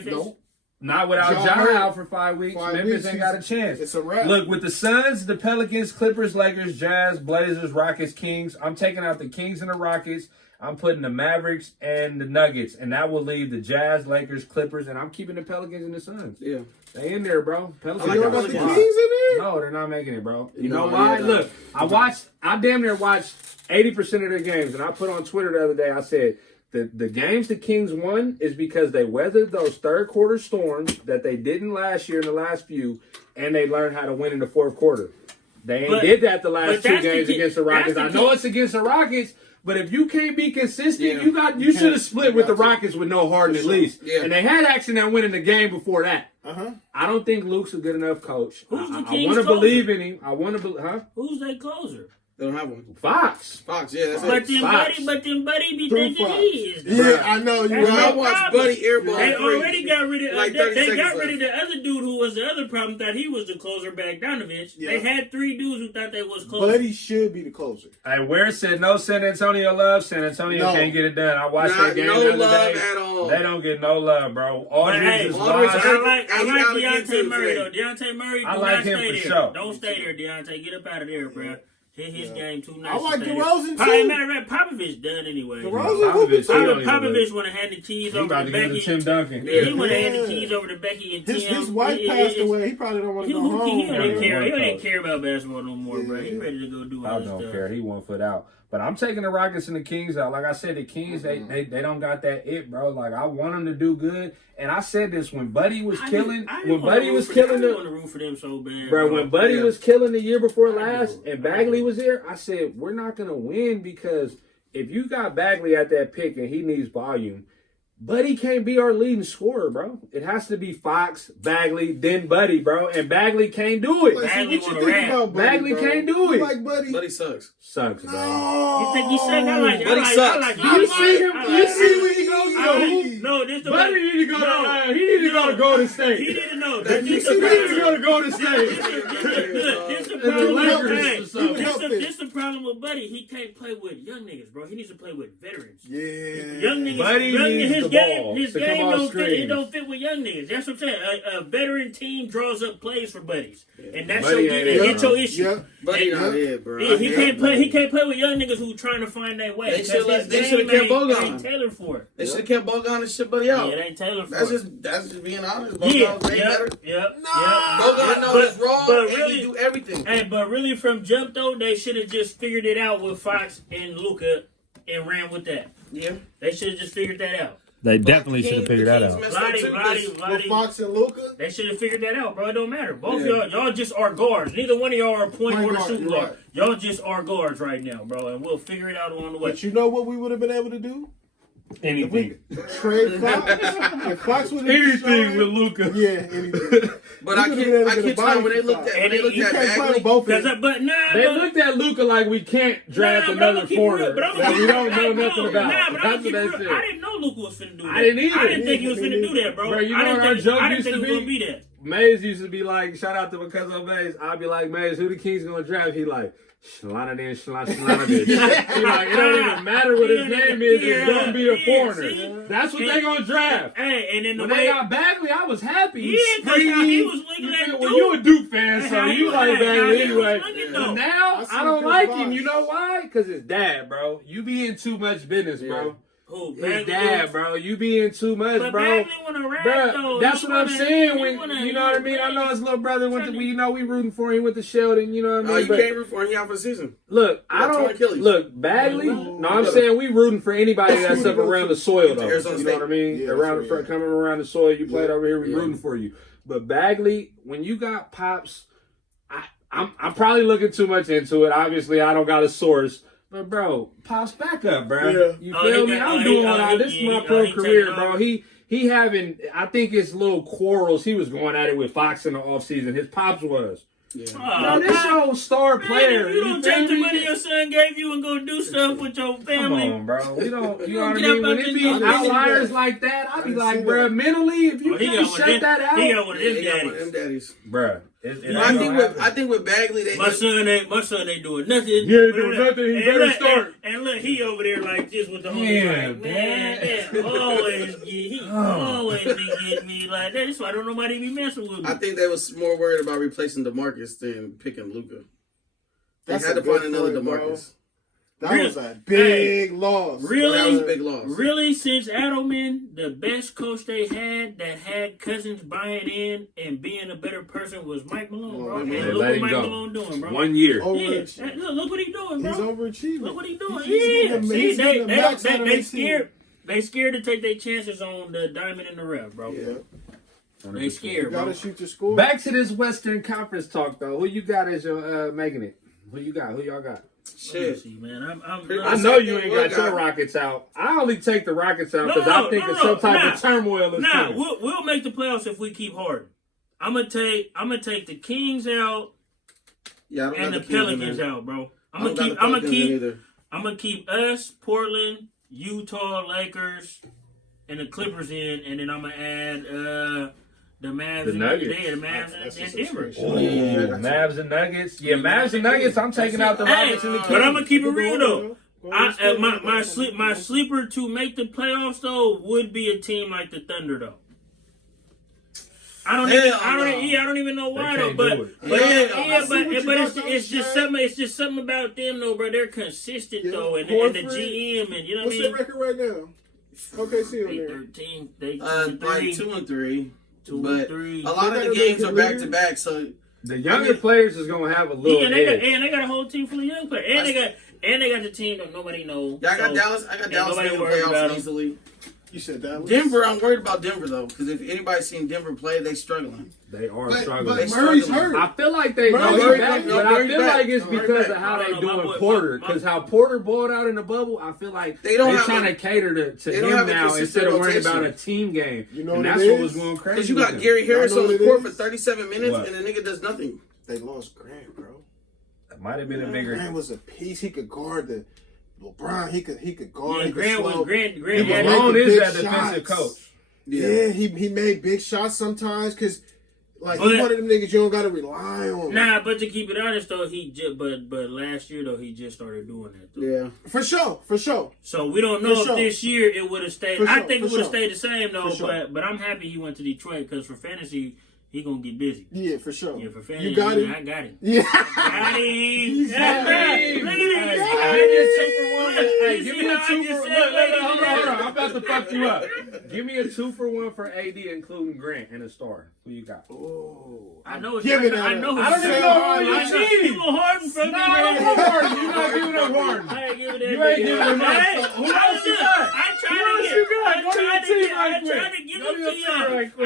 not without Ja out for 5 weeks. Memphis ain't got a chance. It's a wrap. Look, with the Suns, the Pelicans, Clippers, Lakers, Jazz, Blazers, Rockets, Kings, I'm taking out the Kings and the Rockets. I'm putting the Mavericks and the Nuggets, and that will leave the Jazz, Lakers, Clippers, and I'm keeping the Pelicans and the Suns. Yeah. They in there, bro. Pelicans got the Kings in there? No, they're not making it, bro. You know why? Look, I damn near watched 80% of their games, and I put on Twitter the other day, I said, the games the Kings won is because they weathered those third quarter storms that they didn't last year in the last few, and they learned how to win in the fourth quarter. They ain't did that the last two games against the Rockets. I know it's against the Rockets, but if you can't be consistent, you should have split with the Rockets with no Harden at least. Yeah. And they had action at winning the game before that. I don't think Luke's a good enough coach. Who's the Kings' I want to believe in him. I want to Who's their closer? They don't have one. Fox, yeah, that's it. But then Buddy be thinking he is. Yeah, I know. You're right. I watched Buddy airball. They already got rid of they got rid of the other dude who was the other problem. Thought he was the closer, Bogdanovich. Yeah. They had 3 dudes who thought they was closer. Buddy should be the closer. Hey, Ware said no San Antonio love. San Antonio can't get it done. I watched that game the other day. At all. They don't get no love, bro. I like Deontay Murray though. Deontay Murray, I like him for sure. Don't stay there, Deontay. Get up out of there, bro. His game too nice. I like DeRozan too. Matter of fact, Popovich done anyway. Popovich want to hand the keys over to Becky. Tim Duncan. Yeah, he want to hand the keys over to Becky and Tim. His wife passed away. He probably don't want to go home. He don't care about basketball no more, bro. He ready to go do all this stuff. I don't care. He 1 foot out. But I'm taking the Rockets and the Kings out. Like I said, the Kings, they don't got that it, bro. Like, I want them to do good. And I said this when Buddy was killing. When Buddy was killing the root for them so bad, bro. When Buddy was killing the year before last and Bagley was there, I said, we're not going to win because if you got Bagley at that pick and he needs volume, Buddy can't be our leading scorer, bro. It has to be Fox, Bagley, then Buddy, bro. And Bagley can't do it. Bagley can't do it. You like Buddy? Buddy sucks. Sucks, bro. You think he sucks? I like Buddy sucks. You see him? You see when he goes to the hoop? No, this the Buddy need to go to. He need to go to Golden State. He need to know. He need to go to Golden State. This the problem with Buddy. He can't play with young niggas, bro. He needs to play with veterans. Yeah. Young niggas. Buddy needs the ball. His game don't fit with young niggas. That's what I'm saying. A veteran team draws up plays for buddies, and that's your issue. Yeah. Buddy not it, bro. Yeah, he can't play with young niggas who trying to find their way. They should have kept Bogan. Ain't tailored for it. They should have kept Bogan and shit Buddy out. Yeah, it ain't tailored for it. That's just being honest. Bogan's way better. Bogan knows it's wrong and he do everything. Hey, but really from jump though, they should have just figured it out with Fox and Luka and ran with that. Yeah, they should have just figured that out. They definitely should have figured that out. With Fox and Luka? They should have figured that out, bro. It don't matter. Both y'all just are guards. Neither one of y'all are point or shooting guard. Right. Y'all just are guards right now, bro, and we'll figure it out along the way. But you know what we would have been able to do? Anything. Trade Fox. If Fox would have anything with Luka. Yeah, anything. But I can't tell when they looked at Bagley. They looked at Luka like we can't draft another corner. We don't know nothing about. That's what they said. I didn't know Luka was finna do that. I didn't either. I didn't think he was finna do that, bro. Bro, you know what our joke used to be? Maze used to be like, shout out to Because Maze. I'd be like, Maze, who the Kings gonna draft? He like, Shalana then, Shalana then. He like, it don't even matter what his name is, it's gonna be a foreigner. That's what they gonna draft. Hey, and then when they got Bagley, I was happy. Yeah, he was looking at Duke. Well, you a Duke fan, so you like Bagley anyway. But now, I don't like him. You know why? Because his dad, bro. You be in too much business, bro. Who? His dad, bro. You being too much, but bro. Bro, that's what I'm saying. You know what I mean? I know his little brother went to. You know, we rooting for him. He went to Sheldon. You know what I mean? You can't root for him. He out for the season. Look, I don't. Look, Bagley. No, I'm saying we rooting for anybody that's up around the soil, though. You know what I mean? Yeah, around the coming around the soil. You played over here. We rooting for you. But Bagley, when you got Pops, I'm probably looking too much into it. Obviously, I don't got a source. But bro, Pops back up, bro. Yeah. You feel me? I'm doing what I. This is my pro career, bro. He having. I think it's little quarrels. He was going at it with Fox in the offseason. His Pops was. Yeah. Bro, this your star player. You don't take the money your son gave you and go do stuff with your family. Come on, bro. We don't. You know what I mean? When it be outliers like that, I be like, bro, mentally, if you can't shut that out, he got one of them daddies, bro. I think with Bagley, my son ain't doing nothing. Yeah, doing nothing. He better start. And look, he over there like this with the homie. Man, always be getting me like that. That's why I don't nobody be messing with me. I think they was more worried about replacing DeMarcus than picking Luka. They had to find another DeMarcus. That was a big loss. Really? That was a big loss. Really, since Adelman, the best coach they had that had Cousins buying in and being a better person was Mike Malone, bro. And look what Mike Malone doing, bro. 1 year. Yeah. Look what he doing, bro. He's overachieving. Look what he doing. They scared. They scared to take their chances on the diamond in the rough, bro. Yeah. They scared, bro. You gotta shoot your score. Back to this Western Conference talk, though. Who you got as your making it? Who you got? Who y'all got? Shit, see, man. I know you ain't got your Rockets out. I only take the Rockets out because I think some type of turmoil is coming. We'll make the playoffs if we keep Harden. I'm gonna take the Kings out and the Pelicans out, bro. I'm gonna keep us, Portland, Utah, Lakers, and the Clippers in, and then I'm gonna add the Mavs and Mavs and Denver. Mavs and Nuggets. Yeah, Mavs and Nuggets. I'm taking out the Rockets and the Kings. But I'm gonna keep it real though. My sleeper to make the playoffs though would be a team like the Thunder though. I don't even know why though. But it's just something about them though, bro. They're consistent though, and the GM and you know what I mean. What's their record right now? Okay, see on there. 13. They 2-3. 2-3. A lot of the games are back to back, so the younger players is gonna have a little edge. And they got a whole team full of young players. And they got the team that nobody knows. Yeah, I got Dallas making the playoffs easily. You said Dallas. Denver, I'm worried about Denver though, because if anybody's seen Denver play, they struggling. They are struggling. But Murray's hurt. I feel like they Murray's back, but I feel like it's because of how they doing Porter. Because how Porter balled out in the bubble, I feel like they're trying to cater to him now instead of worrying about a team game. You know and that's what was going crazy. Because you got Gary Harris on the court for 37 minutes, and the nigga does nothing. They lost Grant, bro. That might have been a bigger. Grant was a piece. He could guard the LeBron. He could guard. Yeah, Grant Malone is that defensive coach. Yeah, he made big shots sometimes because. Like, he's one of them niggas you don't gotta rely on. Nah, but to keep it honest though, but last year though he just started doing that. Though. Yeah, for sure. So we don't know if this year it would have stayed. I think it would have stayed the same though. But I'm happy he went to Detroit because for fantasy he gonna get busy. Yeah, for sure. Yeah, for fantasy, you got him. I got him. Yeah, got him. Look at this. Give me a 2 for 1. Hold on. I'm about to fuck you up. Give me a 2 for 1 for AD, including Grant and a star. Who you got? Oh, I know. I don't even know Harden. You want Harden from me? No, I don't want Harden. You're not giving up Harden. I ain't giving that. You ain't giving him up. Who else you got? I'm trying to give it to you. Right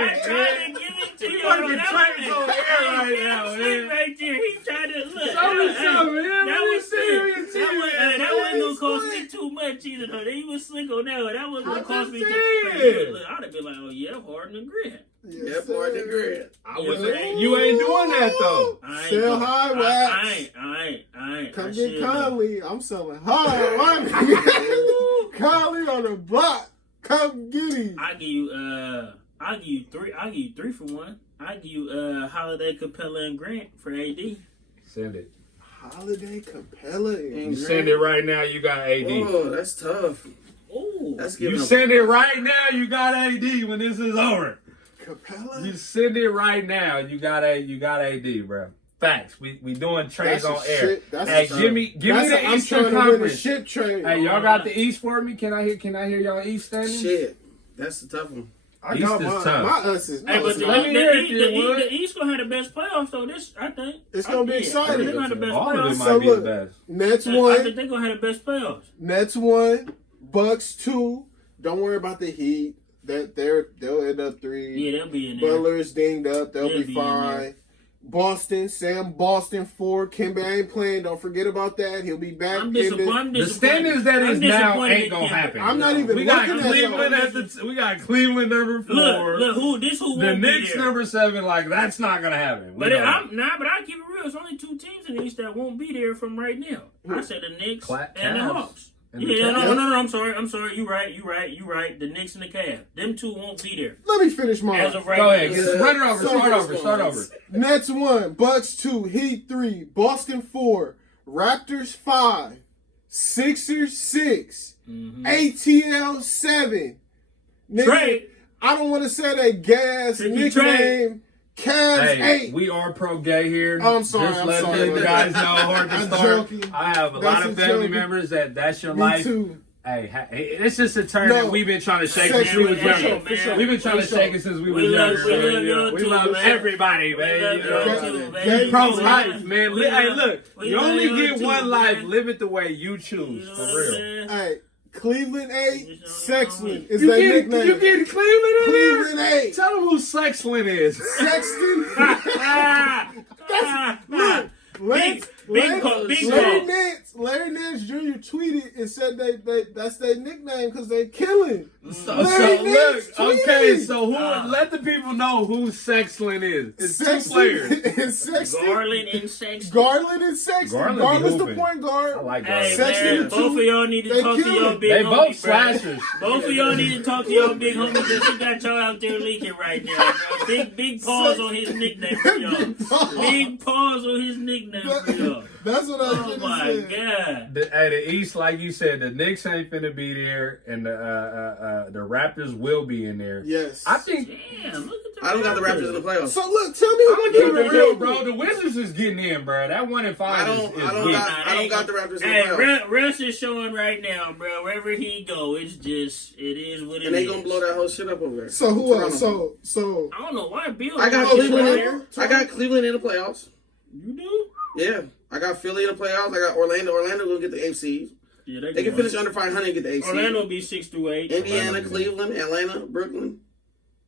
there. He tried to look. That wasn't gonna cost me too much either though. He was slick on that one. That wasn't gonna cost me too much. Look, I'd have been like, oh yeah, Harden and Grant. Yeah, Harden and Grant. You ain't doing that though. Sell high wax. I ain't. Come get Conley. I'm selling high. Conley on the block. Come get him. I'll give you 3 for 1. I'll give you Holiday, Capella, and Grant for AD. Send it. Holiday, Capella, and you send it right now. You got AD. Oh, that's tough. Ooh. That's you send it right now. You got AD when this is over. Capella. You send it right now. You got AD, bro. Facts. We doing trades on air. Shit. Hey, give me the Eastern Conference. Ship trade. Hey, y'all got the East for me? Can I hear y'all East standing? Shit, that's the tough one. I got East is my tough. us is. Hey, but the East gonna have the best playoffs though. I think It's gonna be exciting. They're gonna have the best All of playoffs. them So might be the look, best. Nets I one. think they're gonna have the best playoffs. Nets 1, Bucks 2. Don't worry about the Heat. They'll end up 3. Yeah, they'll be in there. Butler's dinged up. They'll be in fine. there. Boston 4. Kemba ain't playing. Don't forget about that. He'll be back. I'm disappointed. The standings that is now ain't gonna Kemba. happen. I'm not even We got looking Cleveland at we got Cleveland number 4. Look, who the won't be Knicks there. number 7. Like that's not gonna happen. But I keep it real. It's only 2 teams in the East that won't be there from right now. I said the Knicks and the Hawks. Yeah, no. I'm sorry. You right. The Knicks and the Cavs. Them 2 won't be there. Let me finish mine. As of right Go ahead. now. Run it over. Start over. Nets 1, Bucks 2, Heat 3, Boston 4, Raptors 5, Sixers 6, ATL 7. Nigga, Trae. I don't want to say that gas nickname. Cavs 8. We are pro gay here. I'm sorry. Just I'm let sorry. you guys know. Hard to I'm start. joking. I have a lot of family members that's your Me life. too. Hey, it's just a term that we've been trying to shake since we was younger. We've been trying to shake it since we was younger. We love everybody, man. You pro life, man. Hey, look, you only get one life. Live it the way you choose, for real. Hey, Cleveland 8, Sexton is You that get nickname. Cleveland in there? Cleveland 8. Tell them who Sexton is. Sexton. Look, Larry Nance Jr. tweeted and said that's their nickname because they killing. So let the people know who Sexton is. It's Sexton 2 players. and Sexton. Garland and Sexton. Garland's the point guard. I like Hey, Garland. man, both of y'all need to talk to y'all big They homies, both bro. slashers. Both of y'all need to talk to y'all big homies because he got y'all out there leaking right now, bro. Big pause on his nickname for y'all. Big pause on his nickname for y'all. That's what I was Oh my god. The East, like you said, the Knicks ain't finna be there, and the Raptors will be in there. Yes. I think. Damn, look at the I don't got the Raptors in the playoffs. So look, tell me I'm who gonna keep the it real, bro. The Wizards is getting in, bro. That 1-5 is I don't got the Raptors in the playoffs. Hey, Russ is showing right now, bro. Wherever he go, it is what it is. And they gonna blow that whole shit up over there. So who else? So I don't know why Bill. I got Cleveland. Cleveland in the playoffs. You do? Yeah. I got Philly in the playoffs. I got Orlando. Orlando gonna get the AFCs. Yeah, They can finish under 500 and get the AFC. Orlando will be 6-8. Indiana, Cleveland, Atlanta, Brooklyn,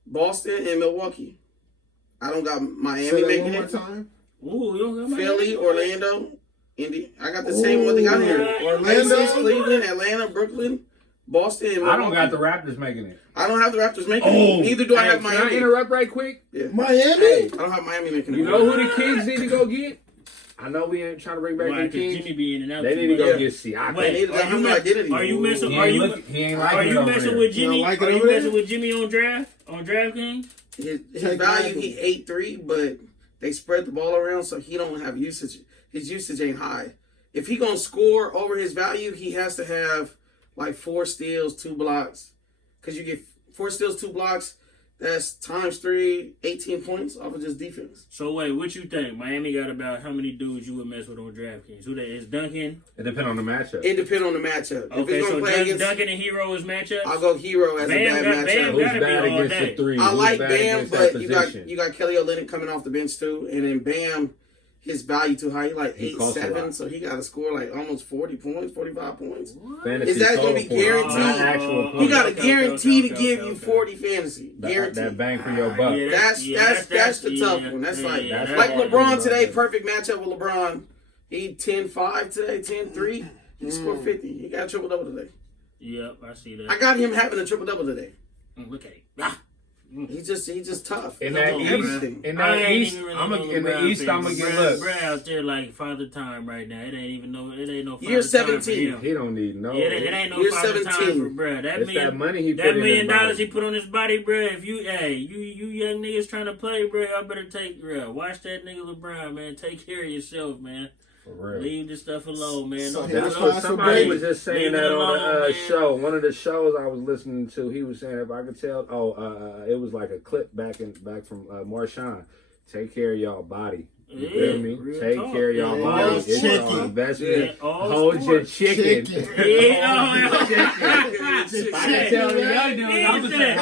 Boston, and Milwaukee. I don't got Miami say that making one more it. time. Ooh, you don't got Philly, Orlando, Indy. I got the same one they got here. Orlando, Cleveland, Atlanta, Brooklyn, Boston, and Milwaukee. I don't got the Raptors making it. I don't have the Raptors making it. Neither do I have Can I Miami. interrupt right quick? Yeah. Miami. I don't have Miami making it. You know who the Kings need to go get? I know we ain't trying to bring back the Kings. Jimmy be in and out. They need to go get Siakam. They need to have no identity. Are you messing? He Are ain't you? he ain't like Are it you over messing there. with Jimmy? like it Are you over there? messing with Jimmy on DraftKings? His value, he 8-3, but they spread the ball around, so he don't have usage. His usage ain't high. If he gonna score over his value, he has to have like 4 steals, 2 blocks. Because you get 4 steals, 2 blocks, that's times 3, 18 points off of just defense. So wait, what you think? Miami got about how many dudes you would mess with on DraftKings? Who that is? Duncan? It depends on the matchup. It depends on the matchup. If Okay, it's so gonna play against, Duncan and Hero is matchups? I'll go Hero as Bam a bad got- Bam matchup. Who's gotta be bad all against day. the 3? I Who's like bad Bam, against but that you got position? Kelly Olynyk coming off the bench too, and then Bam, his value too high. He like He costs a 8-7, lot. so he got to score like almost 40 points, 45 points. Fantasy Is that gonna be total points, guaranteed? not actual He points. got to guarantee to okay, give okay. you 40 fantasy. That Guaranteed. bang for your buck. Yeah, That's the tough yeah, one. That's yeah, like yeah, that's like hard. LeBron today. Perfect matchup with LeBron. He 10-5 today, 10-3. He scored 50. He got a triple double today. Yep, I see that. I got him having a triple double today. Look at him. He's just tough. In that Come on, East, everything. in I that ain't East, even really I'm know in the LeBron East. I'm gonna fans. get Bruh, look. Bruh out there like father time right now. It ain't no You're father time for 17. him. He don't need no. Yeah, it ain't no You're father time 17. for bruh. It's that money he put that in $1 his million body. he put on his body, bruh. If you young niggas trying to play, bruh, I better take bruh. Watch that nigga LeBron, man. Take care of yourself, man. For real. Leave this stuff alone, man. So Don't that's do why no- Somebody Baby. was just saying Leave that it on alone, the man. show. One of the shows I was listening to, he was saying, if I could tell, it was like a clip back from Marshawn. Take care of y'all body. You feel me? Take care of y'all body. It's your investment. Hold your chicken. I can tell the young dudes, I'm going to say,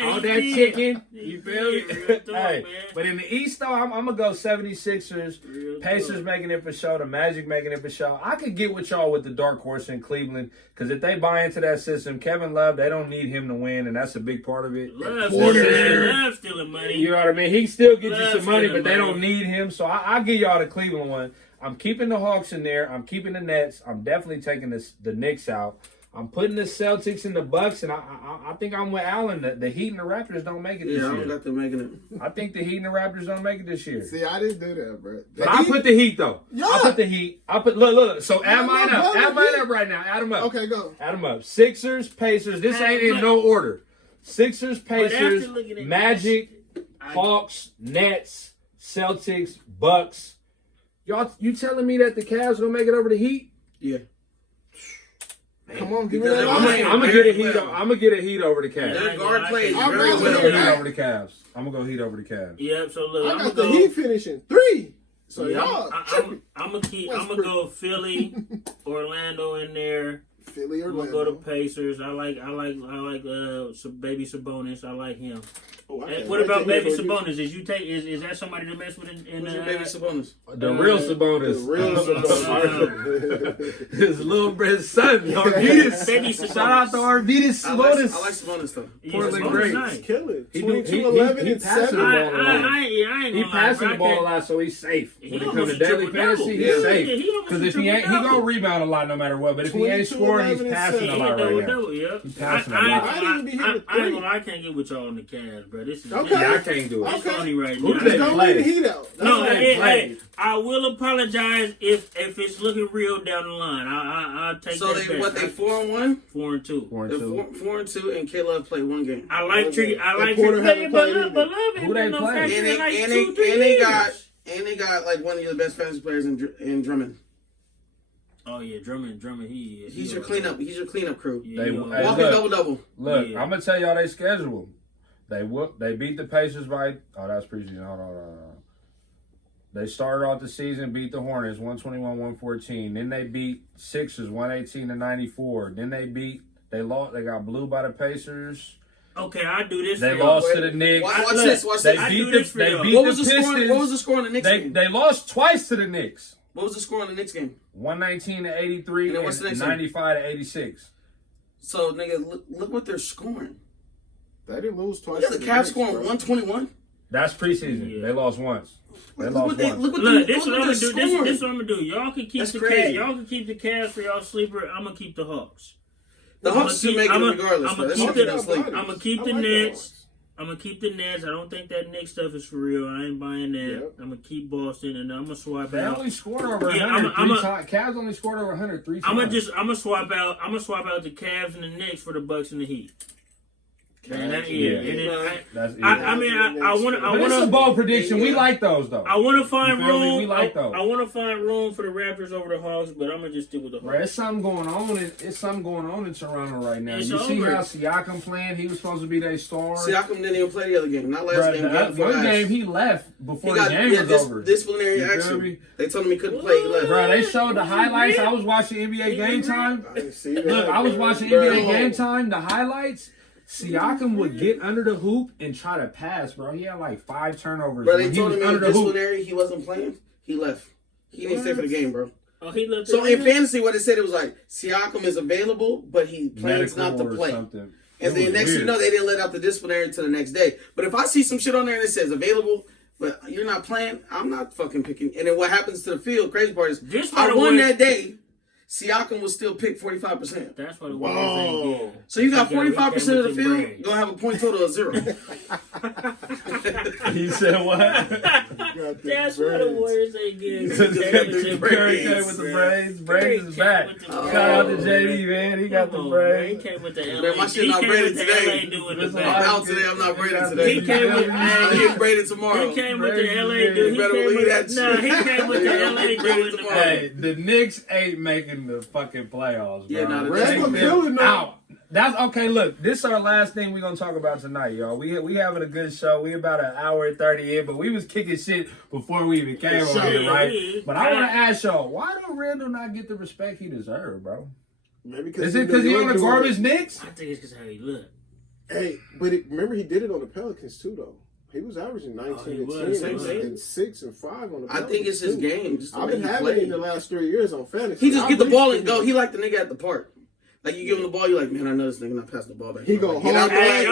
hold that chicken. You feel me? Hey, but in the East, though, I'm going to go 76ers. Pacers making it for sure. The Magic making it for sure. I could get with y'all with the dark horse in Cleveland because if they buy into that system, Kevin Love, they don't need him to win, and that's a big part of it. Love stealing money. You know what I mean? He still gets you some money, but they don't need him. So I'll give y'all the Cleveland one. I'm keeping the Hawks in there. I'm keeping the Nets. I'm definitely taking the Knicks out. I'm putting the Celtics and the Bucks, and I think I'm with Allen. The Heat and the Raptors don't make it this year. Yeah, I got them making it. I think the Heat and the Raptors don't make it this year. See, I didn't do that, bro. But I put the Heat, though. Yeah. I put the Heat. Look. So add mine up. Add mine up right now. Add them up. Okay, go. Add them up. Sixers, Pacers. This ain't in no order. Sixers, Pacers, Magic, Hawks, Nets, Celtics, Bucks. Y'all, you telling me that the Cavs gonna make it over the Heat? Yeah. Come on, give me that. I'm gonna get a Heat. I'm gonna get a Heat over the Cavs. Their guard plays I'm very I'm gonna well. go Heat over the Cavs. I'm gonna go Heat over the Cavs. Yep. So look, I I'm got gonna the Heat finishing 3. So yeah, y'all, I'm gonna go Philly, Orlando in there. Philly, I'm Orlando. gonna go to Pacers. I like baby Sabonis. I like him. Oh, What about baby Sabonis? Is that somebody to mess with in Who's your baby Sabonis? The real Sabonis. The real Sabonis. His little his son, Arvidas. Baby Shout out to Arvidas I like Sabonis. Sabonis though. Portland Sabonis great. nice. Killing. He 22, 11, he and passing 7. the ball a lot. I ain't He gonna passing lie, the ball a lot, so he's safe. When it comes to almost daily triple-double. fantasy, Yeah. he's safe. He almost Because if he ain't, he triple-double. gonna rebound a lot no matter what. But if he ain't 22, scoring, he's 11, and passing a 7. lot right now. Yep. He's passing a I lot. I didn't be hitting ain't the gonna three. lie, I can't get with y'all on the Cavs, bro. This is Okay. Yeah, I can't do it. It's funny right Who now. do they Don't play? leave the Heat out. No, That's hey, play. I will apologize if it's looking real down the line. I'll take So that they back. They 4-1. 4-2. 4-2, and K-Love played one game. I like Tree. I like Porter Tree. haven't But played love Who they play? And they got like one of the best fantasy players in Drummond. Oh yeah, Drummond. He's your cleanup. He's your cleanup crew. Yeah, They- he hey, Walking look. double. Look, Yeah. I'm gonna tell y'all they schedule. They beat the Pacers by. Oh, that's preseason. Hold on. They started off the season, beat the Hornets 121-114. Then they beat Sixers 118-94. Then they lost. They got blew by the Pacers. Okay, I do this. They for lost y'all. to the Knicks. Watch Look, this. Watch They this. I beat do this for the y'all. Pistons. What was the score on the Knicks game? They lost twice to the Knicks. What was the score on the Knicks game? 119-83 And then what's the and next game? 95-86. So, nigga, look what they're scoring. They didn't lose twice. Look at the Cavs scoring 121. That's preseason. Yeah. They lost once. They Look lost what they once. look what Look, they this is what I'm gonna do. scoring. This is what I'm gonna do. Y'all can keep That's the crazy. Cavs. Y'all can keep the Cavs for y'all sleeper. I'm gonna keep the Hawks. The Hawks should make it regardless. I'm bro. gonna That keep shit the. don't sleep. I'm gonna keep the Nets. I'm gonna keep the Nets. I don't think that Knicks stuff is for real. I ain't buying that. Yep. I'm gonna keep Boston, and I'm gonna swap They out. only scored over Yeah, 100 I'm three times. Cavs only scored over 100 3 times. I'm gonna swap out. I'm gonna swap out the Cavs and the Knicks for the Bucks and the Heat. And that, Yeah. and then That's I mean, I want But it's a to. bold prediction. We like those, though. I want to find You feel me? room. We like those. I want to find room for the Raptors over the Hawks, but I'm gonna just stick with the Hawks. Bro, it's something going on. It's something going on in Toronto right now. It's You see over. how Siakam playing? He was supposed to be their star. Siakam didn't even play the other game. Not last Bro, game. that before one last. game he left before He got the game was over. disciplinary You feel action. me? They told him he couldn't play. He left. Bro, they showed the highlights. I was watching NBA Game Time. I didn't see that. Look, I was watching Bro. NBA Game Time. The highlights. Siakam would get under the hoop and try to pass, bro. He had like 5 turnovers. Bro, when they he told was him in under the hoop. disciplinary he wasn't playing. He left. He didn't stay for the game, bro. Oh, he looked. So in fantasy, what it said, it was like Siakam is available, but he plans Medical not to or play. something. And then next thing you know, they didn't let out the disciplinary until the next day. But if I see some shit on there that says available, but you're not playing, I'm not fucking picking. And then what happens to the field, crazy part is, This I what won it was. that day, Siakam was still picked 45%. That's what it Whoa. was. Yeah. So you got He got 45% of the with the field, brains. gonna have a point total of 0. He said what? That's what the Warriors ain't good. Curry came with the braids. Braids is back. Shout out to JD, man. He got the He braids. came with the LA. Man, my shit he not came braided with the today. LA doing the Listen, I'm back. out today, I'm not braided today. He came with. I'm getting braided tomorrow. He came with the Braids LA is dude. You better believe that No, shit. he came with the LA Braided doing the tomorrow. back. Hey, the Knicks ain't making in the fucking playoffs, bro. Yeah, no, Randall killing them. Out. That's okay. Look, this is our last thing we're gonna talk about tonight, y'all. We having a good show. We about an hour and 30 in, but we was kicking shit before we even came over here, right? But I want to ask y'all, why don't Randall not get the respect he deserves, bro? Maybe Is it because he on the garbage Knicks? I think it's because how he look. Hey, but remember he did it on the Pelicans too, though. He was averaging 19 and 10 and 6 and 5 on the Pelicans. I think it's his game. Just I've been having it in the last 3 years on fantasy. He just get the ball and go. He like the nigga at the park. Like, you give him the ball, you're like, man, I know this nigga not passing the ball back. He go get out the way.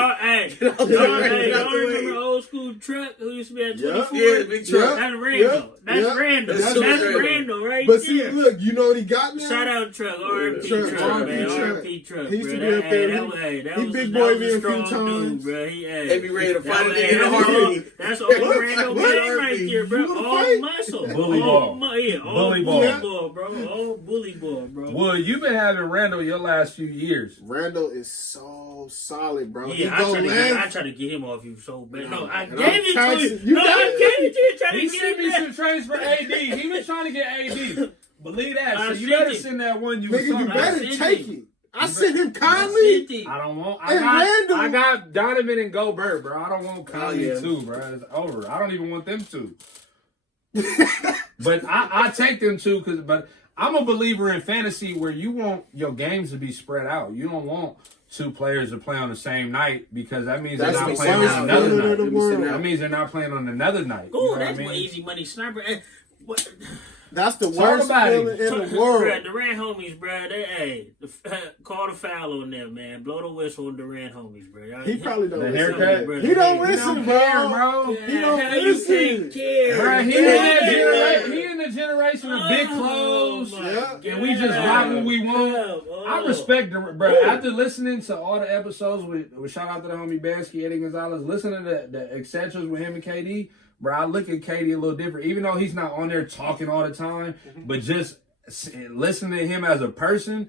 Y'all remember old school truck who used to be at 24? Yeah, big truck. That's Randall. That's Randall. That's Randall right but there. See, look, you know what he got now? Shout out truck, RP truck, man. RP truck. He used to be up there. He big boy me a few times. They be ready to fight it in the heartbeat. That's old Randall game right there, bro. All muscle. Bully ball. Bully ball, bro. Old bully ball, bro. Well, you've been having Randall your last few years. Randall is so solid, bro. Yeah, I try to get him off you so bad. No, I gave it to you. I gave it to you. Trying to He get sent me it some trades for AD. He been trying to get AD. Believe that. So you better send that one you was Nigga, you talking better about. take it. I sent him Conley. I don't want. And Randall. I got Donovan and Gobert, bro. I don't want Conley too, bro. It's over. I don't even want them two. But I take them two but I'm a believer in fantasy where you want your games to be spread out. You don't want two players to play on the same night because that means they're not playing on another night. That means they're not playing on another night. Oh, that's what easy money sniper. What? That's the worst feeling in the world. Bruh, Durant homies, bro. Call the foul on them, man. Blow the whistle on Durant homies, bro. He probably don't listen. Haircut. He don't listen, bro. He don't listen. Bro, he in the generation of big clothes, and we just rock what we want. I respect the bro. After listening to all the episodes with shout out to the homie Bansky, Eddie Gonzalez, listening to the etceteras with him and KD. Bro, I look at KD a little different, even though he's not on there talking all the time, but just listening to him as a person,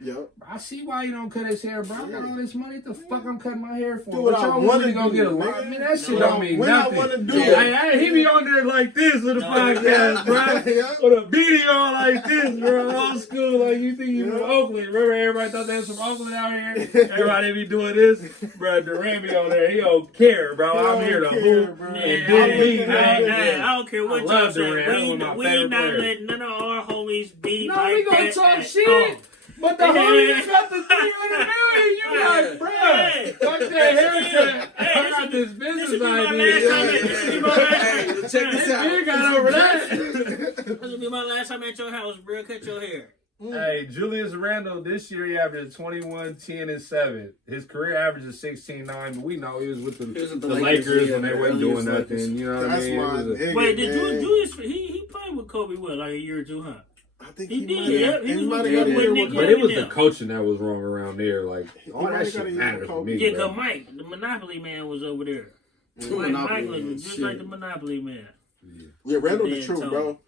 I see why you don't cut his hair, bro. I got all this money. What the fuck I'm cutting my hair for? What y'all want to go get a lot? I mean, that shit don't mean nothing. I want to do it. He be on there like this with the podcast, bro. With a beanie on like this, bro. Old school, like you think you from Oakland. Remember, everybody thought they was from Oakland out here? Everybody be doing this. Bro, Darren be on there. He don't care, bro. I'm here to hoop. I don't care what y'all say. We not letting none of our homies be like we gonna talk shit. But the homie got the 300 million. You like, bro, fuck that haircut. I got this business idea. Check this out. You got over that. This will be my last time at your house, bro. Cut your hair. Hey, Julius Randle, this year he averaged 21, 10, and 7. His career average is 16-9, but we know he was with the Lakers when they wasn't doing nothing. You know what I mean? Wait, did Julius, he played with Kobe, like a year or two, huh? I think he did. Yeah, he was but it was the coaching that was wrong around there. Like, all that shit mattered for me. Yeah, because Mike, the Monopoly man, was over there. Mike was just like the Monopoly man. Yeah, Randall the truth, bro.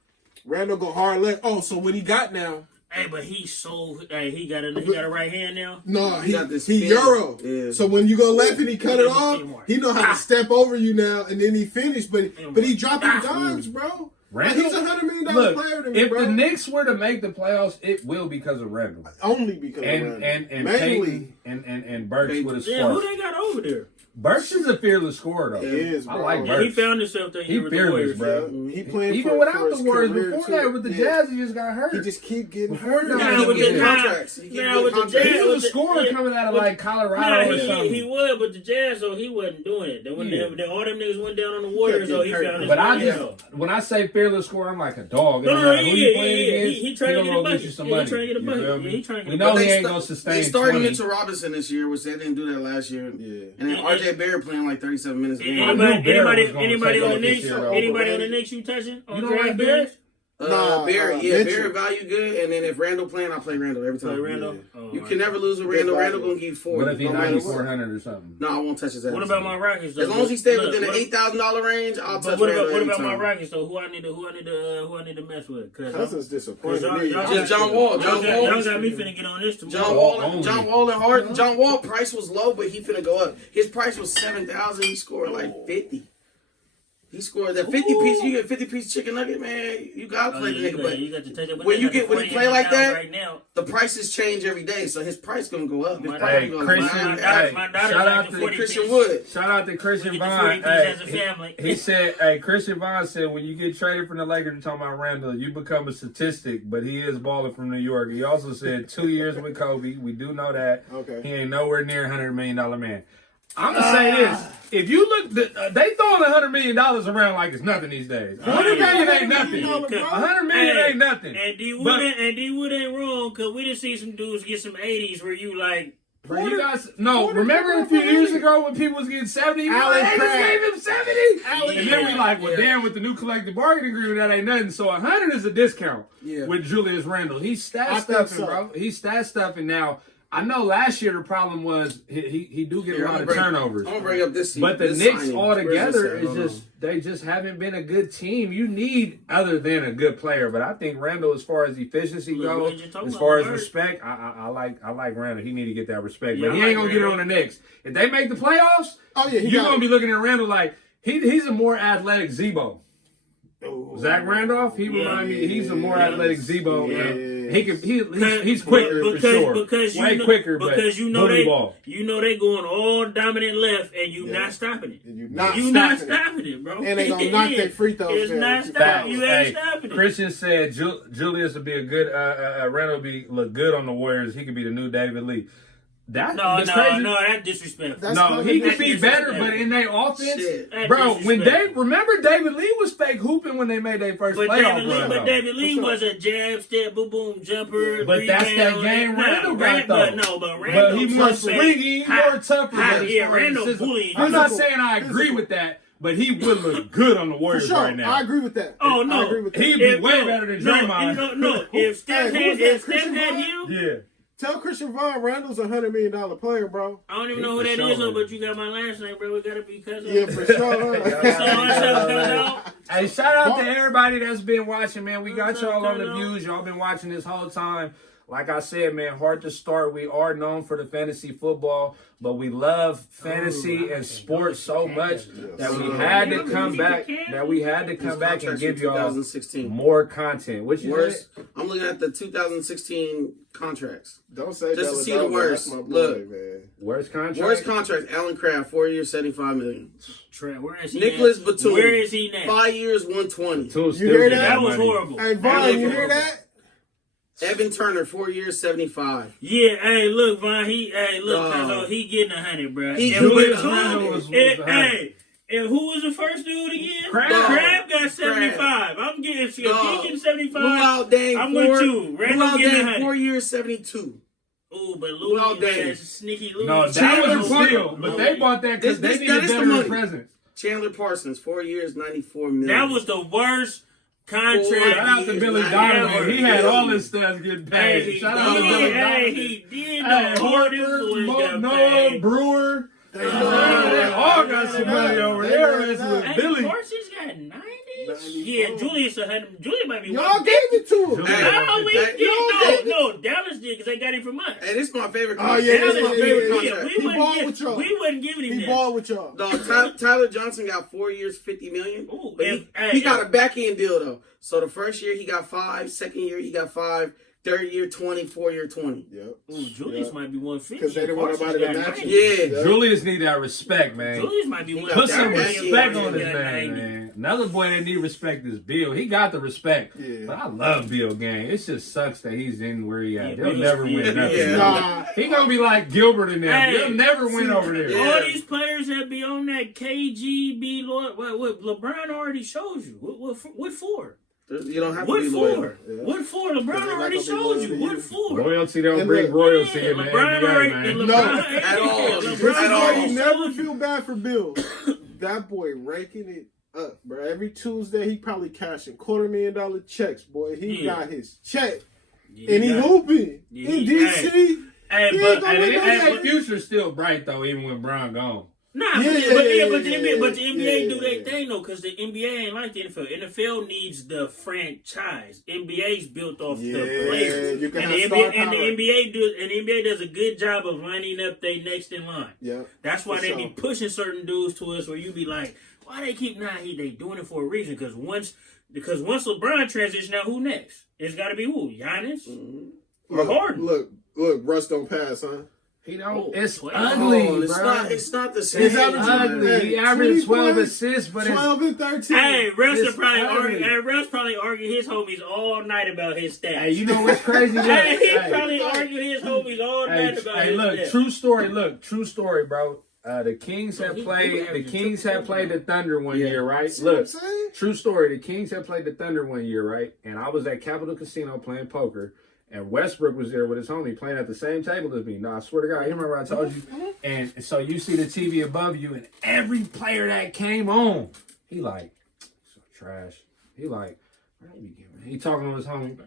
Randall go hard left. Oh, so what he got now? Hey, but he's so. Hey, he got a right hand now. No, he Euro. Yeah. So when you go left and he cut it off, he know how to step over you now, and then he finished. But he dropping dimes, bro. Randall, he's $100 million player to me, if bro. If the Knicks were to make the playoffs, it will because of Randall. Only because of Randall. And Payton and Burks with his spark. Who they got over there? Burks is a fearless scorer, though. He is, bro. I like Burks. He found himself that he fearless, bro. He playing even for, without for the Warriors. Before too. that, with the Jazz, he just got hurt. He just keep getting hurt. Now with the contracts, now with the Jazz, he was a scorer coming out of like Colorado or something. He would, but the Jazz, though, he wasn't doing it. Then when all them niggas went down on the Warriors, though, he found his. But when I say fearless scorer, I'm like a dog. No, he trying to get a bucket. He trying to get a bucket. We know he ain't gonna sustain. They started Mitchell Robinson this year, which they didn't do that last year. Yeah, and then RJ Barrett playing like 37 minutes a game. Anybody on the Knicks you touching? You don't like Barrett? Barrett, Barrett value good, and then if Randall playing, I play Randall every time. You can never lose with Randall. Randall gonna give you 4. What if he's 9,400 or something? No, I won't touch his ass. What about my Rockets? As long as he stays within the $8,000 range, I'll touch Randall. What about my Rockets? So who I need to mess with? Cousins disappointed. Just John Wall. Y'all got me finna get on this John tomorrow. Wall and Harden. John Wall price was low, but he finna go up. His price was $7,000. He scored like 50. He scored that 50-piece. You get 50-piece chicken nugget, man. You gotta play the nigga. But you got to take it. when he play like that, right now, the prices change every day, so his price gonna go up. My shout out to Christian Wood. Shout out to Christian Vaughn. He said, "Hey, Christian Vaughn said when you get traded from the Lakers, you're talking about Randall, you become a statistic. But he is balling from New York. He also said 2 years with Kobe. We do know that. Okay. He ain't nowhere near $100 million man." I'm gonna say this: if you look, they throwing $100 million around like it's nothing these days. $100 million ain't nothing. $100 million ain't nothing. And D-Wood ain't wrong, because we done see some dudes get some 80s where you like. Bro, you guys, remember a few years ago when people was getting 70? Alan They just gave him 70. And then we like, damn, with the new collective bargaining agreement, that ain't nothing. So 100 is a discount with Julius Randle. He's stat stuffing, bro. He's stat stuffing now. I know last year the problem was he do get a lot of turnovers. I'm gonna bring up this. But the Knicks altogether is they just haven't been a good team. You need other than a good player. But I think Randle, as far as efficiency goes, as far as respect, I like Randle. He need to get that respect. But he ain't gonna get it on the Knicks. If they make the playoffs, you're gonna be looking at Randle like he's a more athletic Zebo. Zach Randolph, he remind me. He's a more athletic Zebo. He's quicker for sure. Way quicker, because you know they going all dominant left, and you not stopping it. You not stopping it, bro. And they gonna knock their free throws. It's not stopping. You ain't stopping it. Christian said Julius would be a good. Randall look good on the Warriors. He could be the new David Lee. No, that's disrespectful. He could be better, but in their offense, bro. Remember David Lee was fake hooping when they made their first playoff run. But David Lee was a jab, step, boom, boom, jumper. But that's that game Randall got though. But Randall, he more swingy, more tougher. Randall bullying. I'm not saying I agree with that. But he would look good on the Warriors right now. I agree with that. Oh, no. I agree with that. He'd be way better than Draymond. No. If Steph had him. Yeah. Tell Christian Vaughn Randall's $100 million player, bro. I don't even know who that is, but you got my last name, bro. We gotta be cousins. Yeah, for sure. Hey, shout out to everybody that's been watching, man. We got y'all on the views. Y'all been watching this whole time. Like I said, man, Heart2Start. We are known for the fantasy football, but we love fantasy and sports so much that we had to come back. And give y'all more content. Which is I'm looking at the 2016 contracts. Don't say just to see the worst. Look, worst contract. Worst contract. Alan Craft, 4 years, $75 million. Trae, where is he? Nicholas Batum, where is he now? 5 years, $120. You hear that? That was horrible. Hey, Vaughn, you hear that? Evan Turner, 4 years, $75. Yeah, hey, look, Vaughn, he getting 100, bro. And who was the first dude again? Crab got 75. I'm getting, if he getting 75, I'm with you. Randall getting 100. 4 years, 72. Ooh, but Louis, sneaky Louis. No, that was a steal. But they bought that because they needed better presence. Chandler Parsons, 4 years, $94 million. That was the worst contract. Shout out to Billy Donovan. He had all his stuff getting paid. Shout out to Billy Donovan. He did. Noah Brewer. They all got some money over there. With Billy. Parsons got 90. Yeah, Julius 100. Julius might be. Y'all gave it to him. No, Dallas did because they got him from us. Hey, this is my favorite contract. Oh yeah, this is my favorite contract. He balled with y'all. We wasn't giving him that. He balled with y'all. No, Tyler Johnson got 4 years, $50 million. Ooh, but he got a back end deal though. So the first year he got 5, second year he got 5. Third year 20, 4 year 20. Yep. Ooh, Julius might be 150. Because they didn't want nobody to match him. Yeah. Julius need that respect, man. Julius might be 150. Put some respect on this man. Another boy that need respect is Bill. He got the respect. Yeah. But I love Bill gang. It just sucks that he's in where he at. He'll never win nothing. He gonna be like Gilbert in there. He'll never win over there. All these players that be on that KGB, what LeBron already showed you. What for? You don't have to be loyal. What for? LeBron already showed you. What for? Royalty don't bring royalty in the NBA, man. No, at all. This is why you never feel bad for Bill. That boy raking it up, bro. Every Tuesday, he probably cashing $250,000 checks, boy. He got his check. And he hooping. In D.C. Hey, future's still bright, though, even when Bron gone. Nah, but the NBA do their thing though, because the NBA ain't like the NFL. NFL needs the franchise. NBA's built off the players, and the NBA does a good job of lining up they next in line. Yeah, that's why they be pushing certain dudes to us where you be like, why they keep they doing it for a reason. Because once LeBron transition out, who next? It's got to be who? Giannis or Harden? Look, Russ don't pass, huh? He don't. It's ugly, It's not the same. It's ugly. He averaged 12 assists, but 12 and 13. Hey, Russ probably argue his homies all night about his stats. Hey, you know what's crazy? He probably argue his homies all night about his stats. True story, bro. The Kings have played the Thunder one year, right? Look, true story. The Kings have played the Thunder one year, right? And I was at Capitol Casino playing poker. And Westbrook was there with his homie playing at the same table as me. No, I swear to God, you remember I told you? And so you see the TV above you, and every player that came on, he like, so trash. He like, he talking to his homie,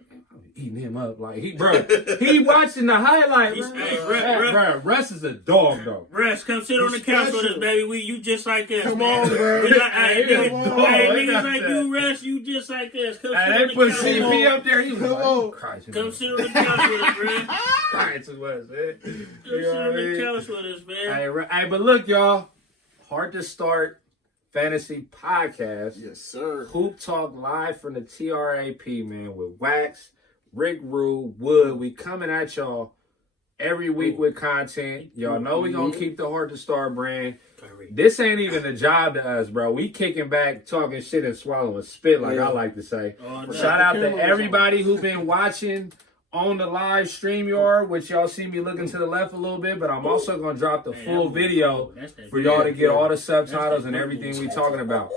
eating him up. Like, he watching the highlight. Bro, Russ is a dog, though. Russ, come sit on the couch with us, baby. You just like us. Come man. on, bro. Niggas like you, Russ, you just like us. Come sit on They the put couch. CP up there. He was Come like, on. Come sit on the couch with us, man. crying to us, man. Come sit on the couch with us, man. Hey, but look, y'all. Heart2Start Fantasy Podcast. Yes, sir. Hoop Talk live from the TRAP, man, with Wax, Rick Rule, Wood. We coming at y'all every week with content. Y'all know we gonna keep the Heart2Start brand. This ain't even a job to us, bro. We kicking back, talking shit and swallowing spit, like I like to say. Shout out to everybody who been watching on the live stream yard, which y'all see me looking to the left a little bit, but I'm also gonna drop the full video for y'all to get all the subtitles and everything we talking about.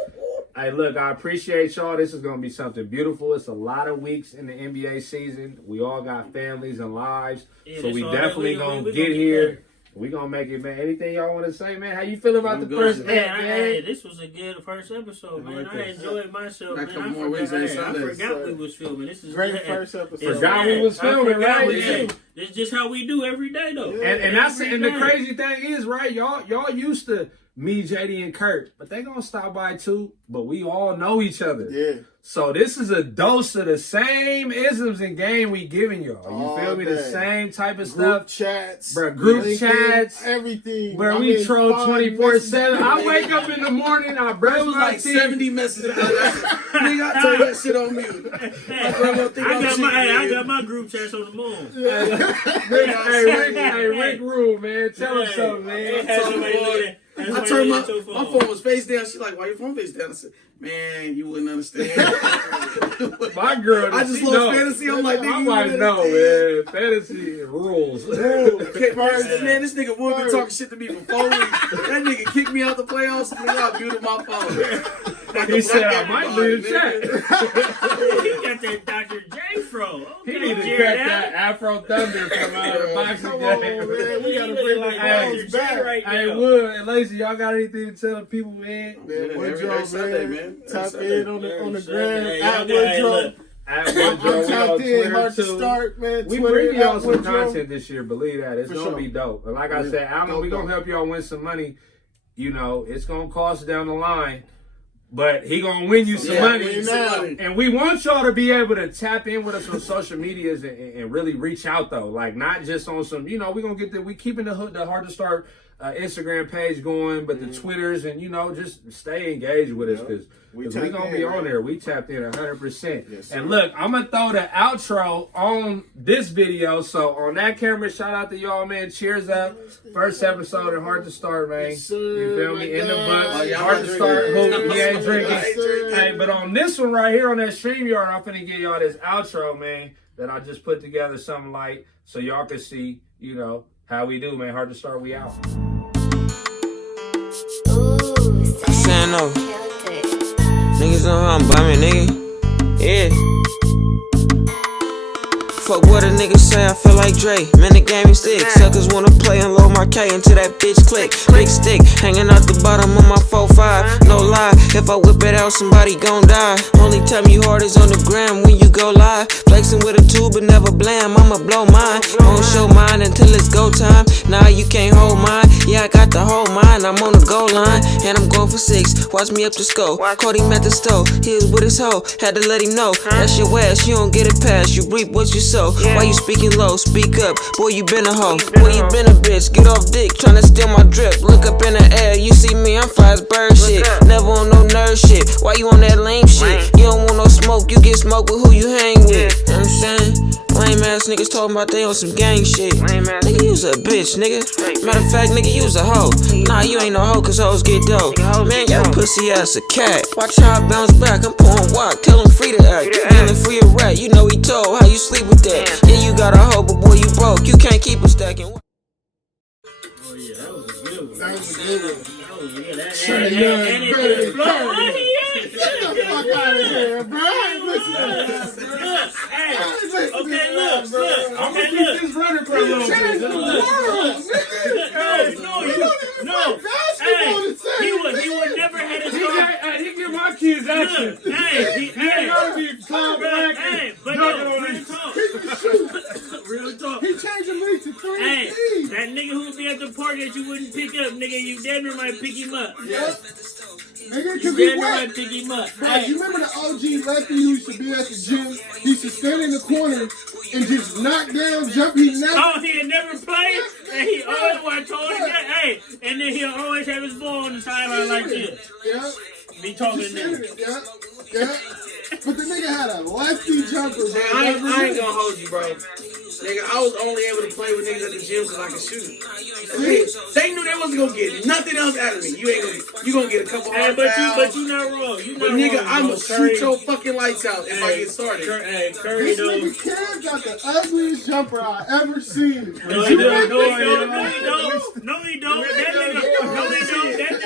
Hey, look, I appreciate y'all. This is going to be something beautiful. It's a lot of weeks in the NBA season. We all got families and lives, so we definitely going to get here. We going to make it, man. Anything y'all want to say, man? How you feel about the first man? This was a good first episode, man. I enjoyed myself, man. I forgot we was filming. This is great first episode. Forgot we was filming, right? This is just how we do every day, though. And that's and the crazy thing is, right? Y'all used to me, JD, and Kurt, but they gonna stop by too. But we all know each other. Yeah. So this is a dose of the same isms and game we giving y'all. You feel me? The same type of stuff. Chats, bro. Group LinkedIn, chats, everything. Bro, we troll 24/7. I wake up in the morning, I brush it was my like teeth. 70 messages. Nigga, I turn that shit on mute. I got my group chats on the moon. Hey, Rick Rule, man. Tell us something, man. I turned my phone was face down. She's like, "Why your phone face down?" I said, "Man, you wouldn't understand." My girl, I just lost fantasy. I'm like, my wife know, man. Fantasy rules. Man, this nigga Wood been talking shit to me for 4 weeks. That nigga kicked me out the playoffs. And I muted my phone. He said, "I might leave the chat." He got that Dr. J fro. He need to cut that Afro Thunder from out of the boxing game. Man, we gotta bring like Dr. J right now. Hey, Wood and Lacey, y'all got anything to tell the people, man? Woodrow, Sunday, man. Tap in on the gram. At Woodrow. At Woodrow, Tapped in. Heart2Start, man. We bring y'all some content this year. Believe that. It's gonna be dope. And like I said, Alan, we gonna help y'all win some money. You know, it's gonna cost down the line. But he gonna win you some money. And we want y'all to be able to tap in with us on social medias and really reach out though. Like not just on some, you know, we keeping the Heart2Start Instagram page going, but the Twitters and, you know, just stay engaged with us because we gonna be on there. We tapped in 100%. Yes, and look, I'm gonna throw the outro on this video. So on that camera, shout out to y'all, man. Cheers up. First episode of Heart2Start, man. Yes, sir, you feel me? In the bucks. Heart2Start Hoop. He ain't drinking. Hey, but on this one right here on that StreamYard, I'm finna give y'all this outro, man, that I just put together something light so y'all can see, you know, how we do, man. Heart2Start, we out. Saying no. Niggas know how I'm bumming, nigga. Yeah. Fuck what a nigga say, I feel like Dre. Man, the game is thick. Suckers wanna play and load my K until that bitch click. Big stick, hanging out the bottom of my 4-5. No lie, if I whip it out, somebody gon' die. Only time you hard is on the gram when you go live. Flexing with a tool, but never blam. I'ma blow mine. Won't show mine until it's go time. Nah, you can't hold mine. Yeah, I got the whole mine. I'm on the goal line, and I'm going for 6. Watch me up the scope. Caught him at the stove. He was with his hoe. Had to let him know. That's your ass. You don't get it past. You reap what you sow. so. Why you speaking low? Speak up. Boy, you been a hoe. Boy, you been a bitch. Get off dick, tryna steal my drip. Look up in the air, you see me, I'm fly as bird shit. Never on no nerd shit. Why you on that lame shit? You don't want no smoke, you get smoke with who you hang with. You know what I'm saying? Lame ass niggas talking about they on some gang shit. Nigga, you's a bitch, nigga. Matter of fact, nigga, you's a hoe. Nah, you ain't no hoe, cause hoes get dope. Man, your pussy ass a cat. Watch how I bounce back, I'm pouring walk. Tell him free to act. Dealing free a rat, you know he told. How you sleep with that? Yeah, you got a hoe, but boy, you broke. You can't keep a stacking. Oh yeah, that was a good one. That was a good one. Trae Young, Get the fuck out of here, bro. Listen. Okay, look. I'm gonna keep this running for a little bit. He would never had his He give my kids action. He gotta be calm, but real talk. He changed the league to 3. Hey, that nigga who be at the park that you wouldn't pick up, nigga, you damn near might pick him up. Yeah. Nigga, You cause he damn near wet. might pick him up. Bro, Hey. you remember the OG lefty who used to be at the gym? He used to stand in the corner and just knock down, jump. He never. Oh, he'd never play, and he always was told him that. Hey, and then he'll always have his ball on the sideline like this. Yeah. Be talking to Just niggas. Yeah. But the nigga had a lefty jumper. Bro. I ain't gonna hold you, bro. Nigga, I was only able to play with niggas at the gym because I could shoot. They knew they wasn't gonna get nothing else out of me. You gonna get a couple hard fouls. But you not wrong. But nigga, I'ma shoot your fucking lights out if I get started. Curry, This nigga Kev got the ugliest jumper I ever seen. No, he don't. That nigga